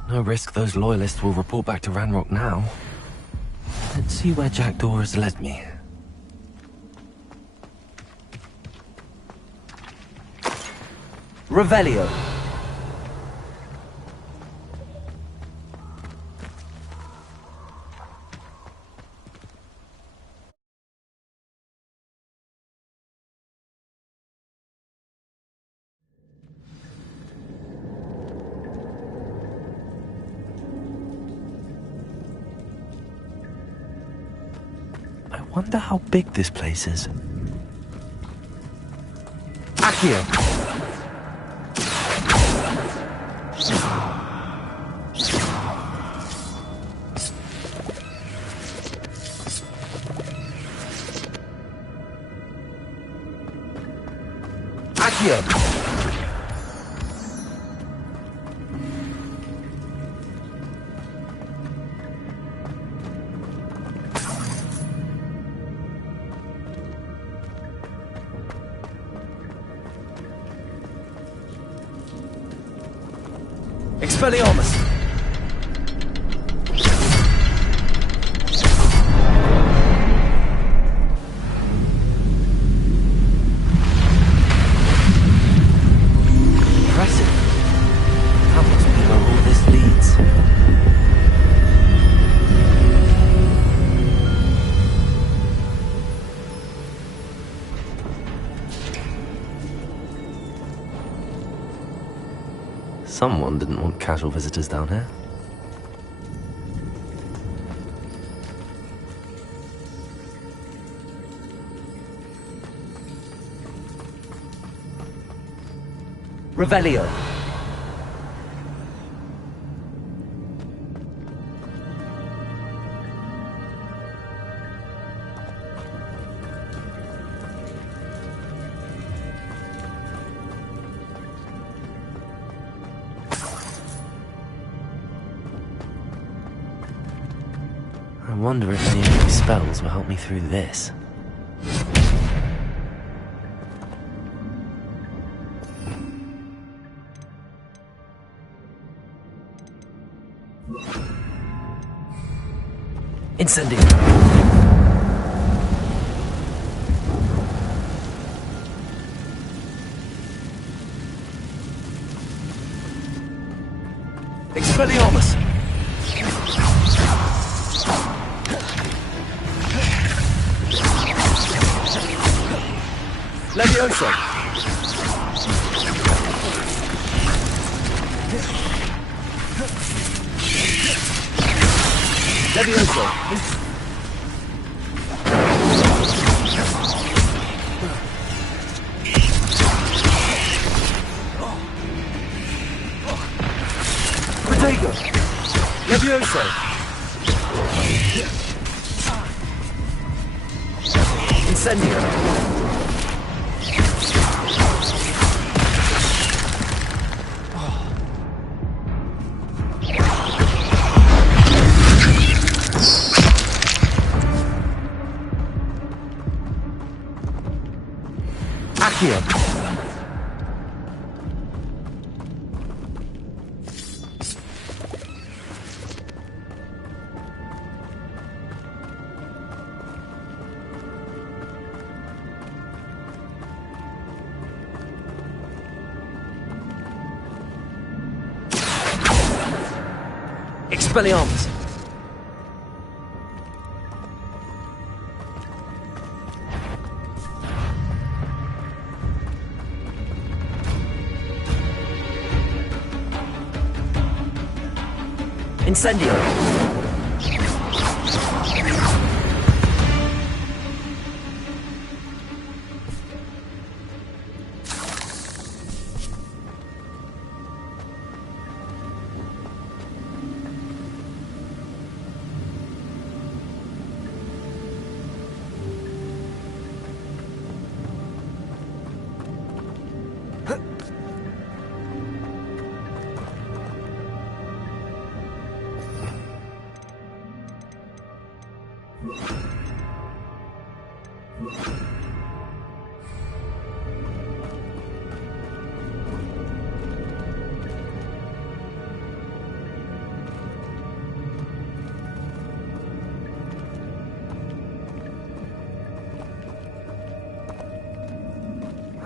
No risk those loyalists will report back to Ranrock now. Let's see where Jackdaw has led me. Revelio. I wonder how big this place is. Accio. Accio. Expelliarmus! Impressive. That must be where all this leads. Someone didn't want casual visitors down here. Revelio. I wonder if any of these spells will help me through this. Incendio. Expelliarmus. Levioso. Levioso. Protego. Levioso. Incendio. Accio. Expelliarmus. Incendio.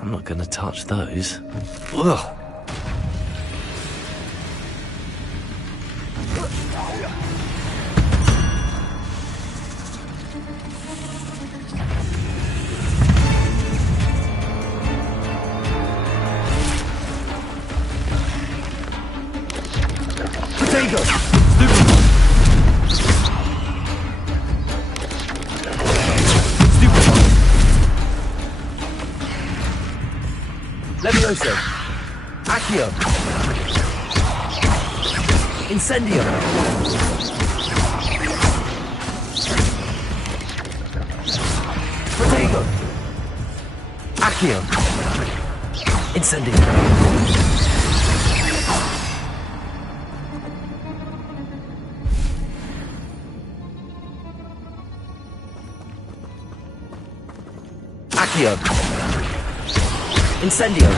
I'm not gonna touch those. Ugh. Protego. Levioso. Accio. Incendio. Protego. Accio. Incendio. Accio. Incendio.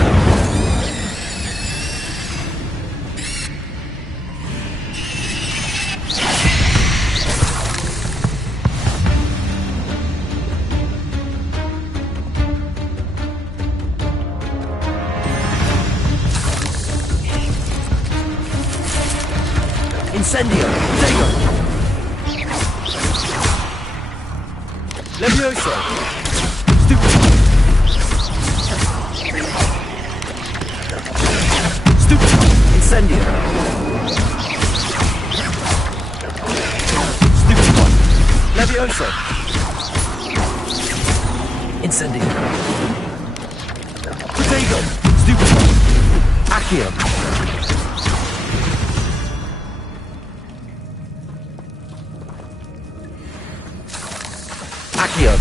Incendio. Protego. Levioso. Incendio. Stupid one. Levioso. Incendio. Protego. Stupid one. Accio. Accio.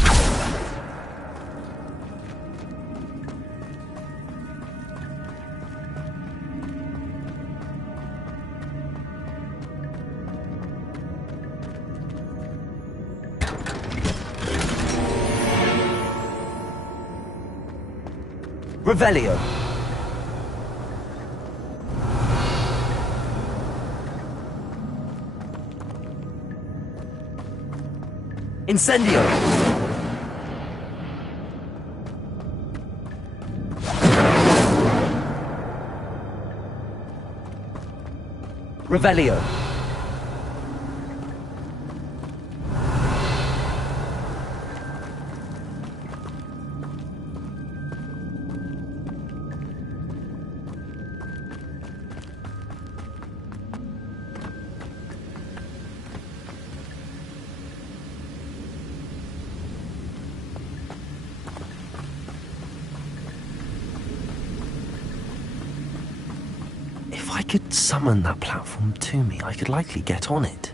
Revelio. Incendio. Revelio. could summon that platform to me, I could likely get on it.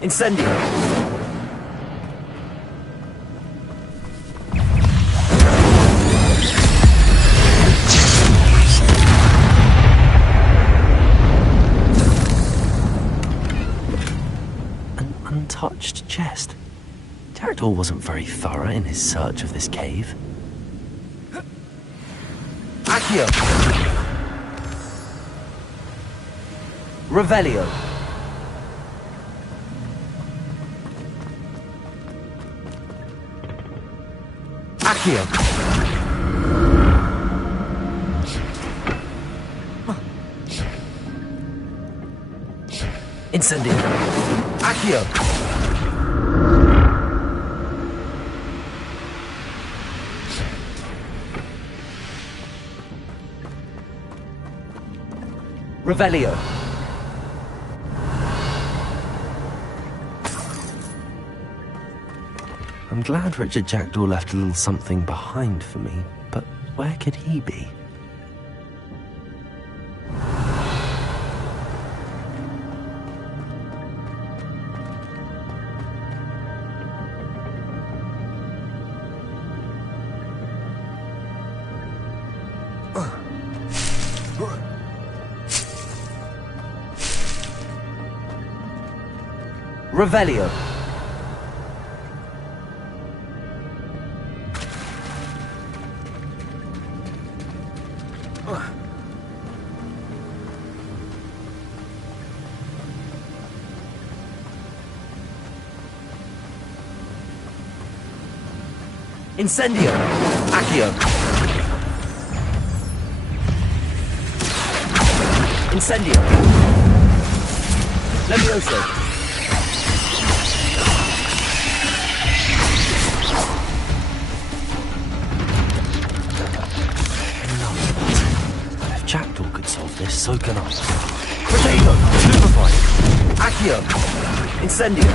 Incendio! An untouched chest. Jackdaw wasn't very thorough in his search of this cave. Accio! Revelio! Accio! Incendio! Accio! Revelio! I'm glad Richard Jackdaw left a little something behind for me, but where could he be? Revelio! Incendio! Accio! Incendio! Levioso! If Jackdaw could solve this, so can I. Potato! Stupefy! Accio! Incendio!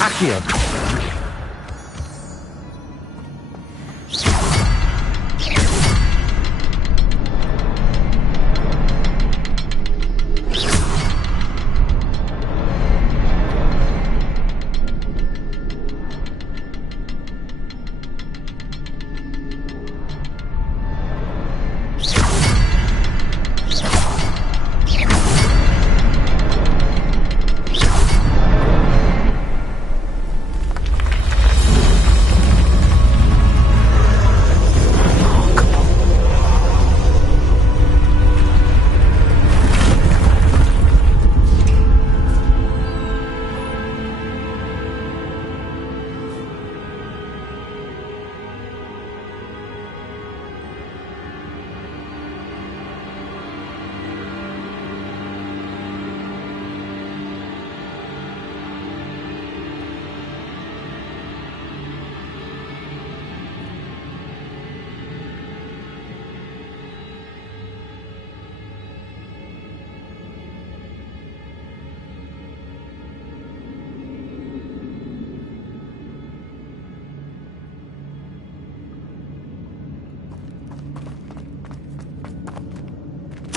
Accio!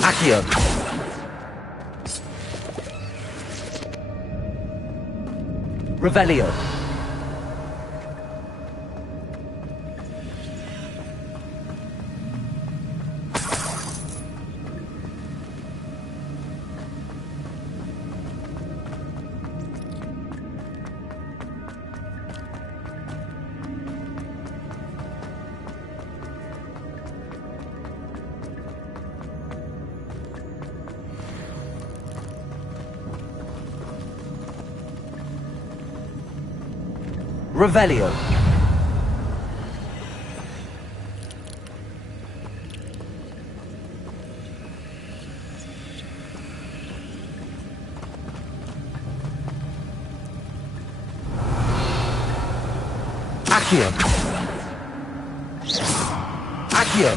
Accio! Revelio! Revelio! Accio. Accio.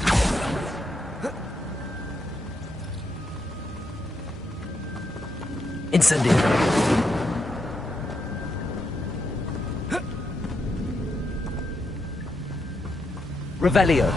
Incendio. Revelio.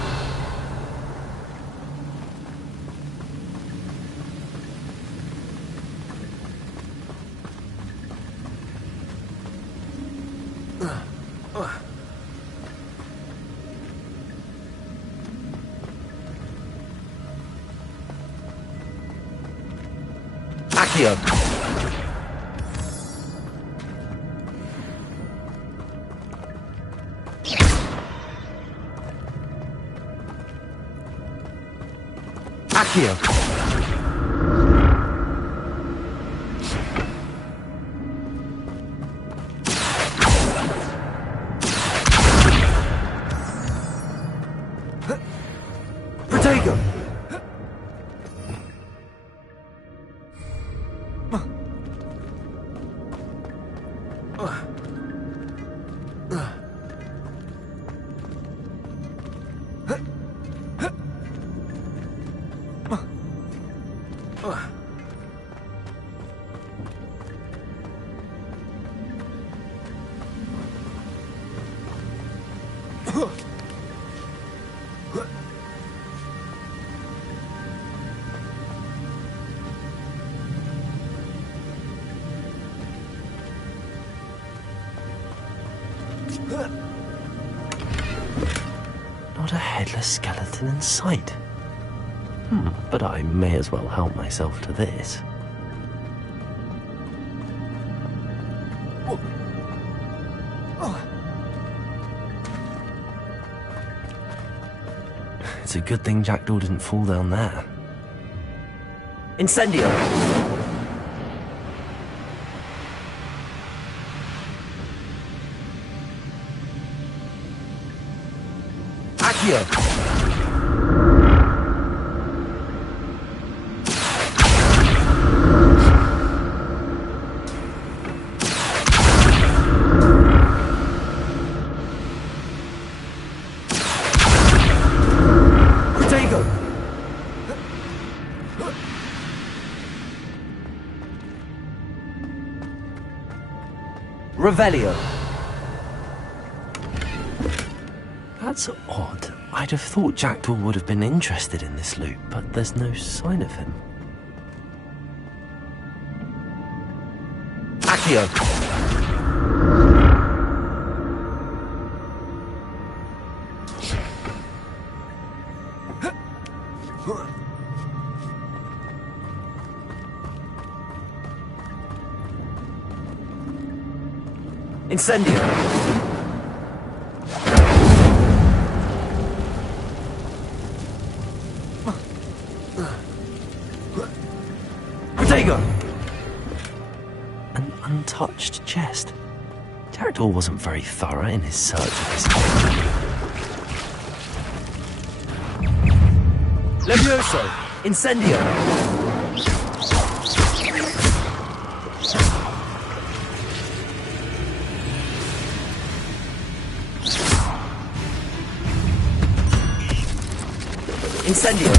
Accio. Accio. Protego. Not a headless skeleton in sight. But I may as well help myself to this. It's a good thing Jackdaw didn't fall down there. Incendio. Accio. Protego. Revelio. That's odd. I'd have thought Jackdaw would have been interested in this loot, but there's no sign of him. Accio. Incendio. Protego. An untouched chest. Jackdaw wasn't very thorough in his search of this. Levioso. Incendio. Incendio.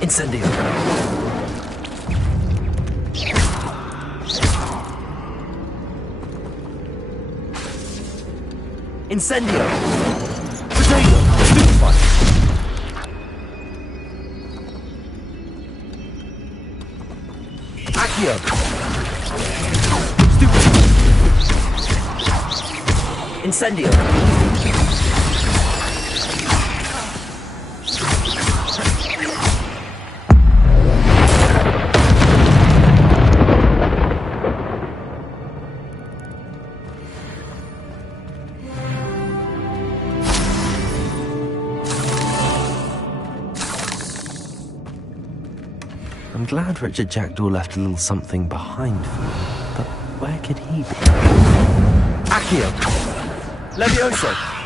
Incendio. Incendio. Protego. Stupefy. Accio. Stupefy. Incendio. I'm glad Richard Jackdaw left a little something behind for me, but where could he be? Accio! Levioso!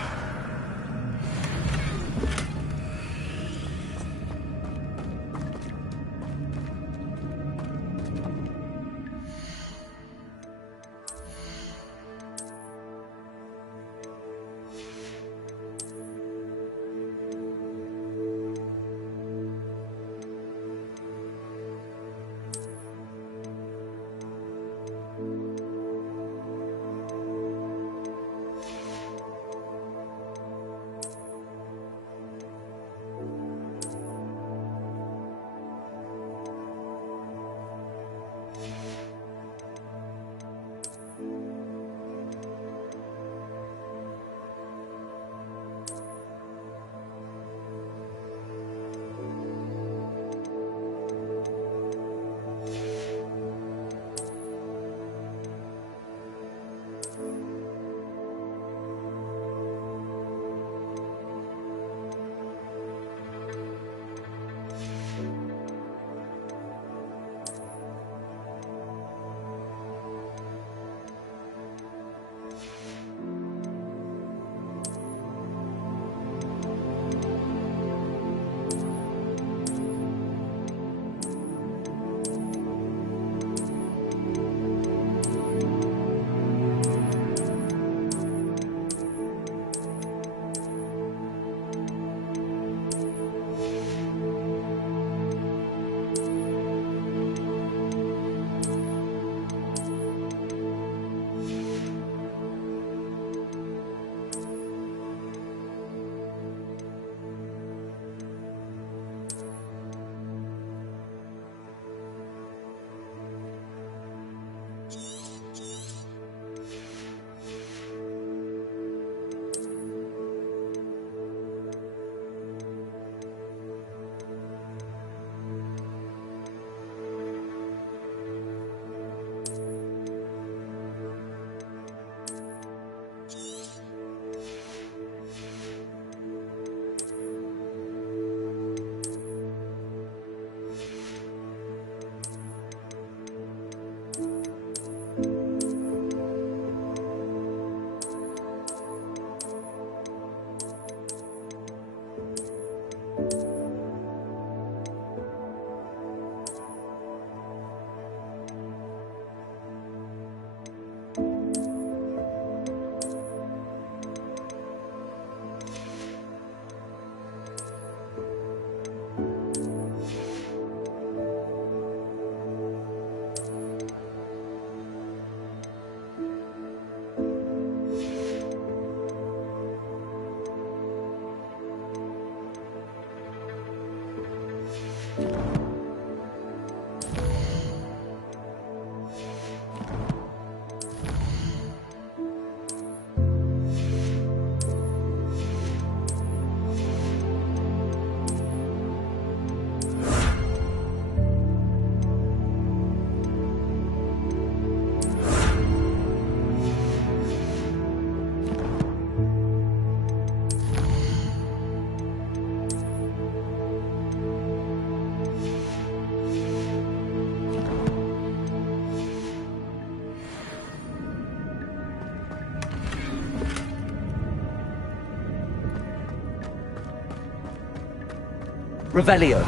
Revelio.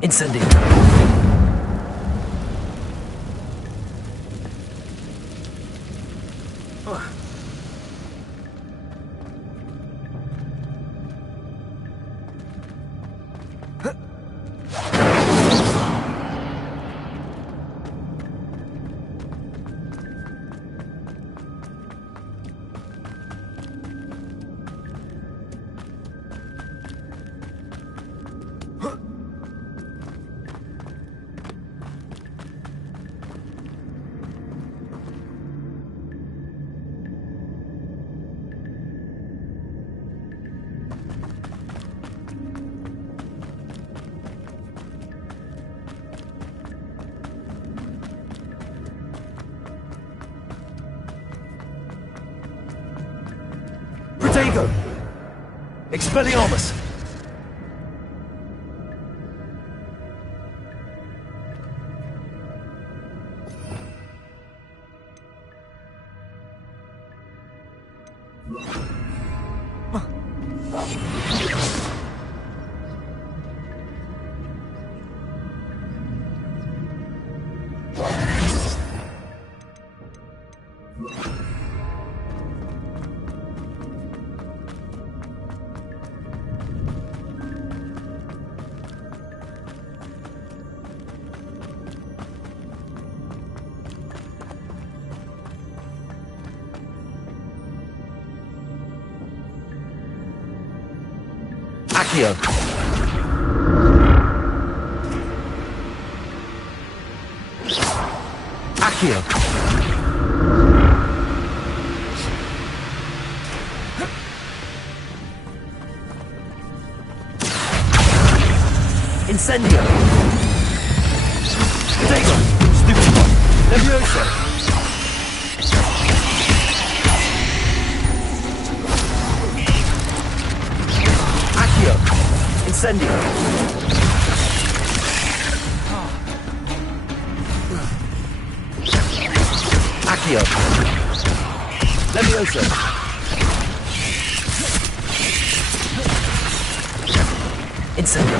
Incendio. Dago! Expelliarmus! Accio. Accio. Incendio. Dago. Stupid one. Levioso. Incendio! Accio! Levioso! Incendio!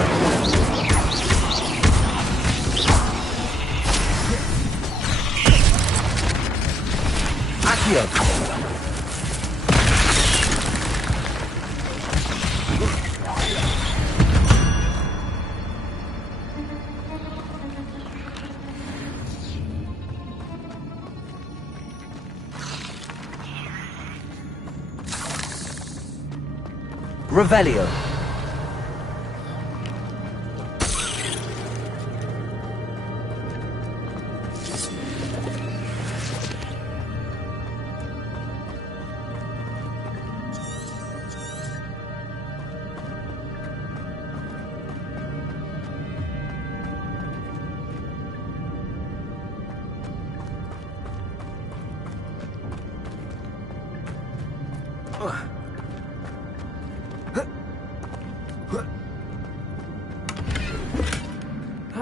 Accio! Revelio.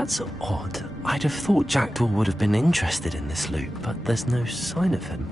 That's odd. I'd have thought Jackdaw would have been interested in this loot, but there's no sign of him.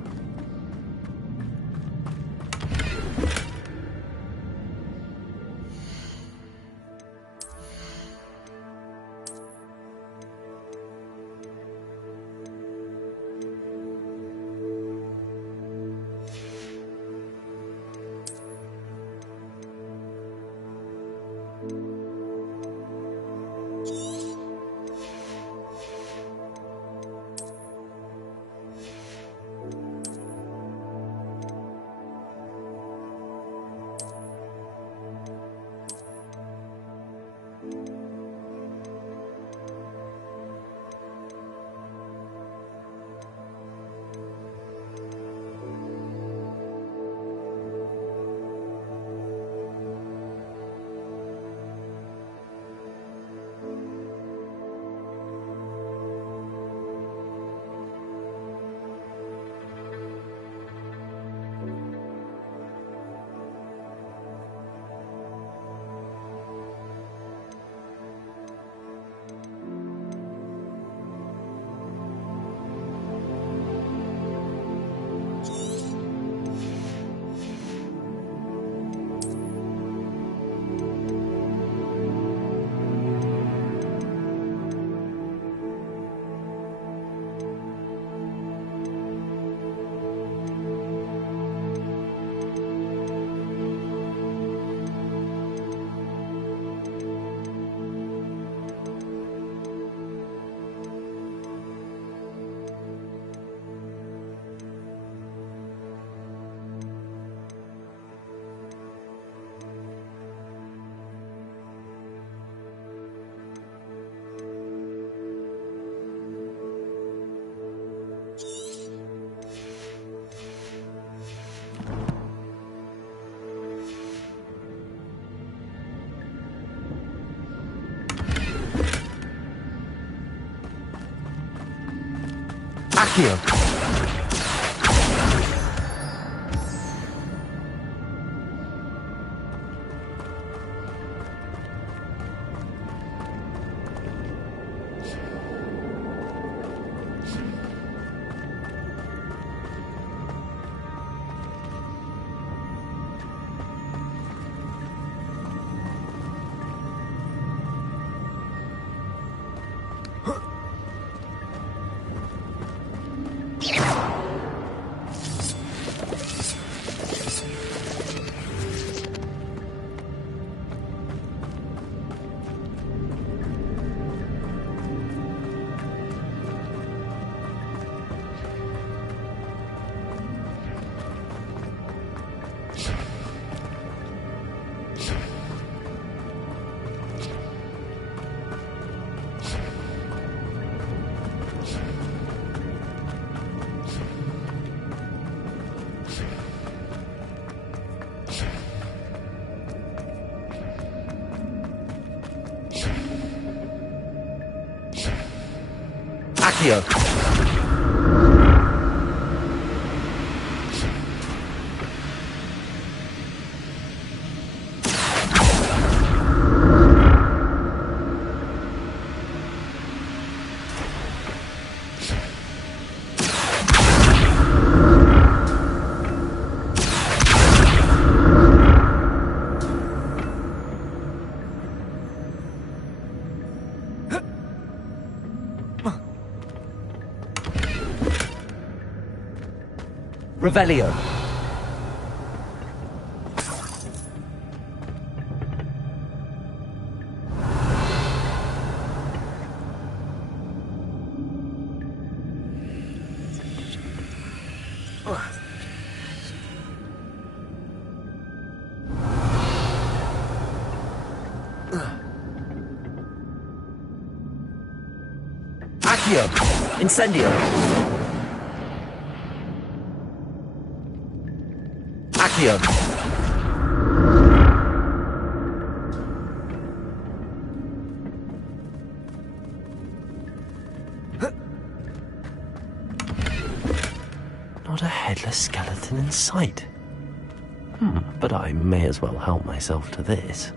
Accio. Accio. Revelio. Accio. Incendio. Accio. Not a headless skeleton in sight. But I may as well help myself to this.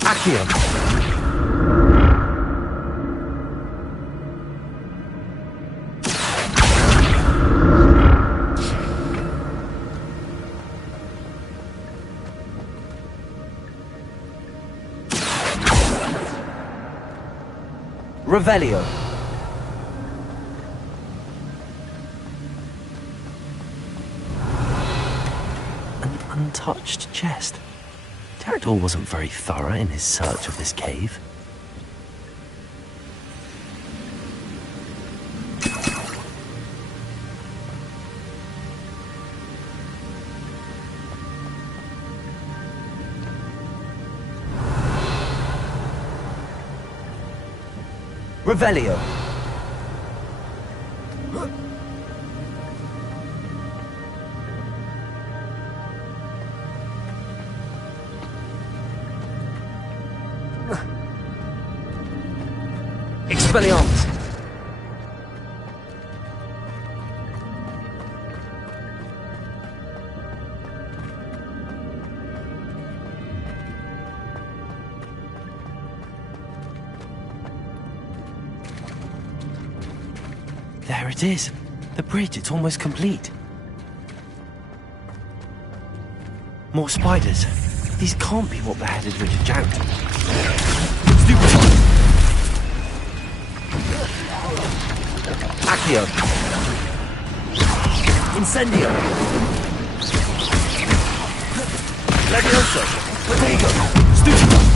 Accio. Revelio. An untouched chest. Terador wasn't very thorough in his search of this cave. Revelio. Expelliarmus. There it is. The bridge, it's almost complete. More spiders. These can't be what beheaded Richard Jackdaw. Stupid one. Accio. Incendio. Levioso. Protego. Stupid one.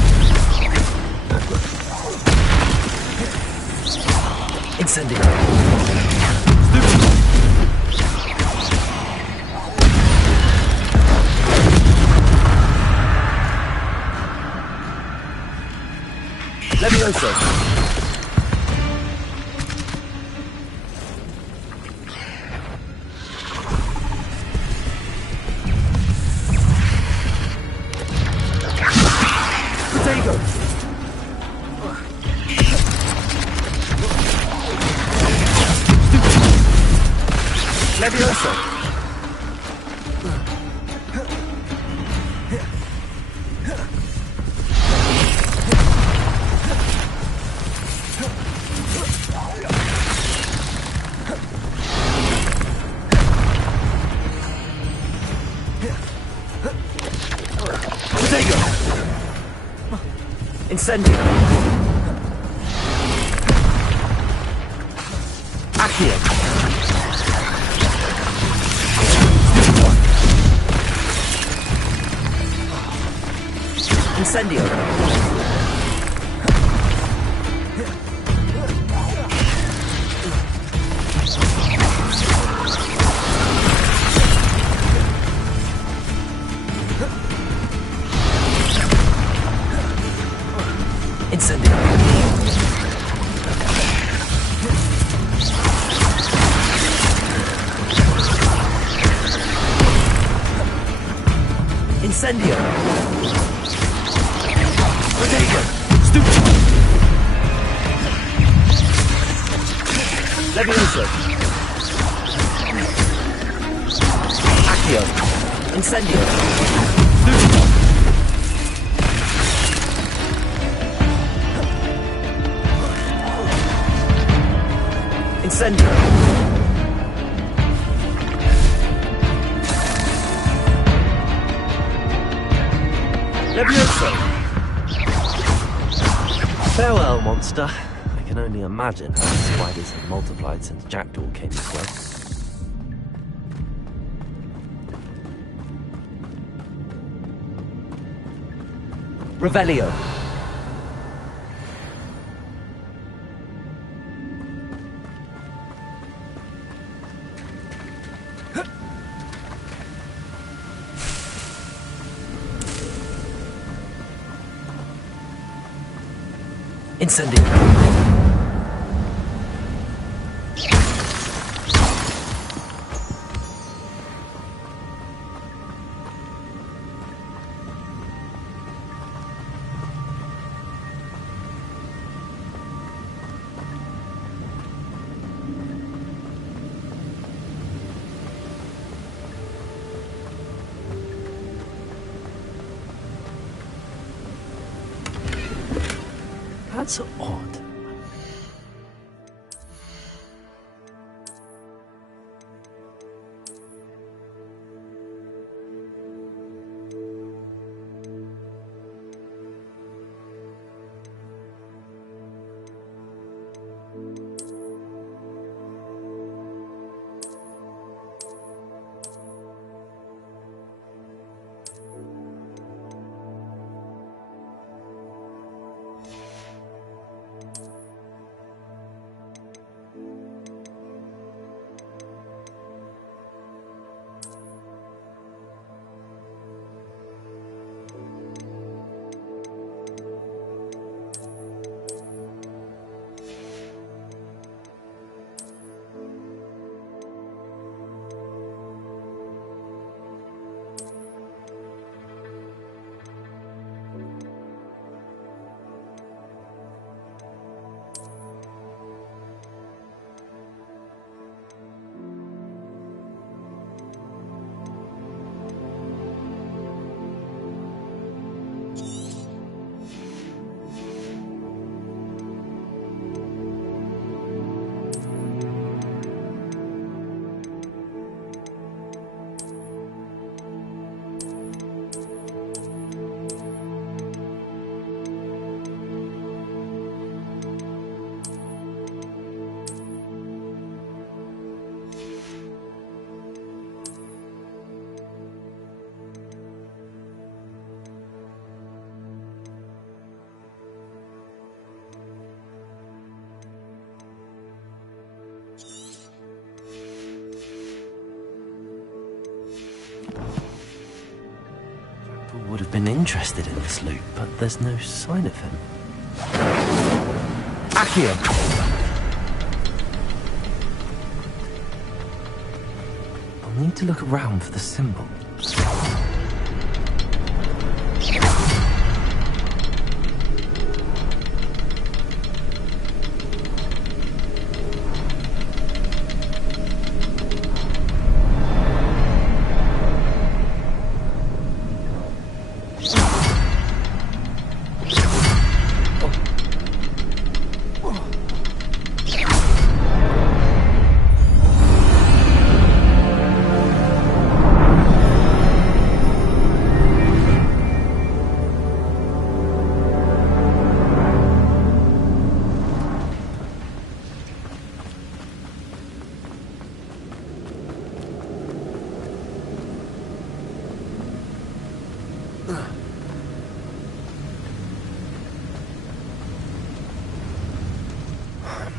Incendio. Stupid one. Levioso. Levioso. Protego. Incendio. Accio. Incendio. Incendio. Incendio! Rodego! Stuccio! Levioso! Accio! Incendio! Stuccio! Incendio! Levioso! Farewell, monster. I can only imagine how the spiders have multiplied since Jackdaw came this way. Revelio! Incendio! That's odd. Would have been interested in this loot, but there's no sign of him. Accio! I'll need to look around for the symbol.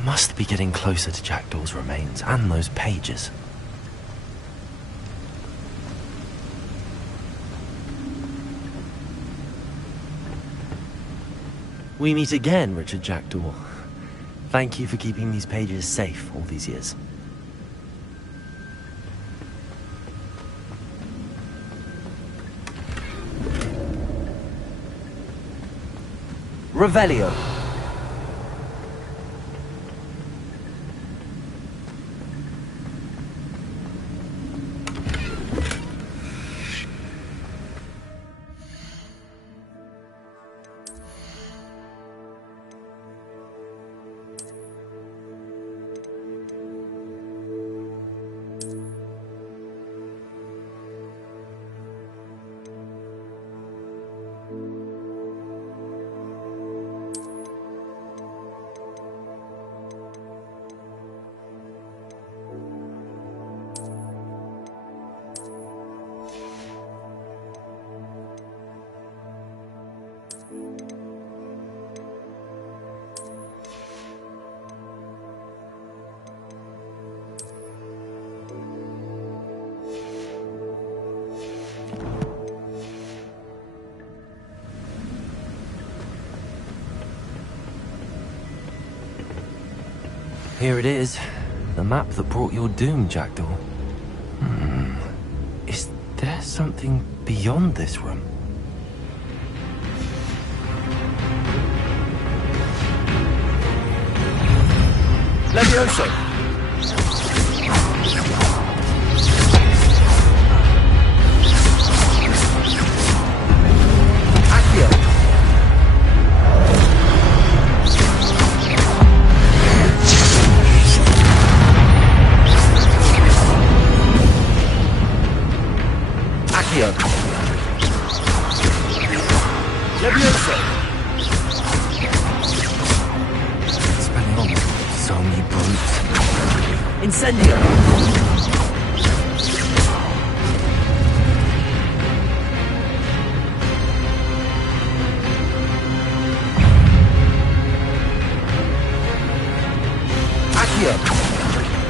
Must be getting closer to Jackdaw's remains and those pages. We meet again, Richard Jackdaw. Thank you for keeping these pages safe all these years. Revelio. Here it is. The map that brought your doom, Jackdaw. Is there something beyond this room? Levioso. Accio. Accio. Levioso. Zombie brute. Incendio. Accio.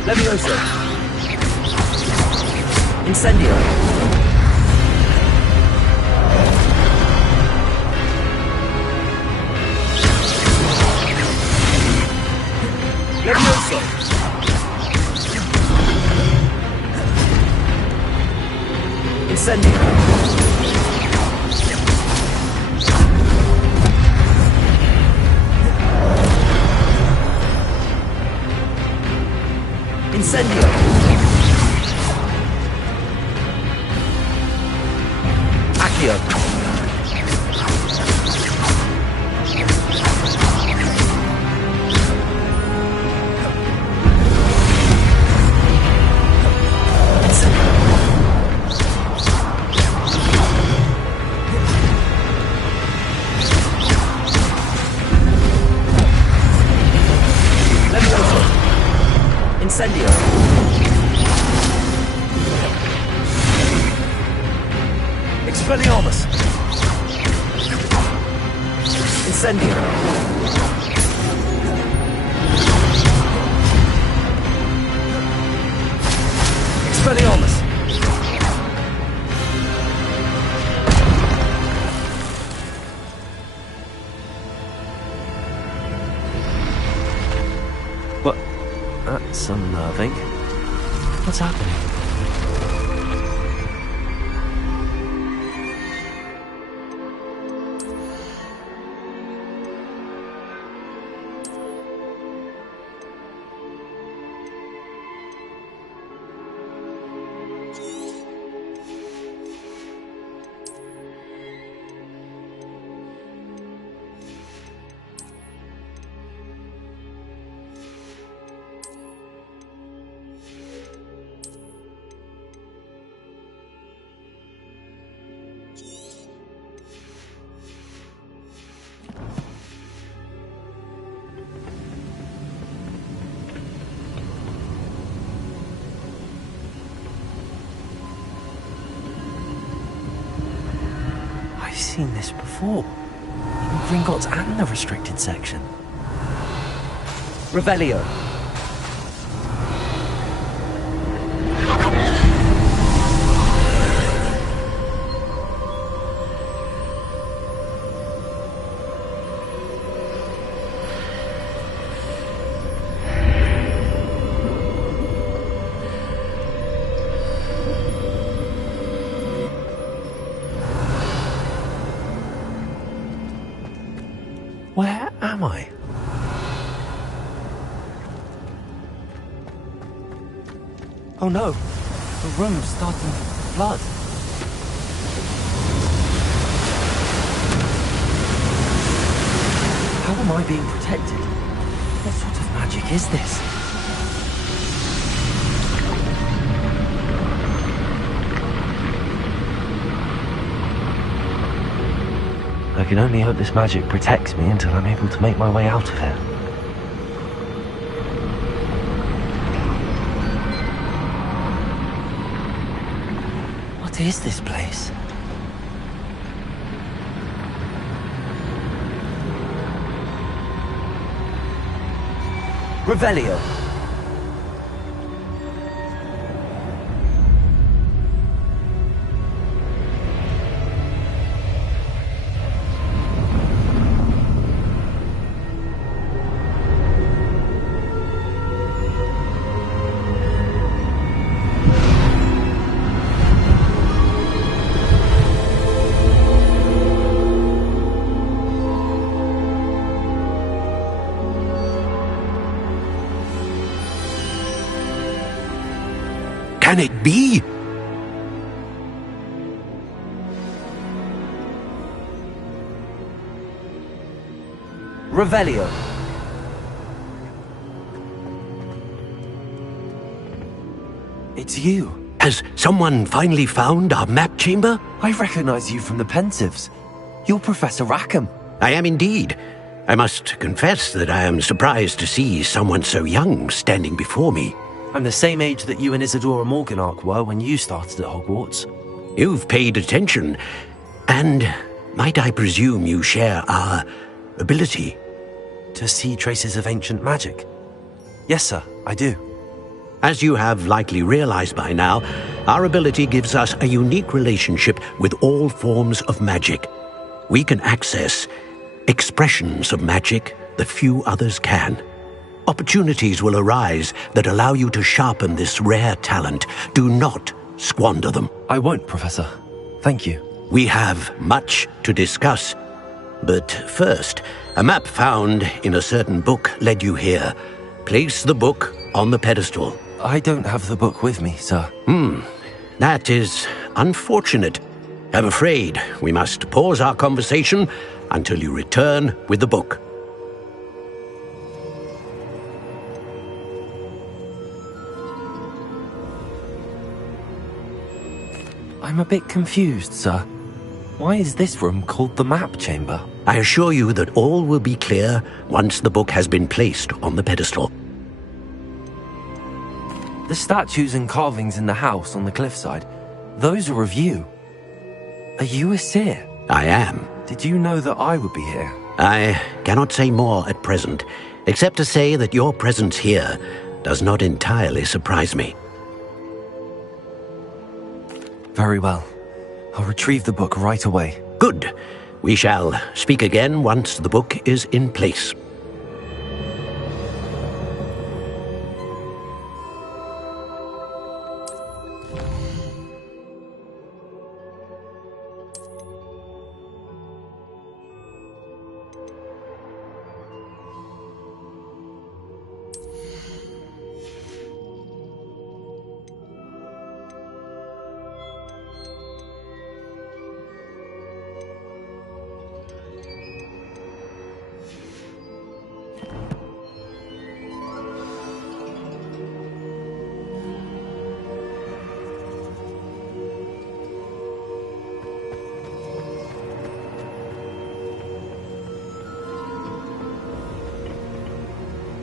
Levioso. Incendio. Levioso. Incendio. Incendio. Accio. Levioso. Incendio. Expelliarmus. Incendio. Expelliarmus. What? That's unnerving. What's happening? I've seen this before. In Gringotts and the restricted section. Revelio. Where am I? Oh no! The room's starting to flood. How am I being protected? What sort of magic is this? I can only hope this magic protects me until I'm able to make my way out of here. What is this place? Revelio. Can it be? Revelio. It's you. Has someone finally found our map chamber? I recognize you from the Pensieves. You're Professor Rackham. I am indeed. I must confess that I am surprised to see someone so young standing before me. I'm the same age that you and Isadora Morganach were when you started at Hogwarts. You've paid attention, and might I presume you share our ability? To see traces of ancient magic? Yes, sir, I do. As you have likely realized by now, our ability gives us a unique relationship with all forms of magic. We can access expressions of magic that few others can. Opportunities will arise that allow you to sharpen this rare talent. Do not squander them. I won't, Professor. Thank you. We have much to discuss. But first, a map found in a certain book led you here. Place the book on the pedestal. I don't have the book with me, sir. That is unfortunate. I'm afraid we must pause our conversation until you return with the book. I'm a bit confused, sir. Why is this room called the map chamber? I assure you that all will be clear once the book has been placed on the pedestal. The statues and carvings in the house on the cliffside, those are of you. Are you a seer? I am. Did you know that I would be here? I cannot say more at present, except to say that your presence here does not entirely surprise me. Very well. I'll retrieve the book right away. Good. We shall speak again once the book is in place.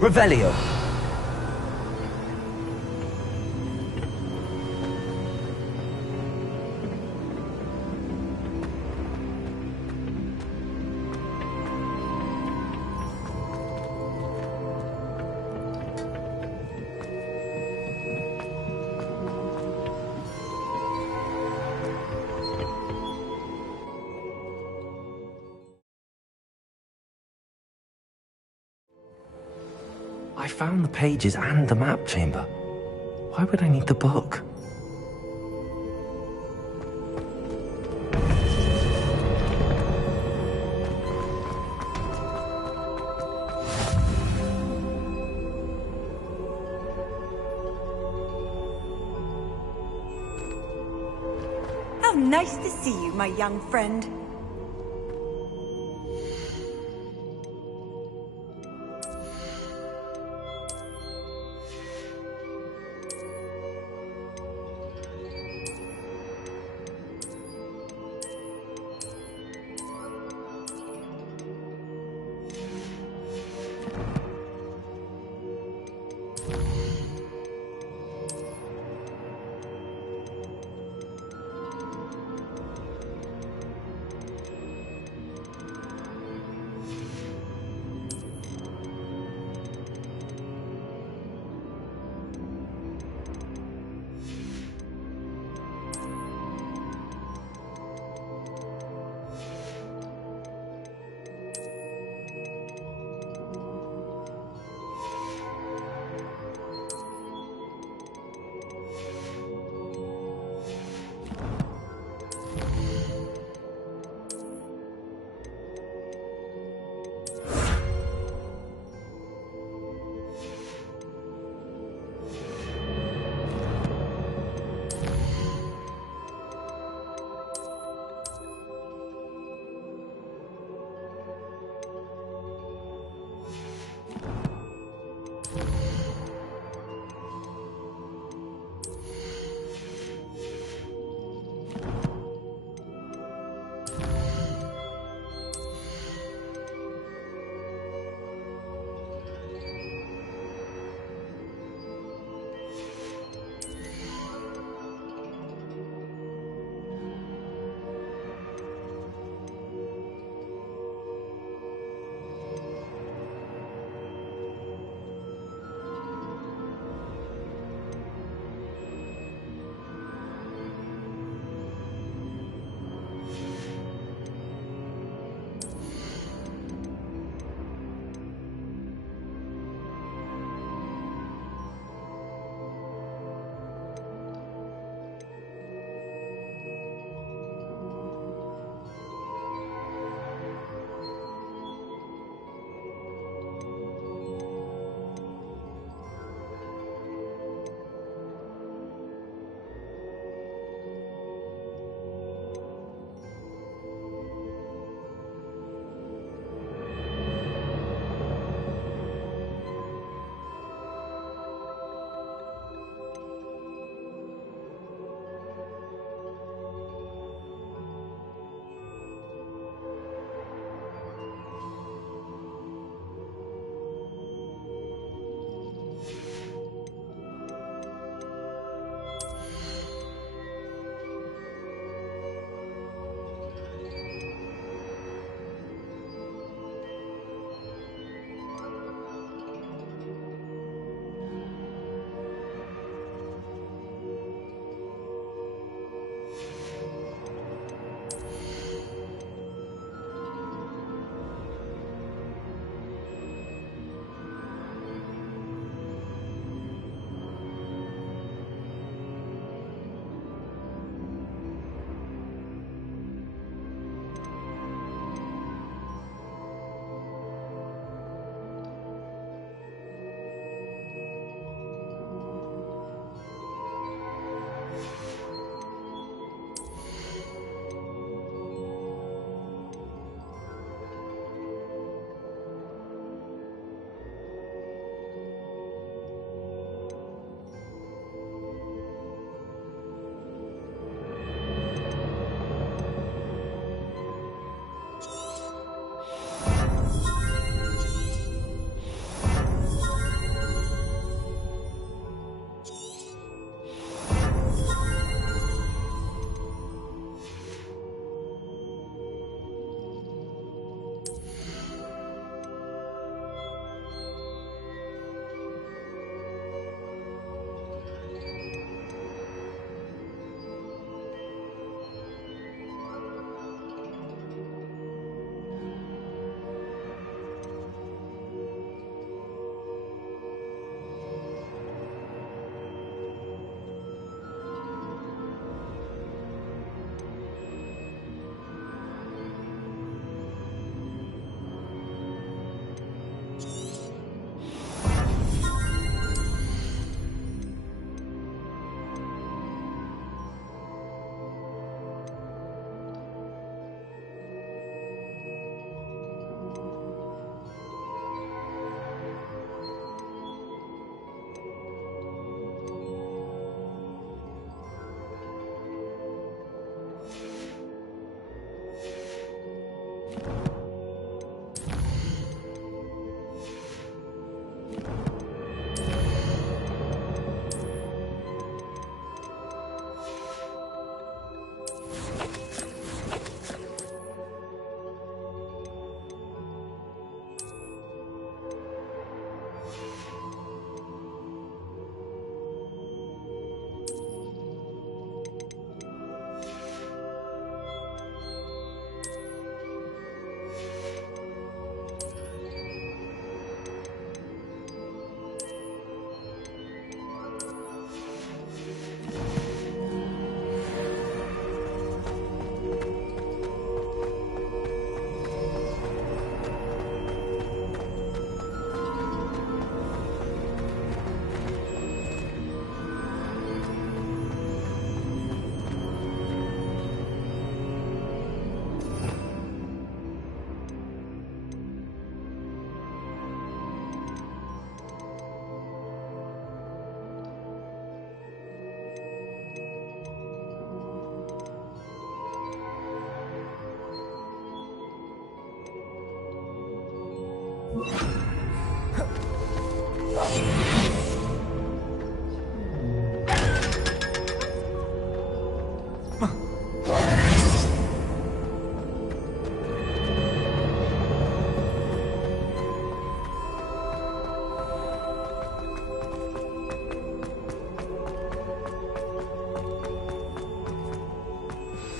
Revelio. I found the pages and the map chamber. Why would I need the book? How nice to see you, my young friend.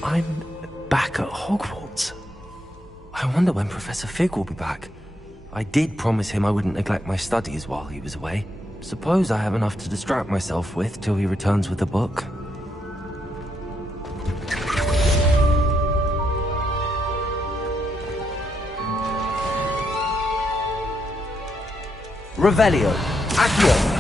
I'm back at Hogwarts. I wonder when Professor Fig will be back. I did promise him I wouldn't neglect my studies while he was away. Suppose I have enough to distract myself with till he returns with the book. Revelio. Accio.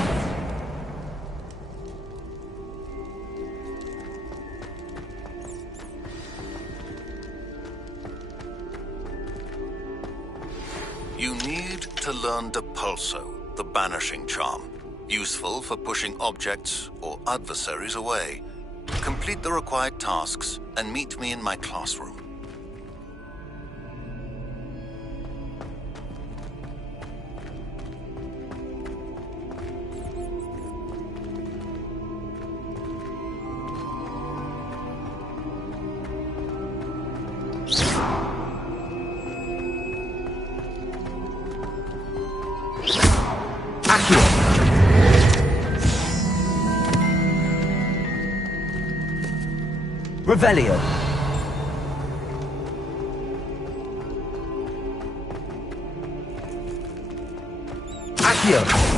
You need to learn Depulso, the banishing charm. Useful for pushing objects or adversaries away. Complete the required tasks and meet me in my classroom. Revelio. Accio.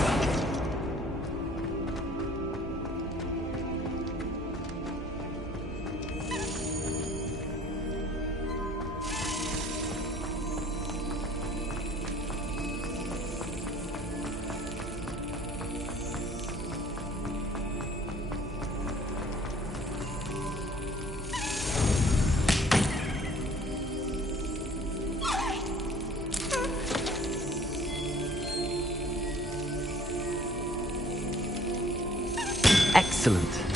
Excellent.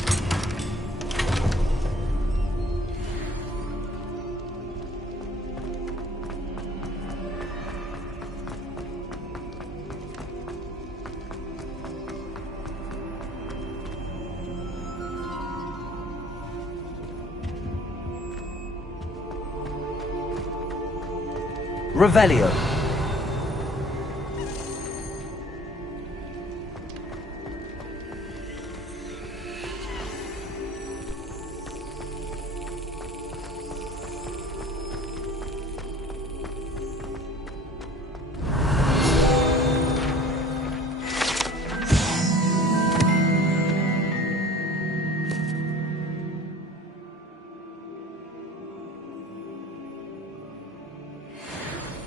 Revelio.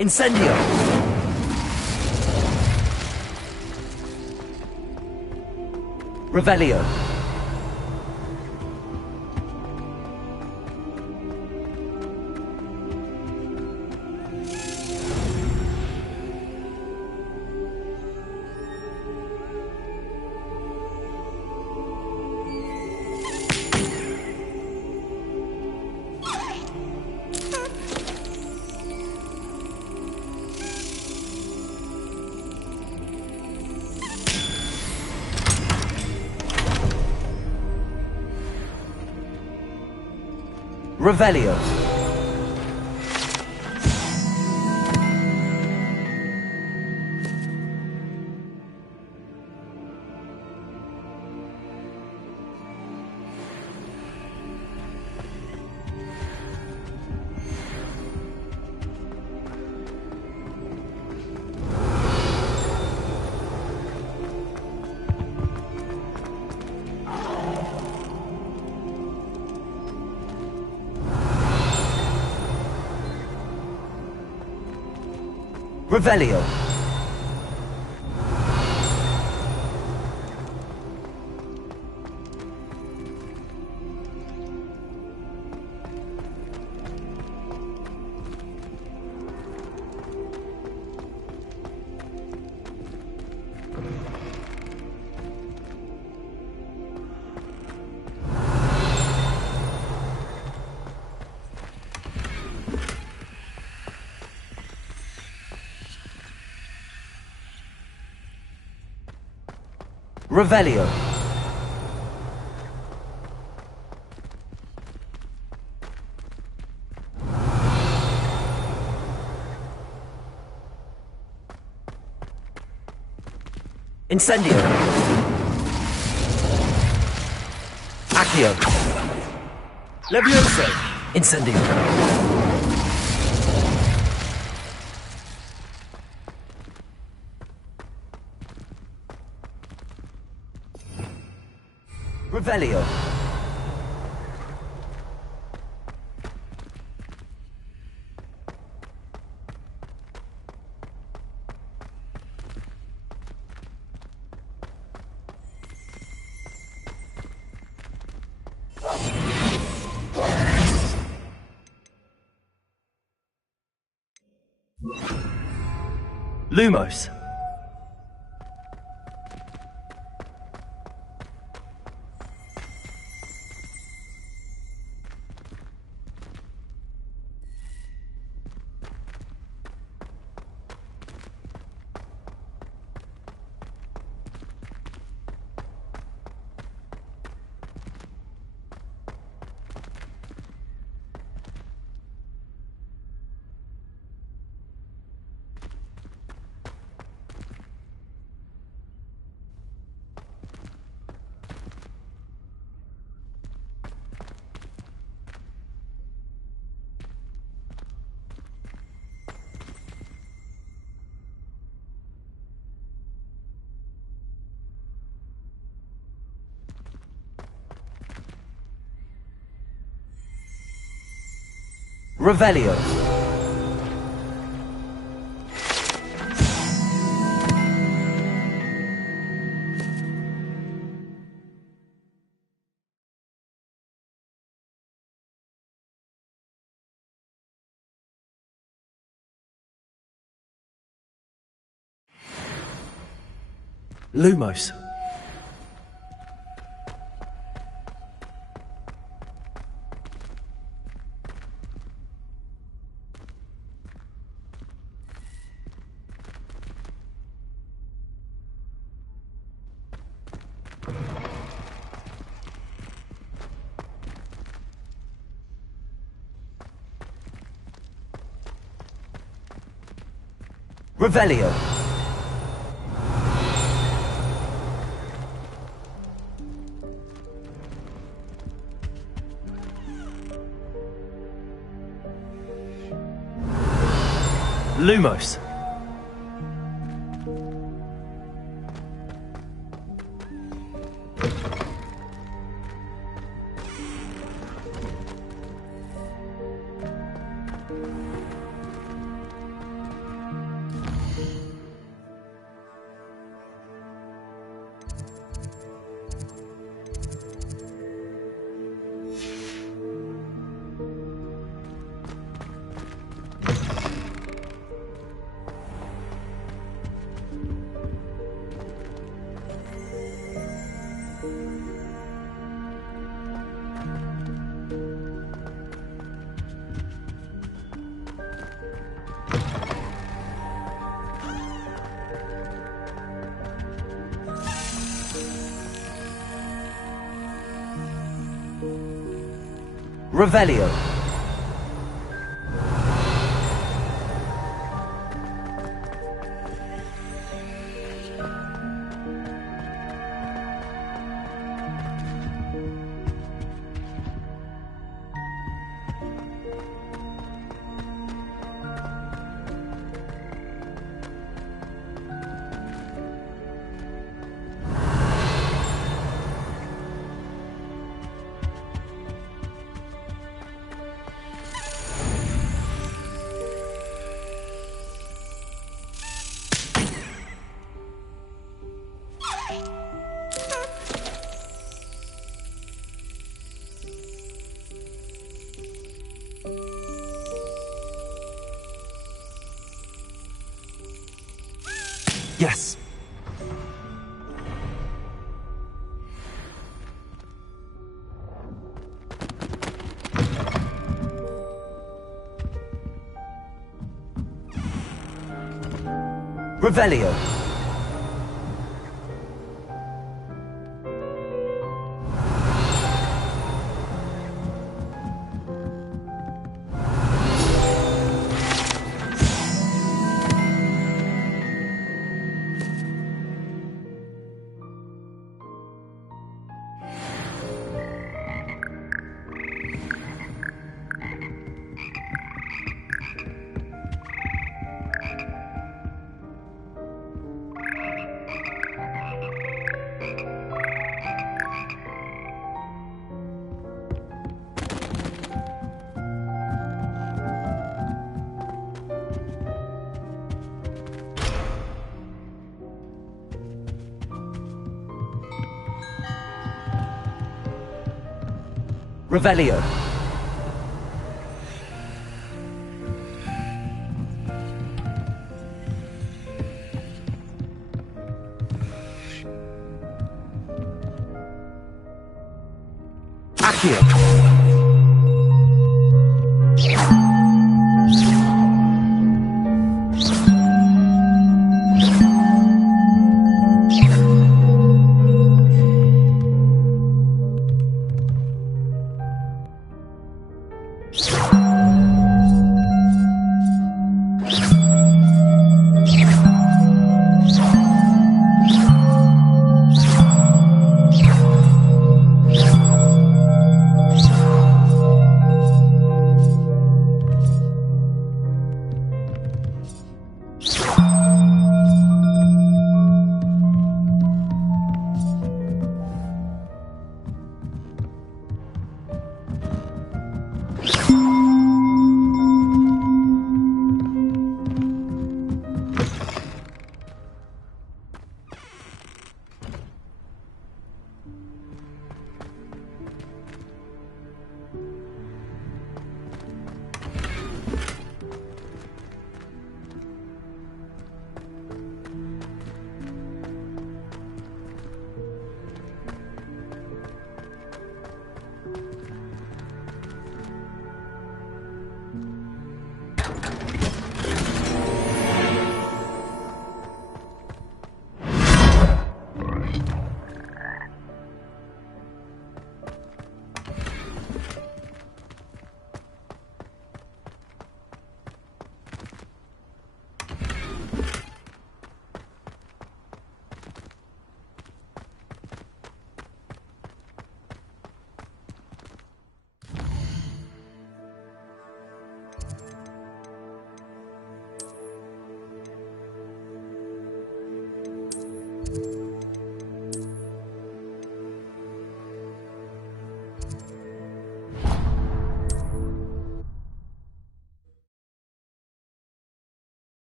Incendio! Revelio. Revelio. Revelio. Revelio. Incendio. Accio. Levioso. Incendio. Revelio. Lumos. Revelio. Lumos. Revelio. Lumos. Revelio. Yes. Revelio. Revelio. Accio.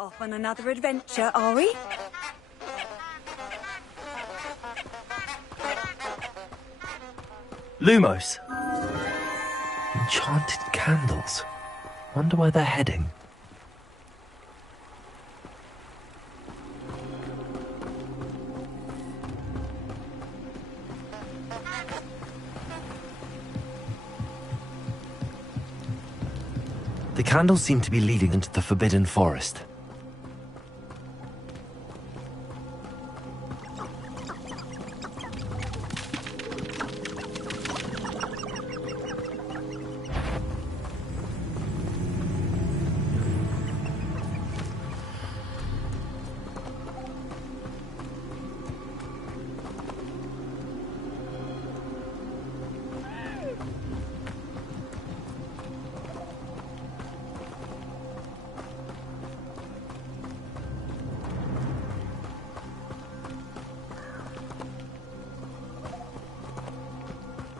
Off on another adventure, are we? Lumos. Enchanted candles. Wonder where they're heading. The candles seem to be leading into the Forbidden Forest.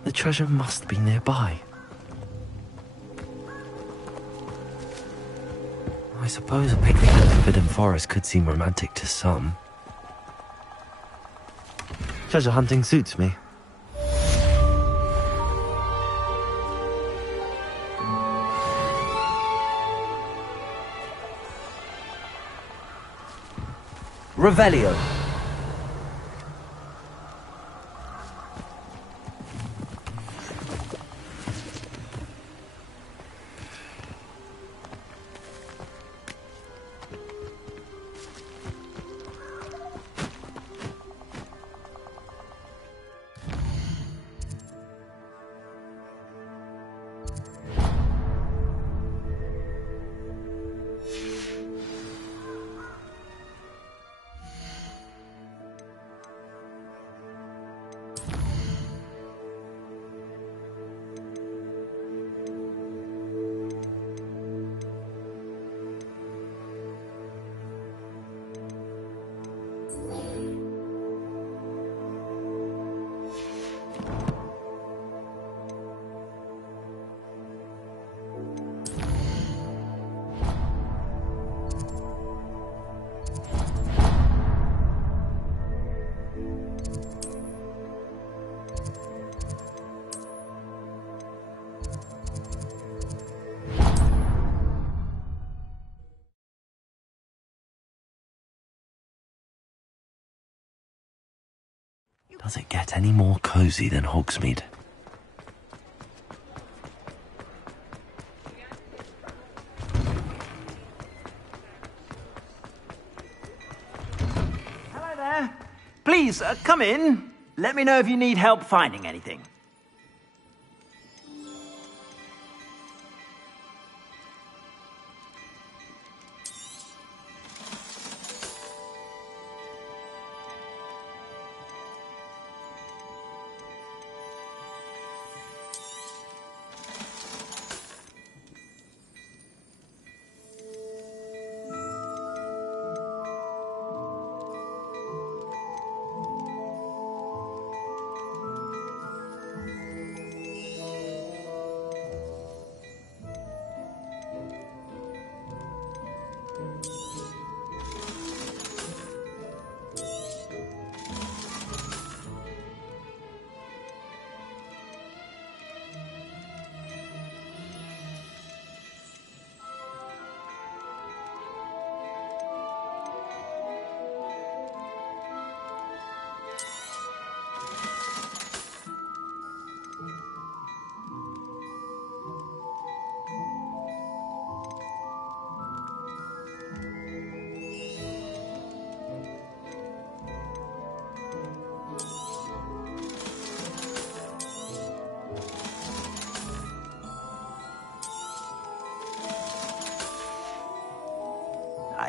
The treasure must be nearby. I suppose a picnic in the Forbidden Forest could seem romantic to some. Treasure hunting suits me. Revelio. Does it get any more cozy than Hogsmeade? Hello there. Please, come in. Let me know if you need help finding anything.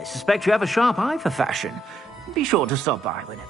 I suspect you have a sharp eye for fashion. Be sure to stop by whenever.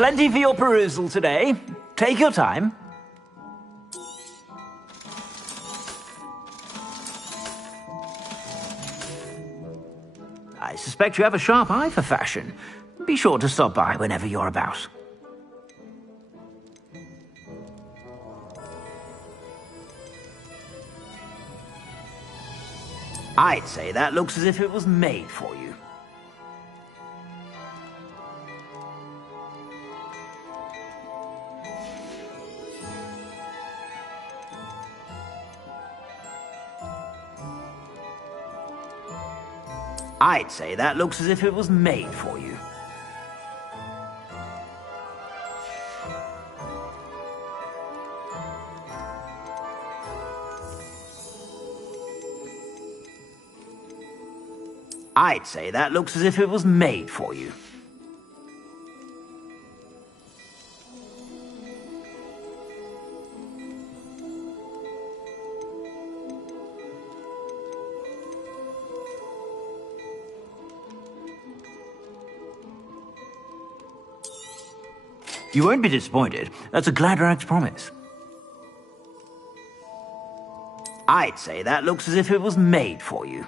Plenty for your perusal today. Take your time. I suspect you have a sharp eye for fashion. Be sure to stop by whenever you're about. I'd say that looks as if it was made for you. I'd say that looks as if it was made for you. I'd say that looks as if it was made for you. You won't be disappointed. That's a Gladrax promise. I'd say that looks as if it was made for you.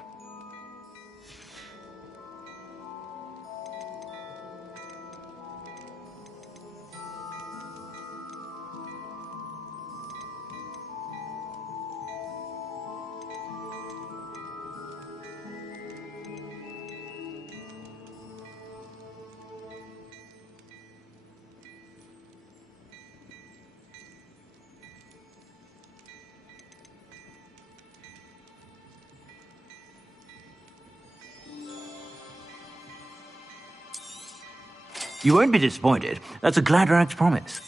You won't be disappointed. That's a Gladrag's promise.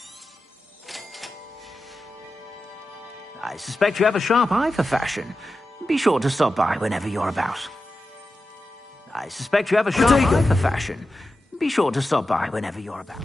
I suspect you have a sharp eye for fashion. Be sure to stop by whenever you're about. I suspect you have a sharp eye for fashion. Be sure to stop by whenever you're about.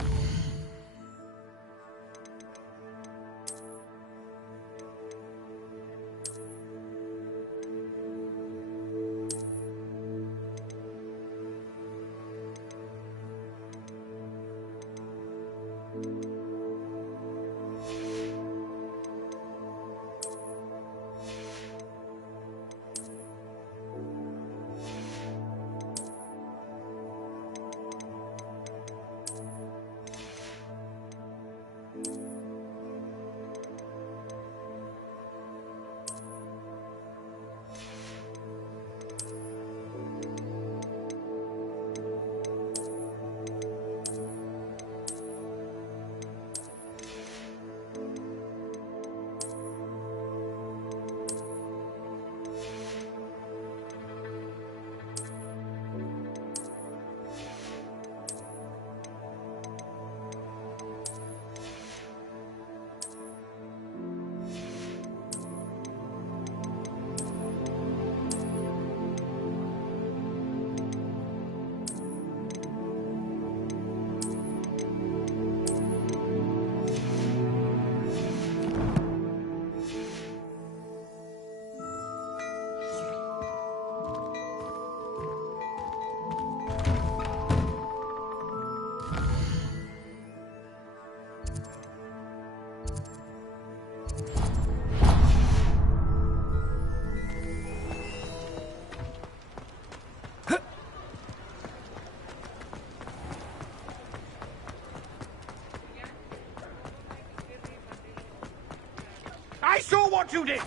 I saw what you did!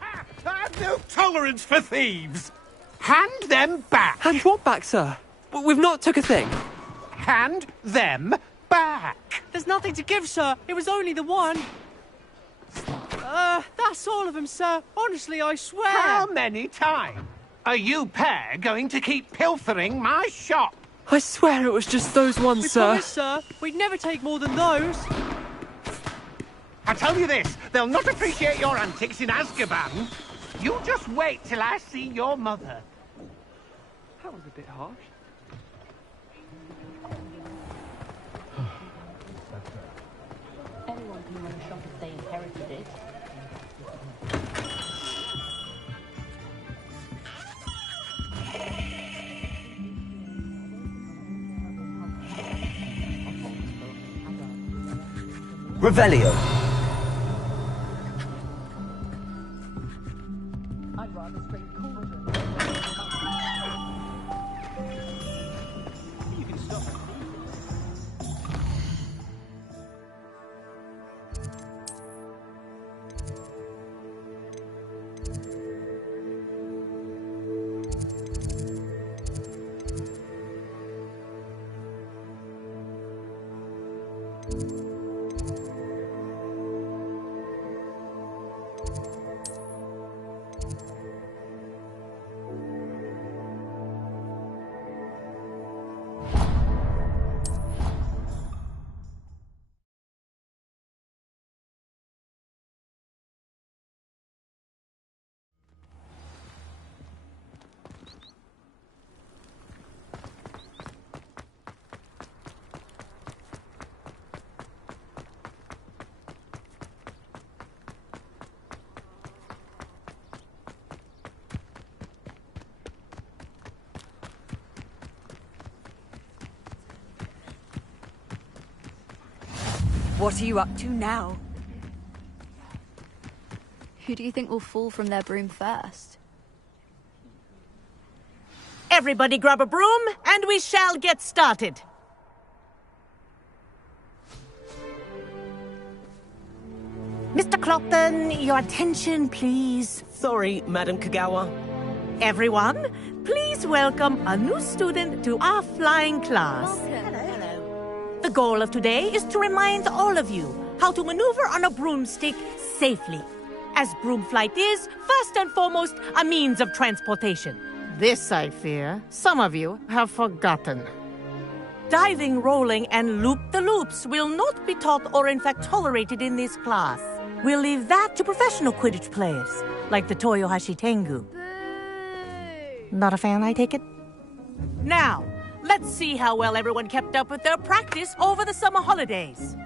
I have no tolerance for thieves! Hand them back! Hand what back, sir? We've not took a thing. Hand them back! There's nothing to give, sir. It was only the one. That's all of them, sir. Honestly, I swear. How many times are you pair going to keep pilfering my shop? I swear it was just those ones, sir. We promise, sir. We'd never take more than those. I tell you this, they'll not appreciate your antics in Azkaban. You just wait till I see your mother. That was a bit harsh. Anyone can run a shop if they inherited it. Revelio. I'd rather scrape cauldron. You can stop at What are you up to now? Who do you think will fall from their broom first? Everybody grab a broom, and we shall get started. Mr. Clopton, your attention, please. Sorry, Madam Kagawa. Everyone, please welcome a new student to our flying class. The goal of today is to remind all of you how to maneuver on a broomstick safely, as broom flight is, first and foremost, a means of transportation. This, I fear, some of you have forgotten. Diving, rolling, and loop-the-loops will not be taught or in fact tolerated in this class. We'll leave that to professional Quidditch players, like the Toyohashi Tengu. Not a fan, I take it? Now, let's see how well everyone kept up with their practice over the summer holidays.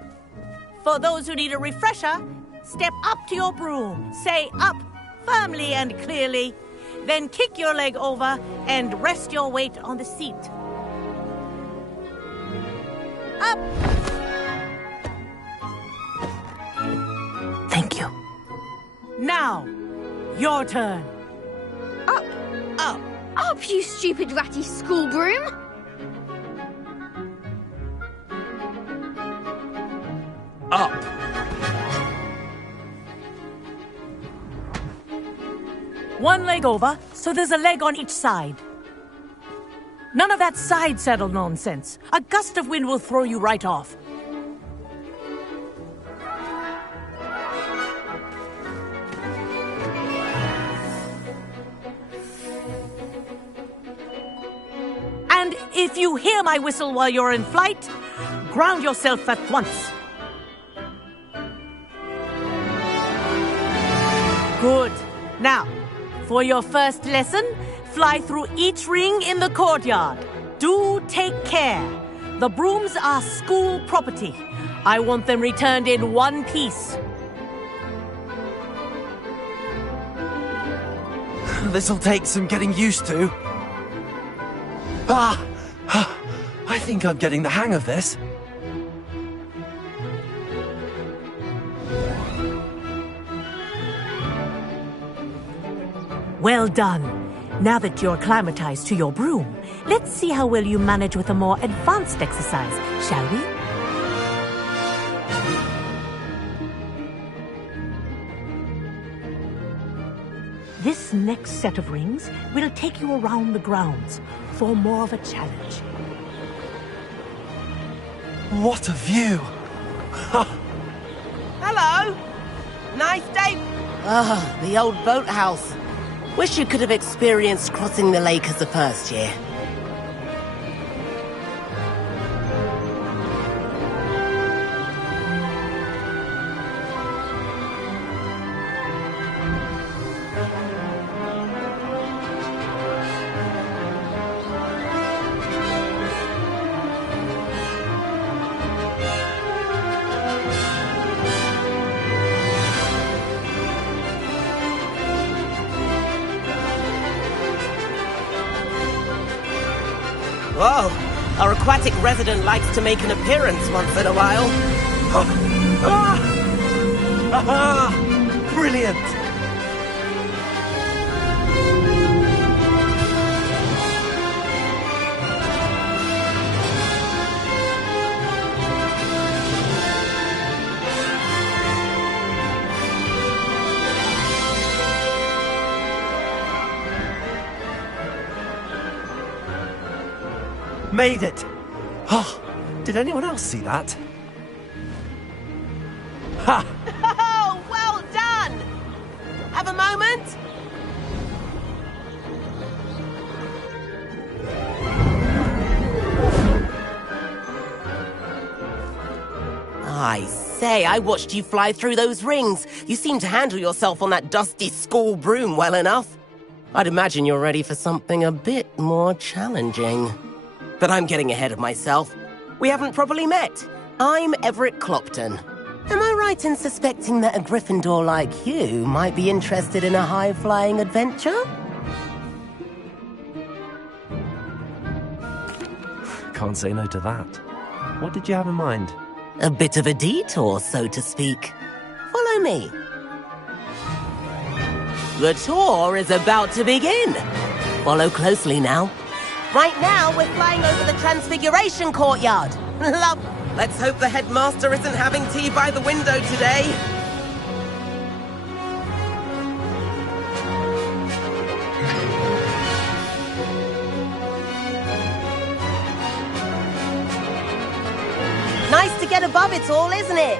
For those who need a refresher, step up to your broom, say up firmly and clearly, then kick your leg over and rest your weight on the seat. Up! Thank you. Now, your turn. Up! Up! Up, you stupid ratty school broom! Up. One leg over, so there's a leg on each side. None of that side saddle nonsense. A gust of wind will throw you right off. And if you hear my whistle while you're in flight, ground yourself at once. Good. Now, for your first lesson, fly through each ring in the courtyard. Do take care. The brooms are school property. I want them returned in one piece. This'll take some getting used to. I think I'm getting the hang of this. Well done. Now that you're acclimatized to your broom, let's see how well you manage with a more advanced exercise, shall we? This next set of rings will take you around the grounds for more of a challenge. What a view! Hello! Nice day. Ah, the old boathouse. Wish you could have experienced crossing the lake as a first year. Whoa! Our aquatic resident likes to make an appearance once in a while. Brilliant! Made it! Oh, did anyone else see that? Ha! Oh, well done! Have a moment? I say, I watched you fly through those rings. You seem to handle yourself on that dusty school broom well enough. I'd imagine you're ready for something a bit more challenging. But I'm getting ahead of myself. We haven't properly met. I'm Everett Clopton. Am I right in suspecting that a Gryffindor like you might be interested in a high-flying adventure? Can't say no to that. What did you have in mind? A bit of a detour, so to speak. Follow me. The tour is about to begin. Follow closely now. Right now, we're flying over the Transfiguration Courtyard. Love. Let's hope the headmaster isn't having tea by the window today. Nice to get above it all, isn't it?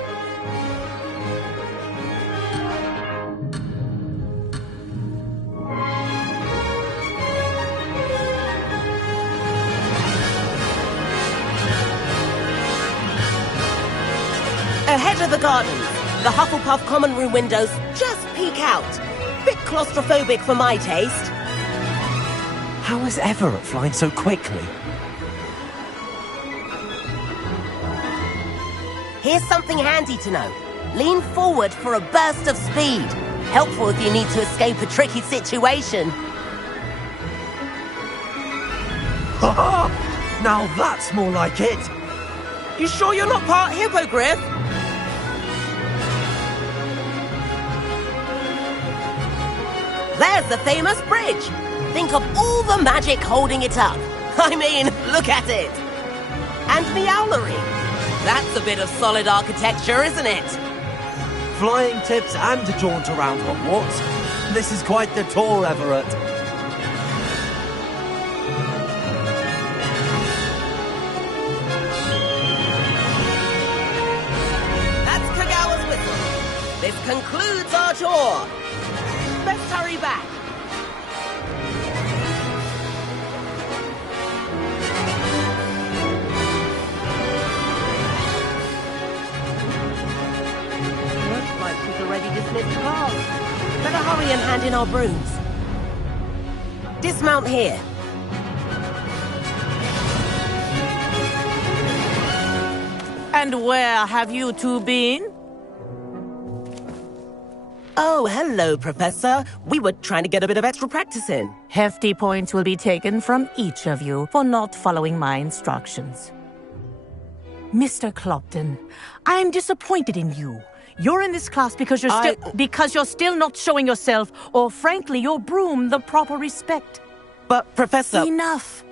edge of the gardens. The Hufflepuff common room windows just peek out. Bit claustrophobic for my taste. How is Everett flying so quickly? Here's something handy to know. Lean forward for a burst of speed. Helpful if you need to escape a tricky situation. Now that's more like it. You sure you're not part hippogriff? There's the famous bridge. Think of all the magic holding it up. I mean, look at it. And the owlery. That's a bit of solid architecture, isn't it? Flying tips and a jaunt around Hogwarts. This is quite the tour, Everett. That's Kagawa's whistle. This concludes our tour. Best hurry back. Looks like she's already dismissed class. Better hurry and hand in our brooms. Dismount here. And where have you two been? Oh, hello, Professor. We were trying to get a bit of extra practice in. Hefty points will be taken from each of you for not following my instructions. Mr. Clopton, I'm disappointed in you. You're in this class because you're still not showing yourself, or frankly, your broom the proper respect. But, Professor... Enough.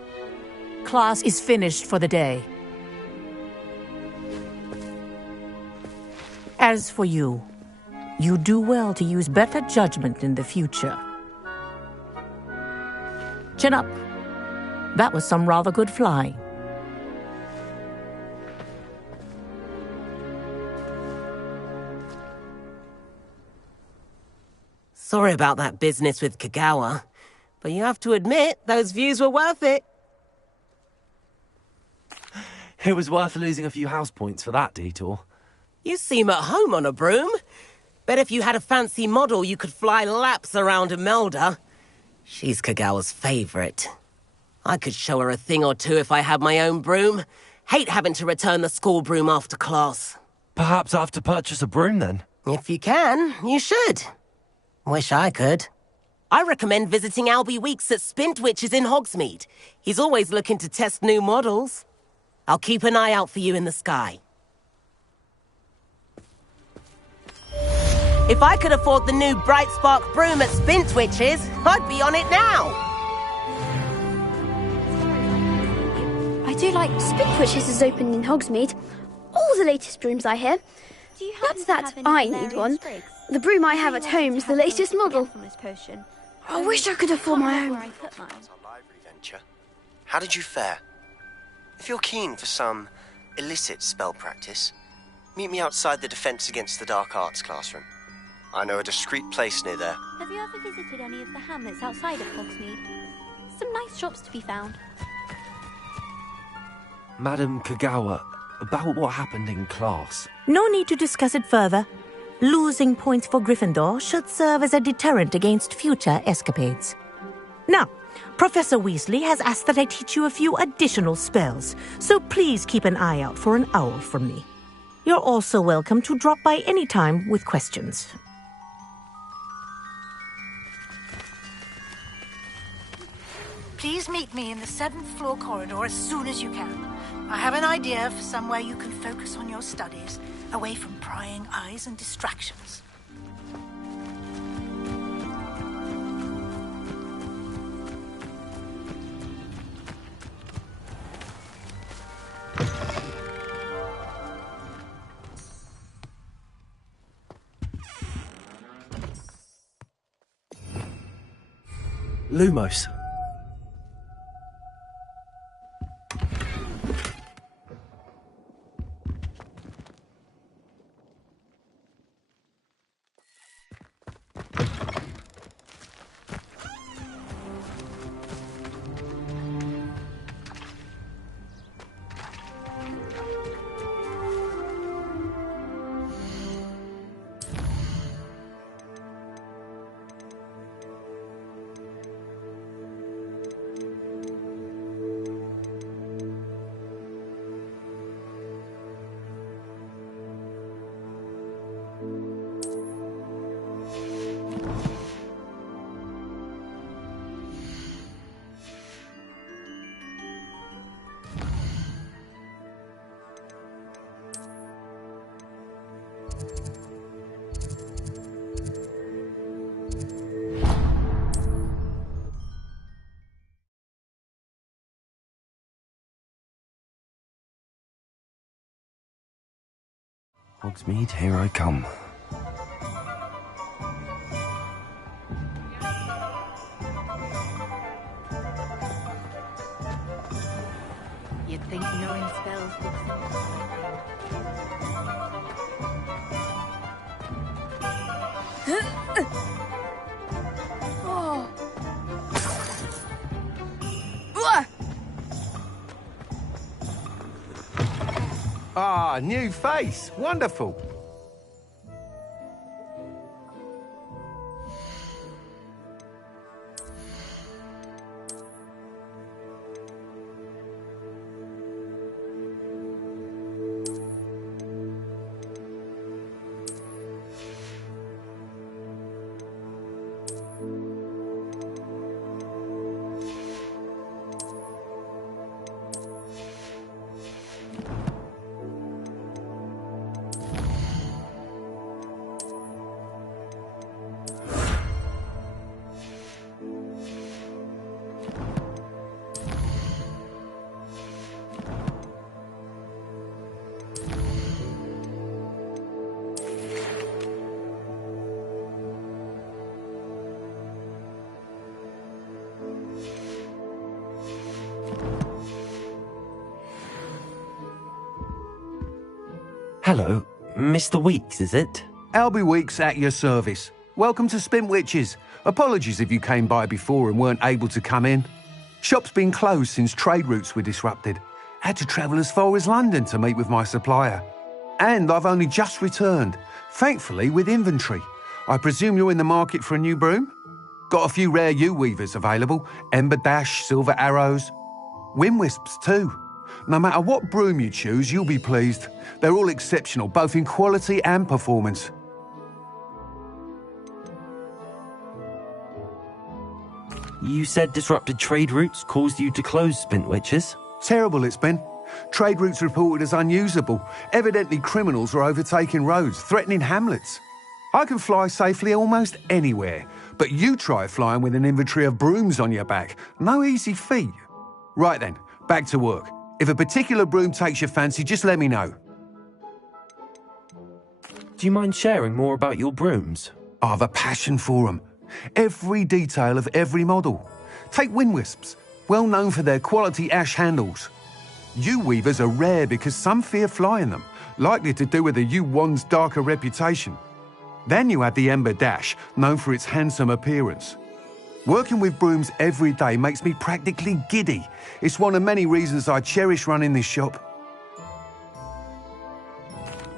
Class is finished for the day. As for you, you do well to use better judgment in the future. Chin up. That was some rather good flying. Sorry about that business with Kagawa, but you have to admit, those views were worth it. It was worth losing a few house points for that detour. You seem at home on a broom. Bet if you had a fancy model, you could fly laps around Imelda. She's Kagawa's favorite. I could show her a thing or two if I had my own broom. Hate having to return the school broom after class. Perhaps I have to purchase a broom then? If you can, you should. Wish I could. I recommend visiting Albie Weeks at Spintwitches in Hogsmeade. He's always looking to test new models. I'll keep an eye out for you in the sky. If I could afford the new Bright Spark broom at Spintwitches, I'd be on it now. I do like Spintwitches is open in Hogsmeade. All the latest brooms I hear. That's that I need one. The broom I have at home is the latest model. I wish I could afford my own. Venture. How did you fare? If you're keen for some illicit spell practice, meet me outside the Defense Against the Dark Arts classroom. I know a discreet place near there. Have you ever visited any of the hamlets outside of Hogsmeade? Some nice shops to be found. Madam Kagawa, about what happened in class. No need to discuss it further. Losing points for Gryffindor should serve as a deterrent against future escapades. Now, Professor Weasley has asked that I teach you a few additional spells, so please keep an eye out for an owl from me. You're also welcome to drop by any time with questions. Please meet me in the 7th floor corridor as soon as you can. I have an idea for somewhere you can focus on your studies, away from prying eyes and distractions. Lumos. Hogsmeade, here I come. You'd think knowing spells did Oh. Ah, new face. Wonderful. Hello, Mr. Weeks, is it? Albie Weeks at your service. Welcome to Spintwitches. Apologies if you came by before and weren't able to come in. Shop's been closed since trade routes were disrupted. Had to travel as far as London to meet with my supplier. And I've only just returned, thankfully with inventory. I presume you're in the market for a new broom? Got a few rare yew-weavers available, Ember Dash, Silver Arrows. Wind Wisps too. No matter what broom you choose, you'll be pleased. They're all exceptional, both in quality and performance. You said disrupted trade routes caused you to close Spintwitches? Terrible it's been. Trade routes reported as unusable. Evidently criminals are overtaking roads, threatening hamlets. I can fly safely almost anywhere, but you try flying with an inventory of brooms on your back. No easy feat. Right then, back to work. If a particular broom takes your fancy, just let me know. Do you mind sharing more about your brooms? I've a passion for them. Every detail of every model. Take Wind Wisps, well known for their quality ash handles. Yew-weavers are rare because some fear flying them, likely to do with the yew wand's darker reputation. Then you have the Ember Dash, known for its handsome appearance. Working with brooms every day makes me practically giddy. It's one of many reasons I cherish running this shop.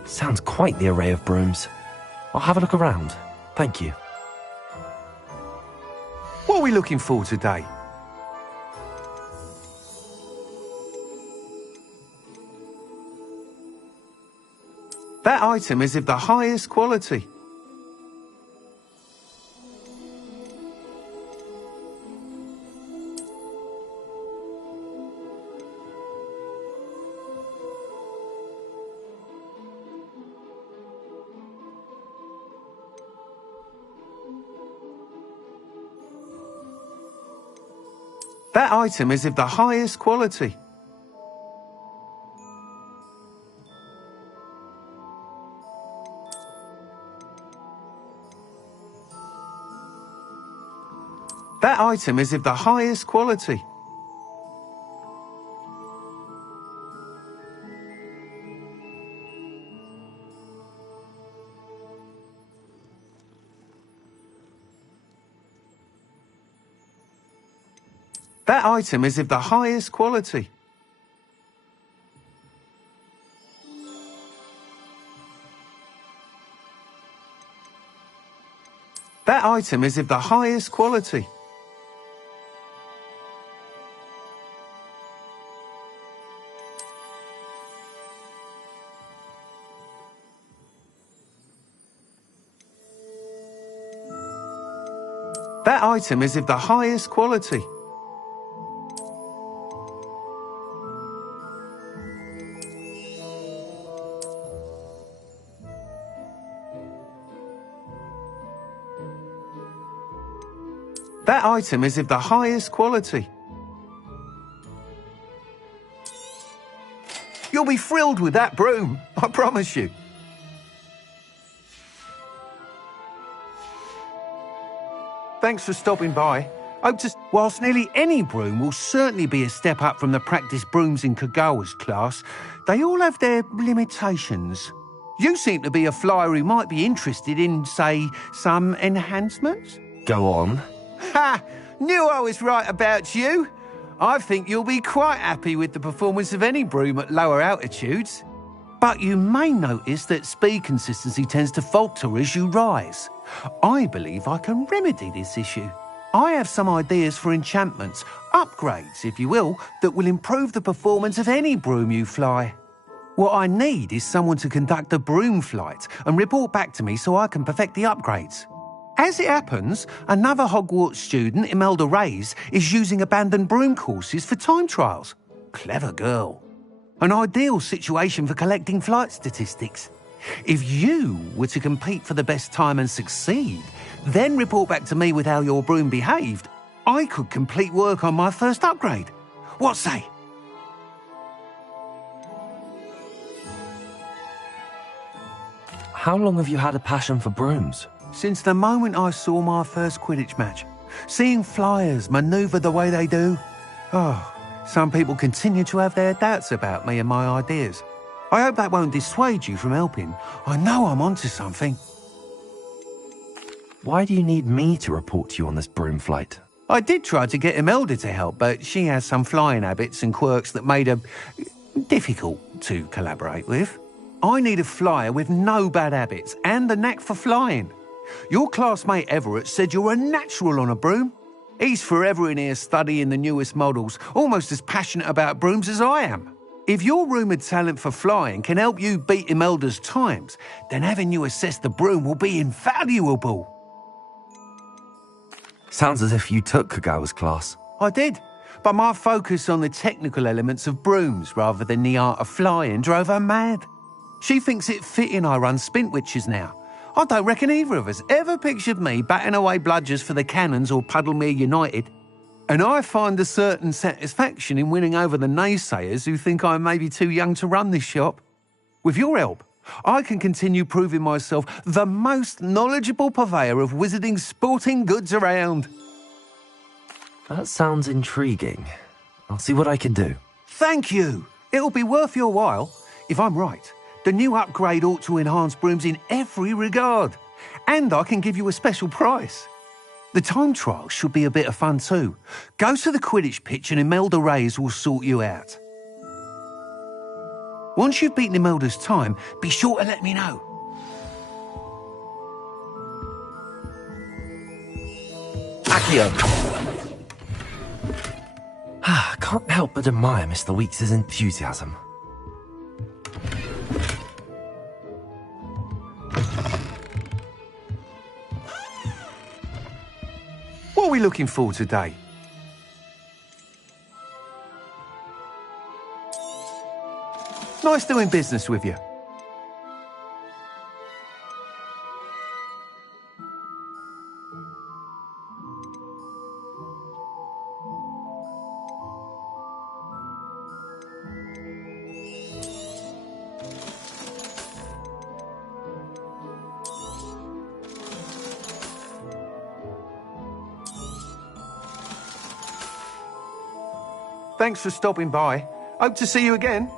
Sounds quite the array of brooms. I'll have a look around. Thank you. What are we looking for today? That item is of the highest quality. That item is of the highest quality. That item is of the highest quality. That item is of the highest quality. That item is of the highest quality. That item is of the highest quality. That item is of the highest quality. You'll be thrilled with that broom, I promise you. Thanks for stopping by. Whilst nearly any broom will certainly be a step up from the practice brooms in Kagawa's class, they all have their limitations. You seem to be a flyer who might be interested in, say, some enhancements? Go on. Ha! Knew I was right about you. I think you'll be quite happy with the performance of any broom at lower altitudes. But you may notice that speed consistency tends to falter as you rise. I believe I can remedy this issue. I have some ideas for enchantments, upgrades, if you will, that will improve the performance of any broom you fly. What I need is someone to conduct a broom flight and report back to me so I can perfect the upgrades. As it happens, another Hogwarts student, Imelda Reyes, is using abandoned broom courses for time trials. Clever girl. An ideal situation for collecting flight statistics. If you were to compete for the best time and succeed, then report back to me with how your broom behaved, I could complete work on my first upgrade. What say? How long have you had a passion for brooms? Since the moment I saw my first Quidditch match. Seeing flyers manoeuvre the way they do. Oh, some people continue to have their doubts about me and my ideas. I hope that won't dissuade you from helping. I know I'm onto something. Why do you need me to report to you on this broom flight? I did try to get Imelda to help, but she has some flying habits and quirks that made her difficult to collaborate with. I need a flyer with no bad habits and the knack for flying. Your classmate Everett said you're a natural on a broom. He's forever in here studying the newest models, almost as passionate about brooms as I am. If your rumoured talent for flying can help you beat Imelda's times, then having you assess the broom will be invaluable. Sounds as if you took Kagawa's class. I did, but my focus on the technical elements of brooms rather than the art of flying drove her mad. She thinks it fitting I run Spintwitches now. I don't reckon either of us ever pictured me batting away bludgers for the Cannons or Puddlemere United. And I find a certain satisfaction in winning over the naysayers who think I may be too young to run this shop. With your help, I can continue proving myself the most knowledgeable purveyor of wizarding sporting goods around. That sounds intriguing. I'll see what I can do. Thank you. It'll be worth your while. If I'm right, the new upgrade ought to enhance brooms in every regard. And I can give you a special price. The time trial should be a bit of fun too. Go to the Quidditch pitch and Imelda Reyes will sort you out. Once you've beaten Imelda's time, be sure to let me know. Accio! I can't help but admire Mr. Weekes' enthusiasm. What are we looking for today? Nice doing business with you. Thanks for stopping by. Hope to see you again.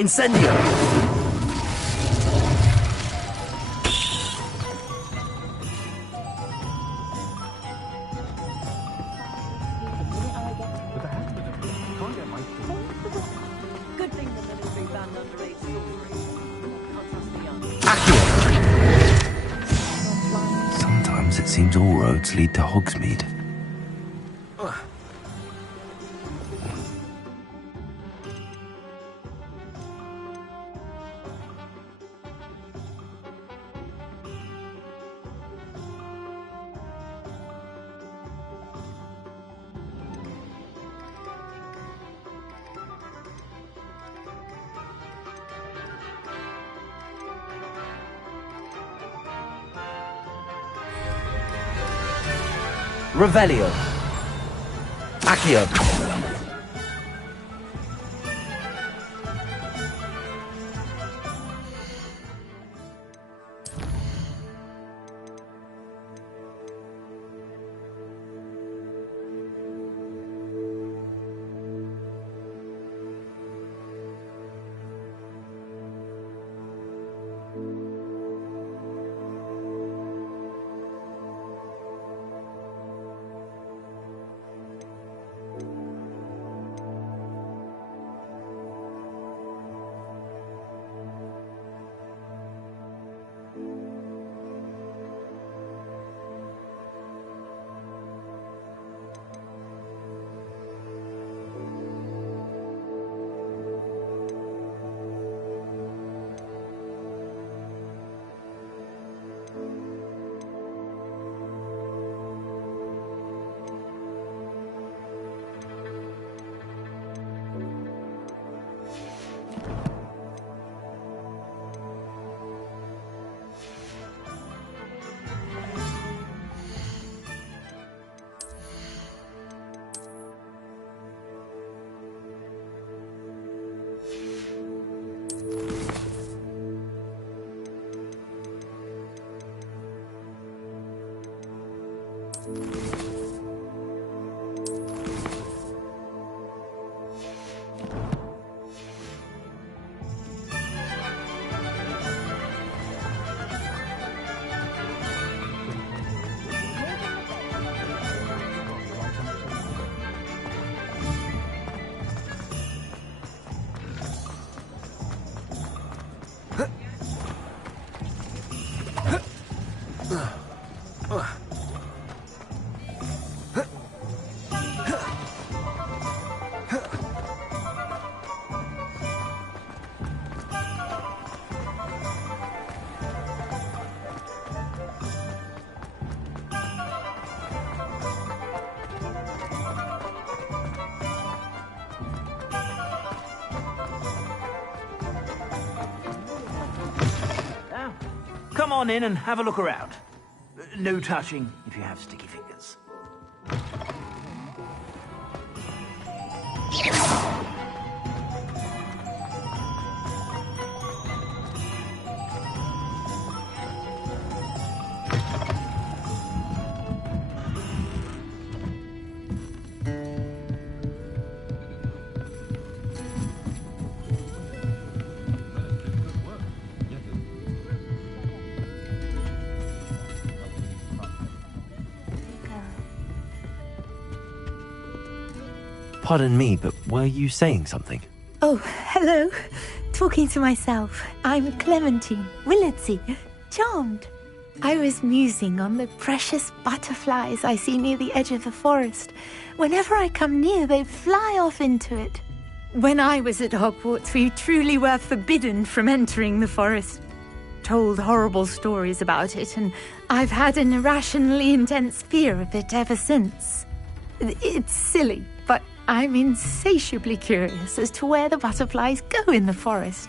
Incendio! Good thing the military banned underage Sometimes it seems all roads lead to Hogsmeade. Revelio. Accio. Come on in and have a look around. No touching if you have sticky fingers. Pardon me, but were you saying something? Oh, hello. Talking to myself. I'm Clementine Willardsey, charmed. I was musing on the precious butterflies I see near the edge of the forest. Whenever I come near, they fly off into it. When I was at Hogwarts, we truly were forbidden from entering the forest. Told horrible stories about it, and I've had an irrationally intense fear of it ever since. It's silly, but I'm insatiably curious as to where the butterflies go in the forest.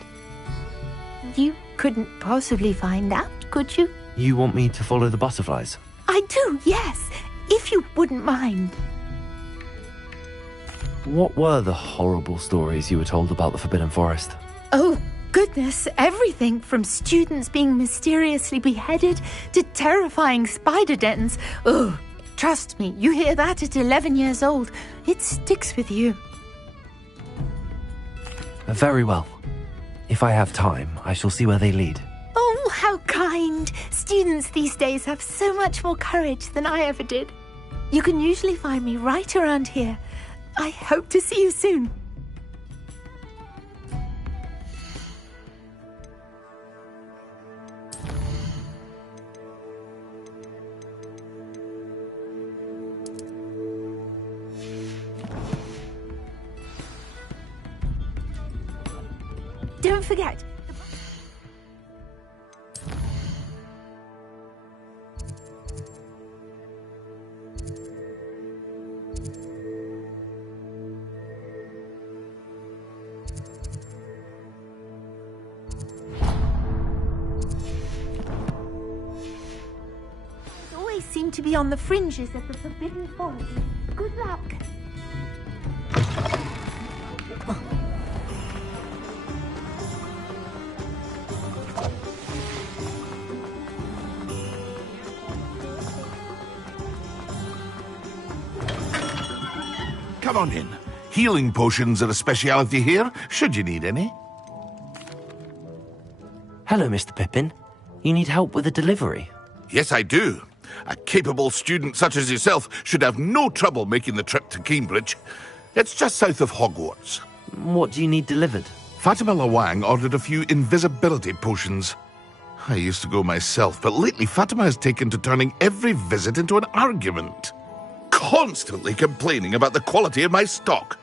You couldn't possibly find out, could you? You want me to follow the butterflies? I do, yes, if you wouldn't mind. What were the horrible stories you were told about the Forbidden Forest? Oh, goodness, everything from students being mysteriously beheaded to terrifying spider dens. Ugh. Trust me, you hear that at 11 years old, it sticks with you. Very well. If I have time, I shall see where they lead. Oh, how kind. Students these days have so much more courage than I ever did. You can usually find me right around here. I hope to see you soon. Don't forget. There's always seem to be on the fringes of the Forbidden Forest. Good luck. Come on in. Healing potions are a speciality here, should you need any. Hello, Mr. Pippin. You need help with a delivery? Yes, I do. A capable student such as yourself should have no trouble making the trip to Cambridge. It's just south of Hogwarts. What do you need delivered? Fatima Lawang ordered a few invisibility potions. I used to go myself, but lately Fatima has taken to turning every visit into an argument. Constantly complaining about the quality of my stock.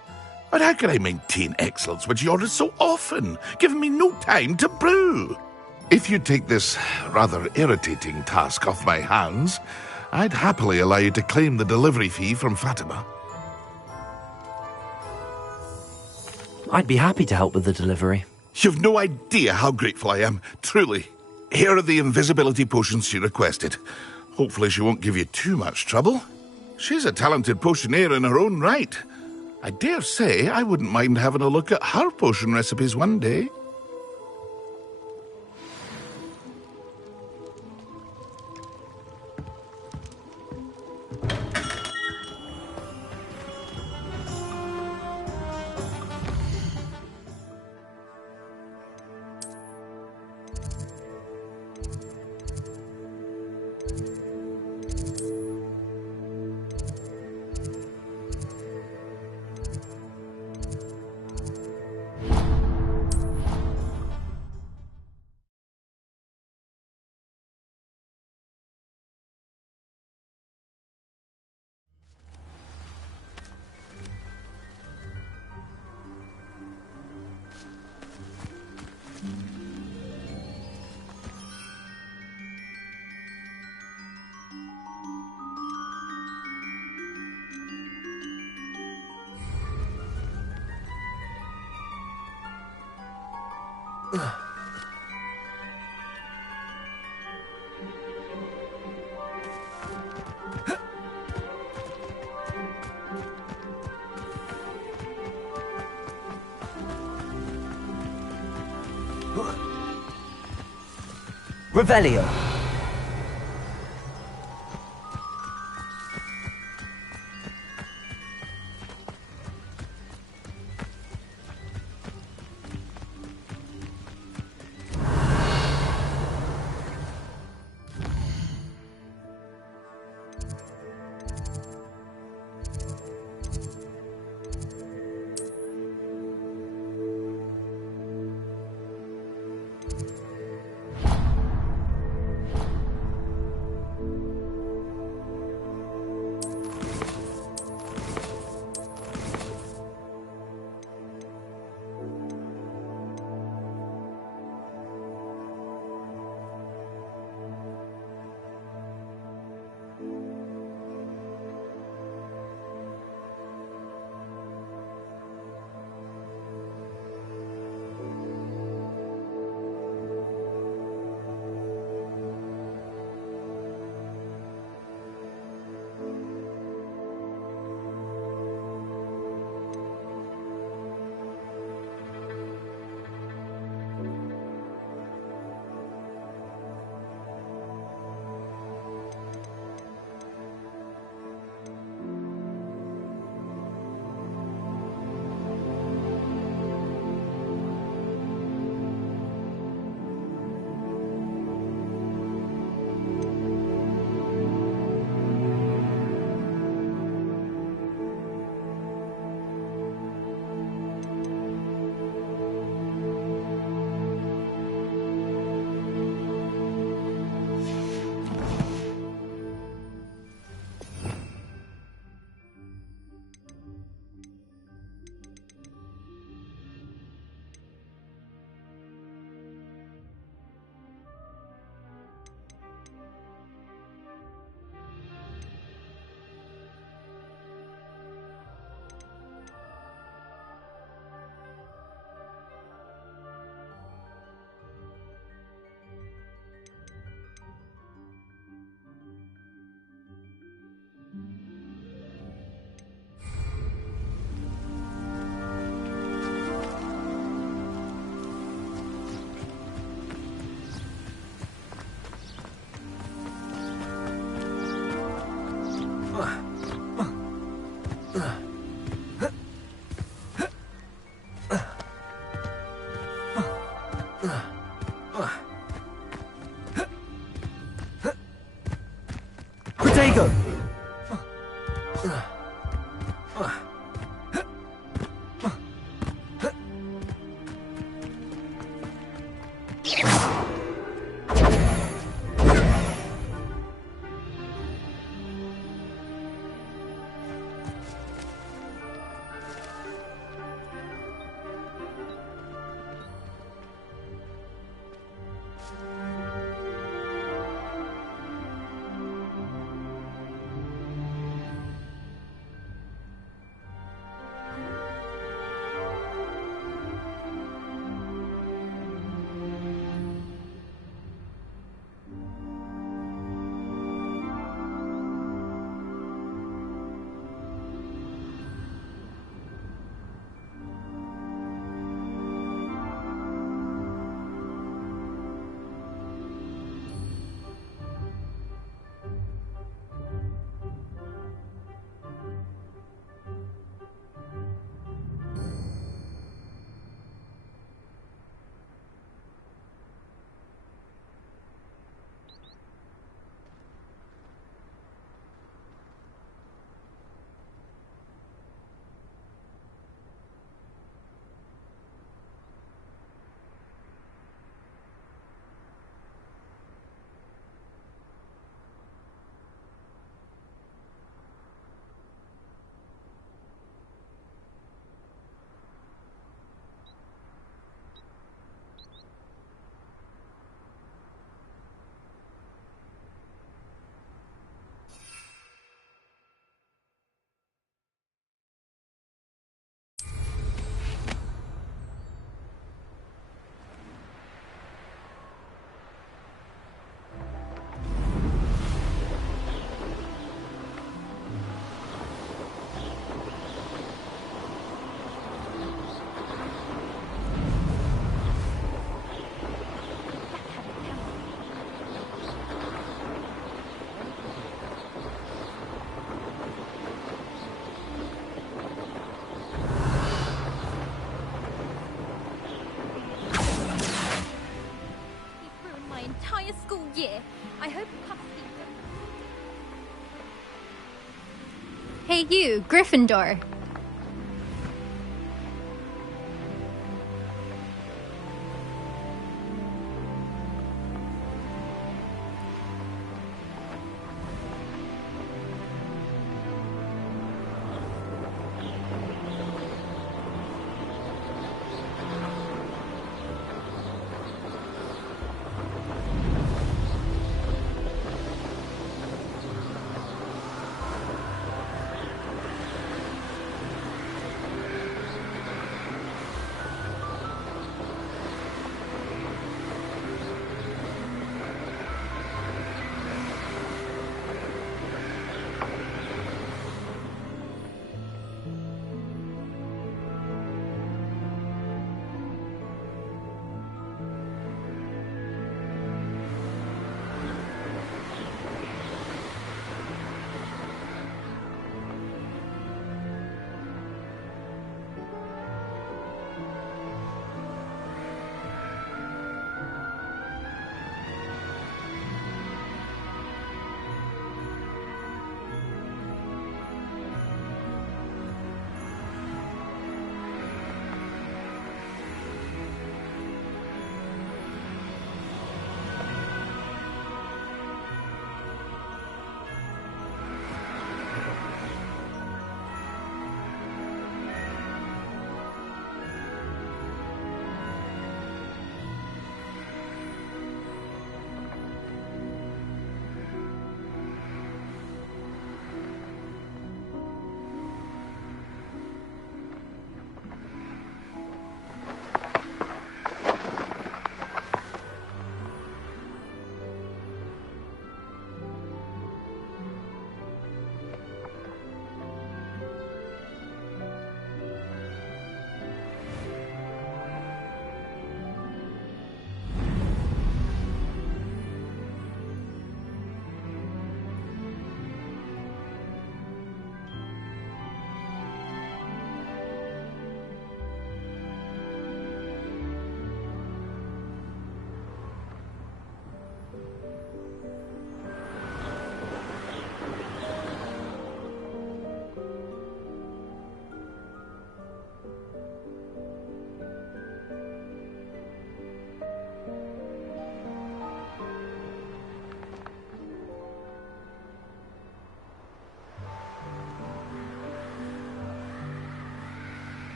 But how can I maintain excellence when she orders so often, giving me no time to brew? If you take this rather irritating task off my hands, I'd happily allow you to claim the delivery fee from Fatima. I'd be happy to help with the delivery. You've no idea how grateful I am, truly. Here are the invisibility potions she requested. Hopefully she won't give you too much trouble. She's a talented potioneer in her own right. I dare say I wouldn't mind having a look at her potion recipes one day. Revelio. Protego! year. I hope Puffy... Hey you, Gryffindor.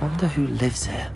Wonder who lives here.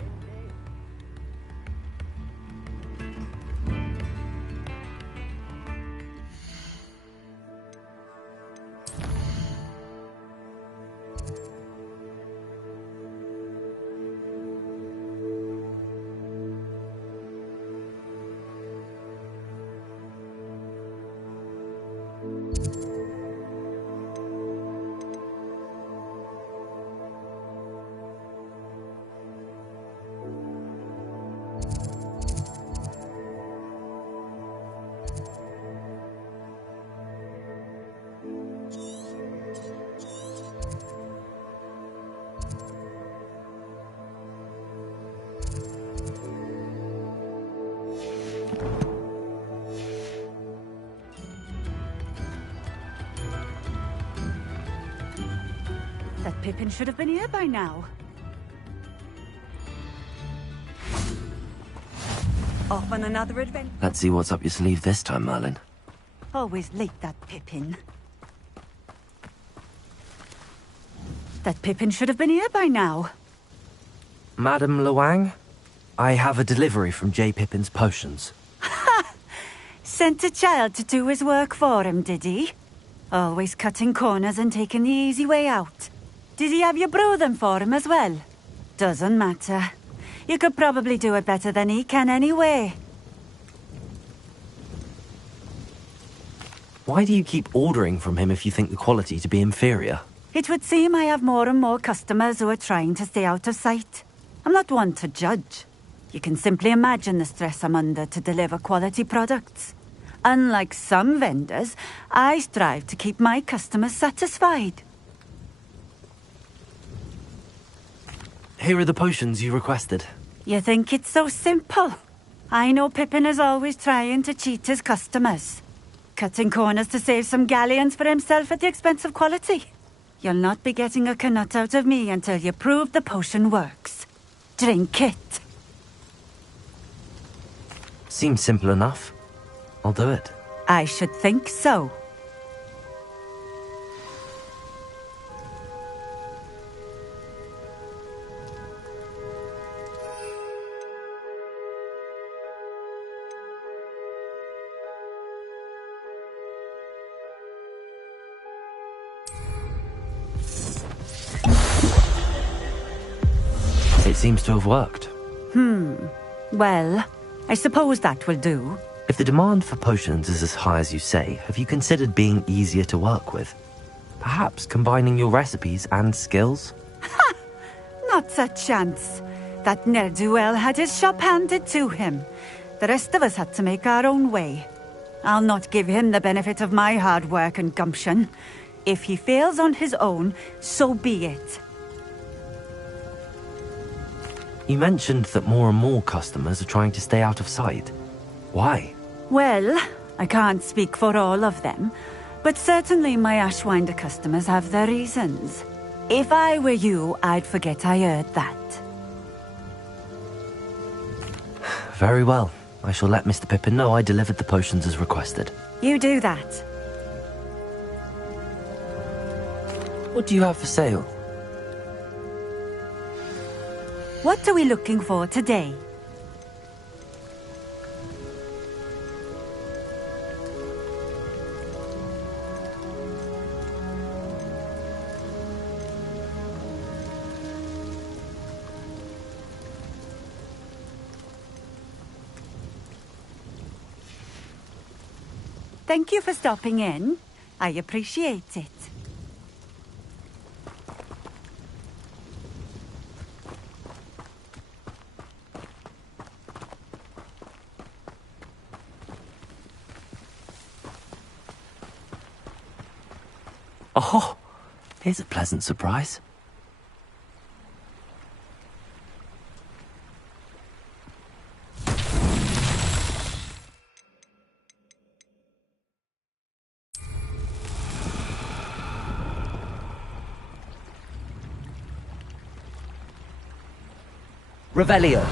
That Pippin should have been here by now. Off on another adventure. Let's see what's up your sleeve this time, Merlin. Always late, that Pippin. That Pippin should have been here by now. Madame Luang, I have a delivery from J. Pippin's Potions. Sent a child to do his work for him, did he? Always cutting corners and taking the easy way out. Did he have you brew them for him as well? Doesn't matter. You could probably do it better than he can anyway. Why do you keep ordering from him if you think the quality to be inferior? It would seem I have more and more customers who are trying to stay out of sight. I'm not one to judge. You can simply imagine the stress I'm under to deliver quality products. Unlike some vendors, I strive to keep my customers satisfied. Here are the potions you requested. You think it's so simple? I know Pippin is always trying to cheat his customers. Cutting corners to save some galleons for himself at the expense of quality. You'll not be getting a canut out of me until you prove the potion works. Drink it. Seems simple enough. I'll do it. I should think so. It seems to have worked. Well, I suppose that will do. If the demand for potions is as high as you say, have you considered being easier to work with? Perhaps combining your recipes and skills? Not a chance. That ne'er-do-well had his shop handed to him. The rest of us had to make our own way. I'll not give him the benefit of my hard work and gumption. If he fails on his own, so be it. You mentioned that more and more customers are trying to stay out of sight. Why? Well, I can't speak for all of them, but certainly my Ashwinder customers have their reasons. If I were you, I'd forget I heard that. Very well. I shall let Mr. Pippin know I delivered the potions as requested. You do that. What do you have for sale? What are we looking for today? Thank you for stopping in. I appreciate it. Oh, here's a pleasant surprise. Revelio.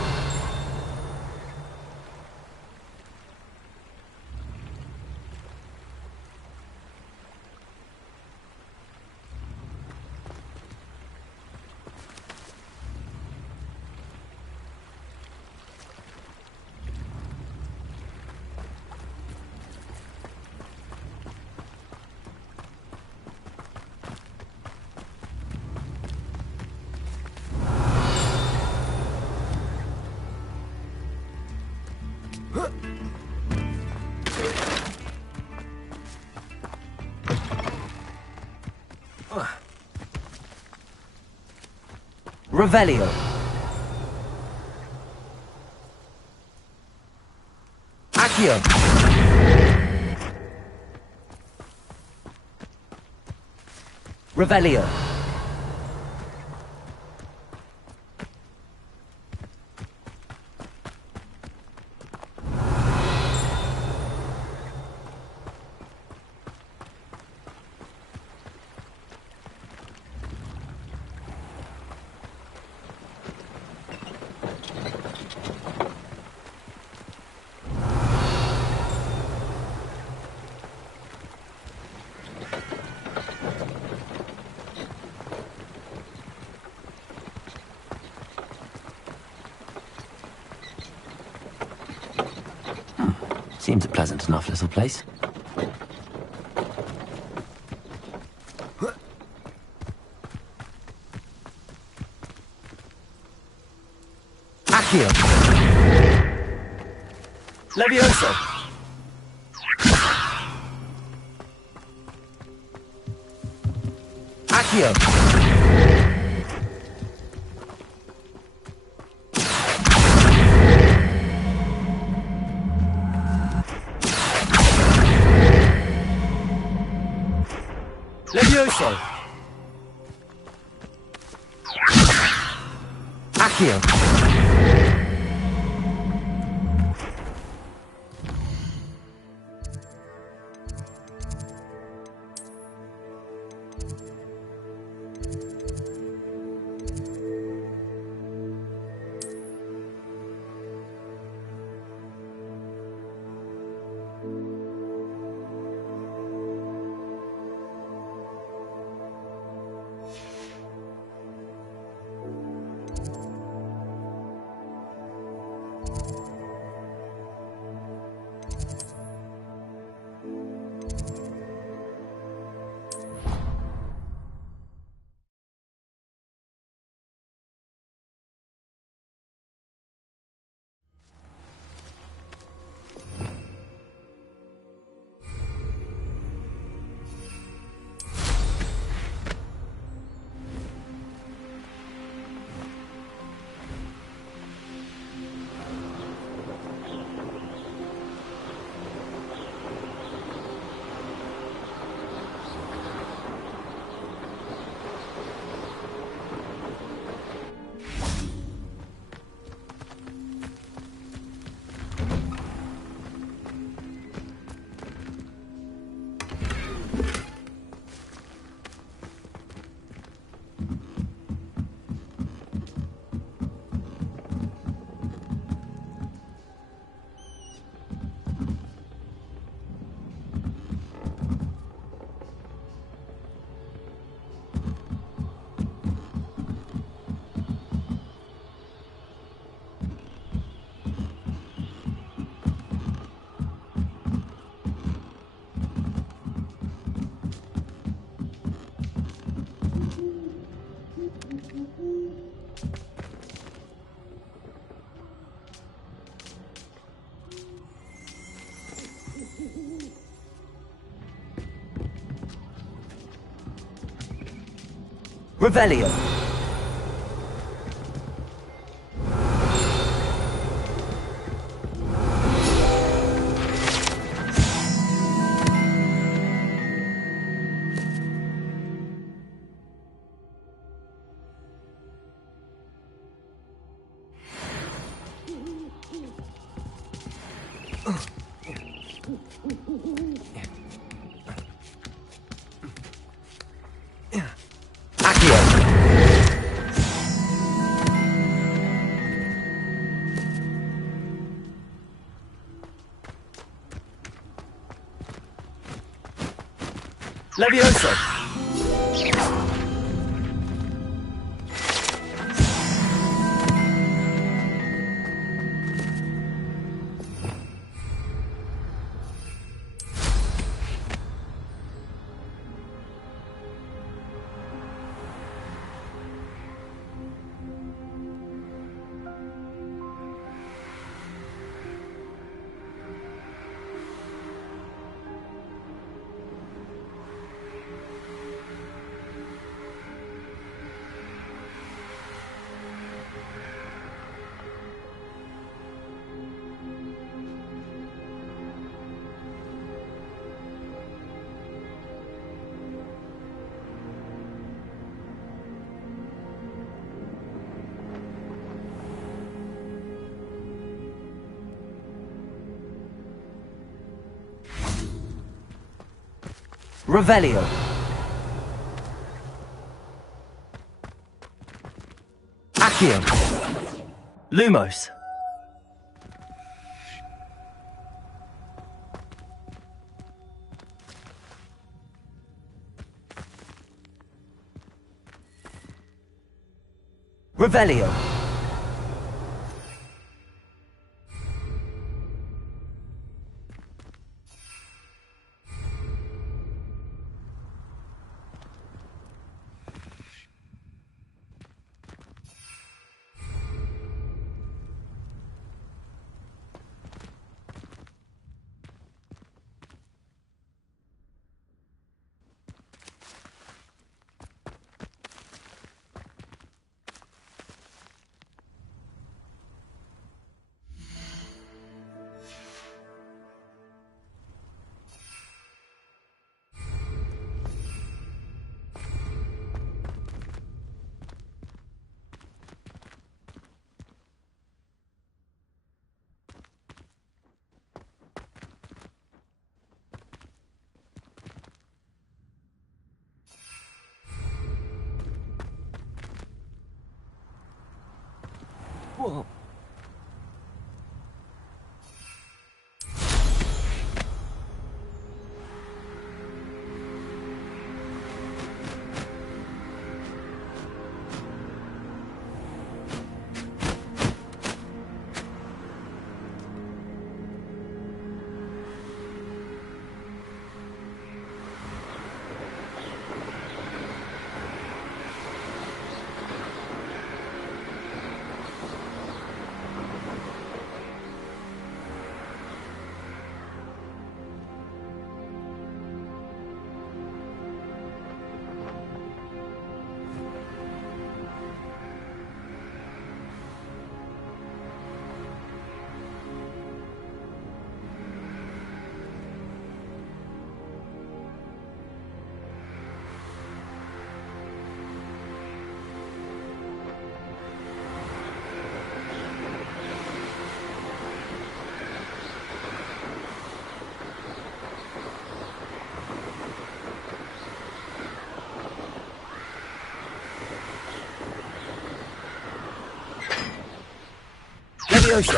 Revelio. Accio. Revelio. Seems a pleasant enough little place. Accio. Levioso. Accio. Levioso. Accio. Revelio. Levioso! Revelio. Accio. Lumos. Revelio. Whoa. Levioso.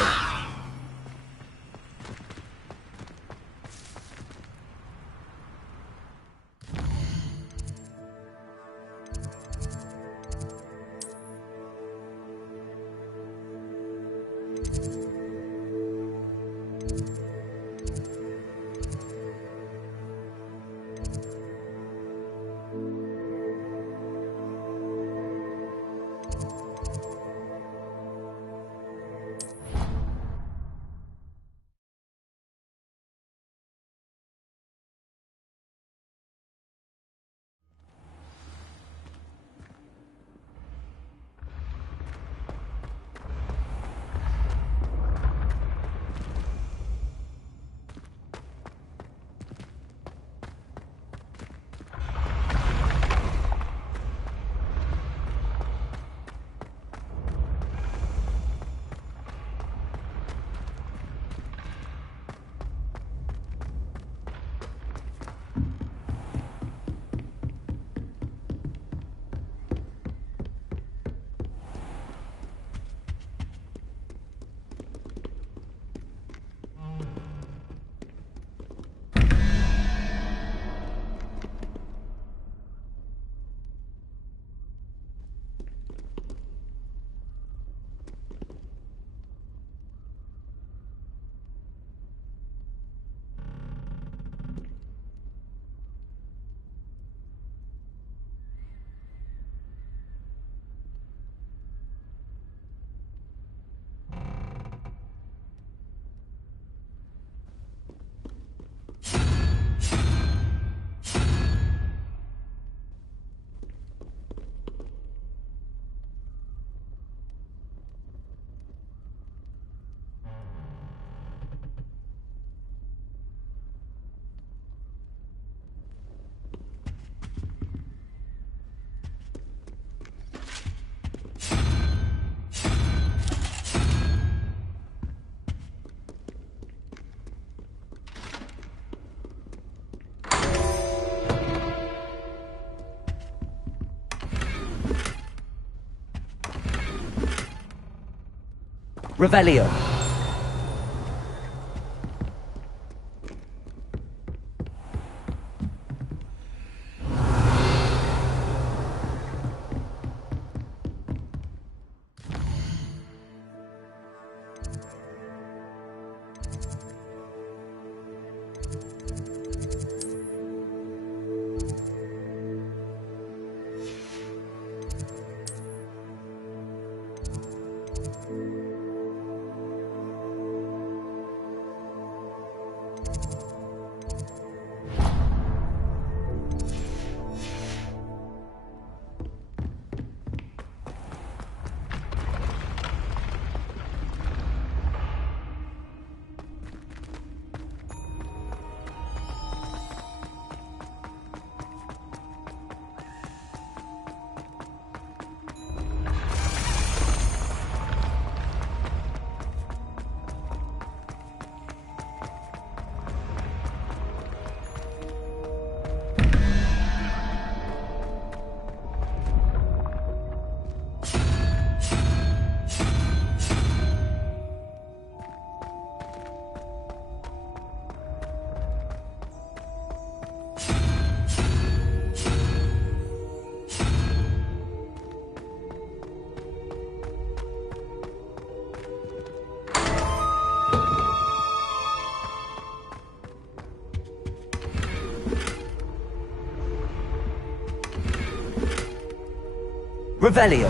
Revelio. Revelio.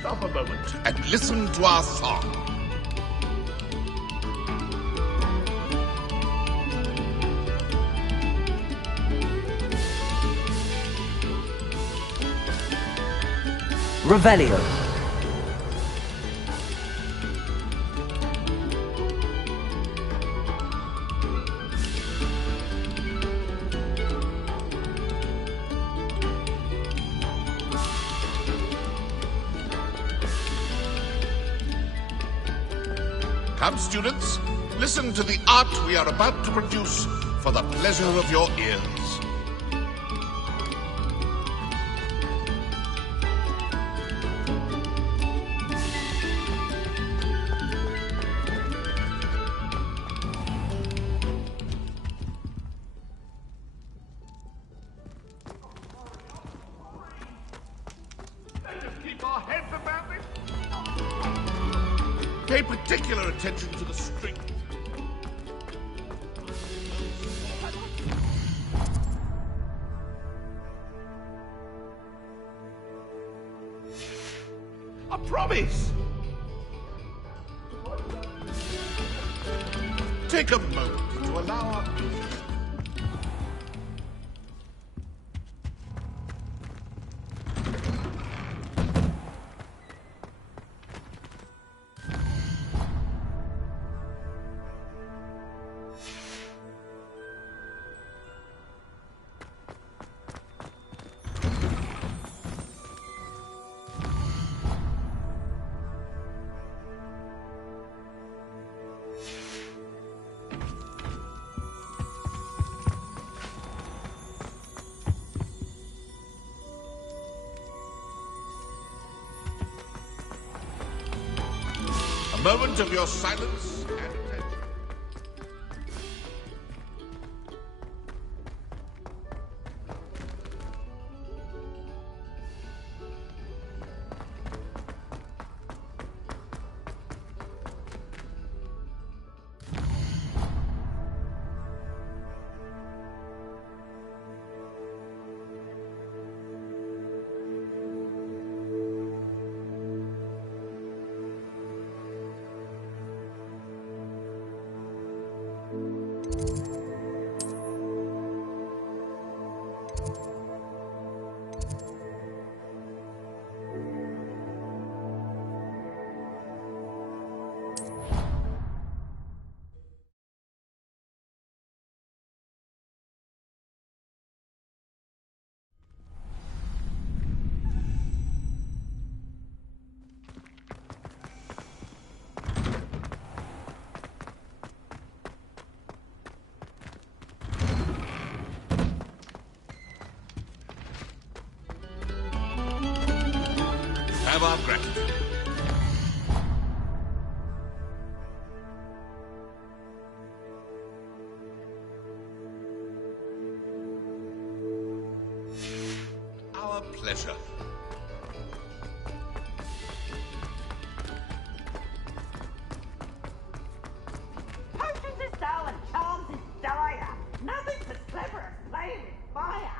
Stop a moment and listen to our song. Revelio. Come, students, listen to the art we are about to produce for the pleasure of your ears. Pay particular attention to the string. A promise! Take a moment to allow our... A moment of your silence and attention. Have our gratitude. Our pleasure. Potions is dull and charms is dire. Nothing's as clever as playing with fire.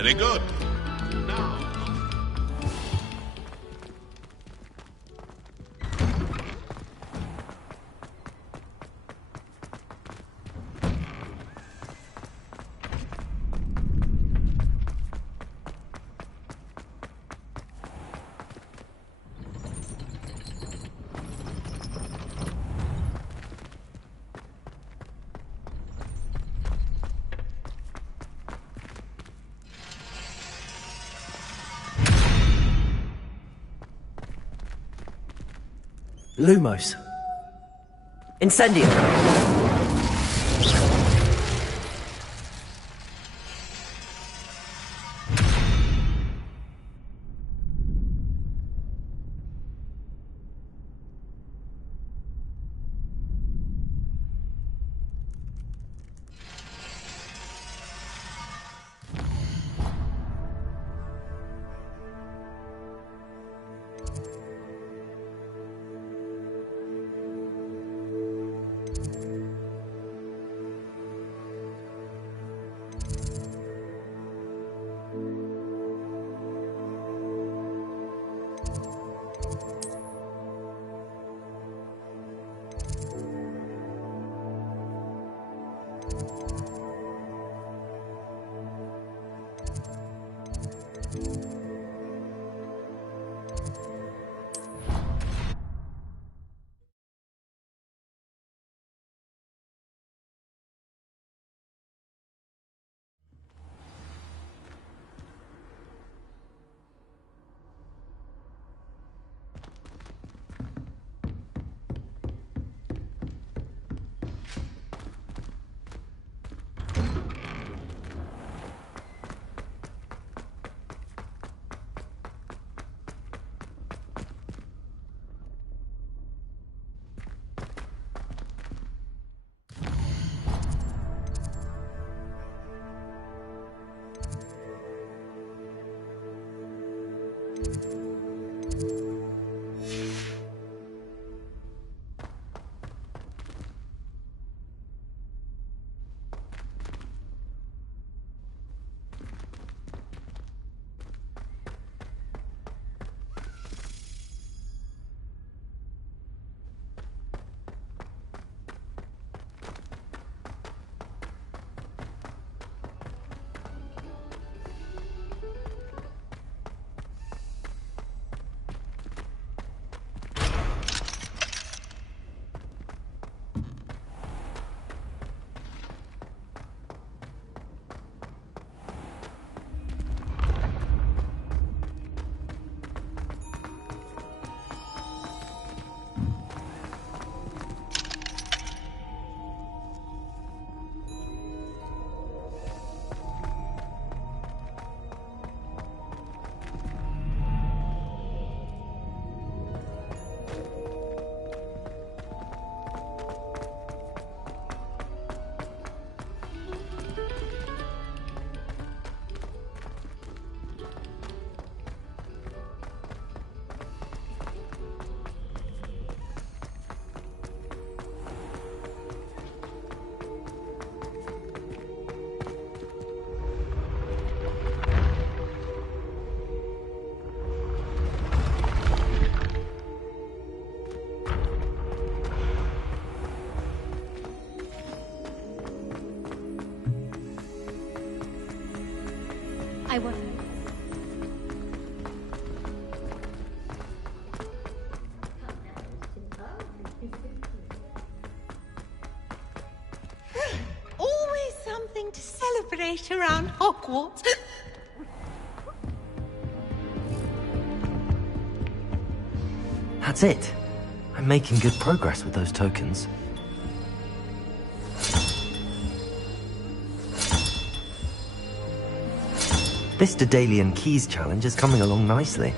Very good. Now. Lumos. Incendio. I will. Always something to celebrate around Hogwarts. That's it. I'm making good progress with those tokens. This Daedalian Keys challenge is coming along nicely.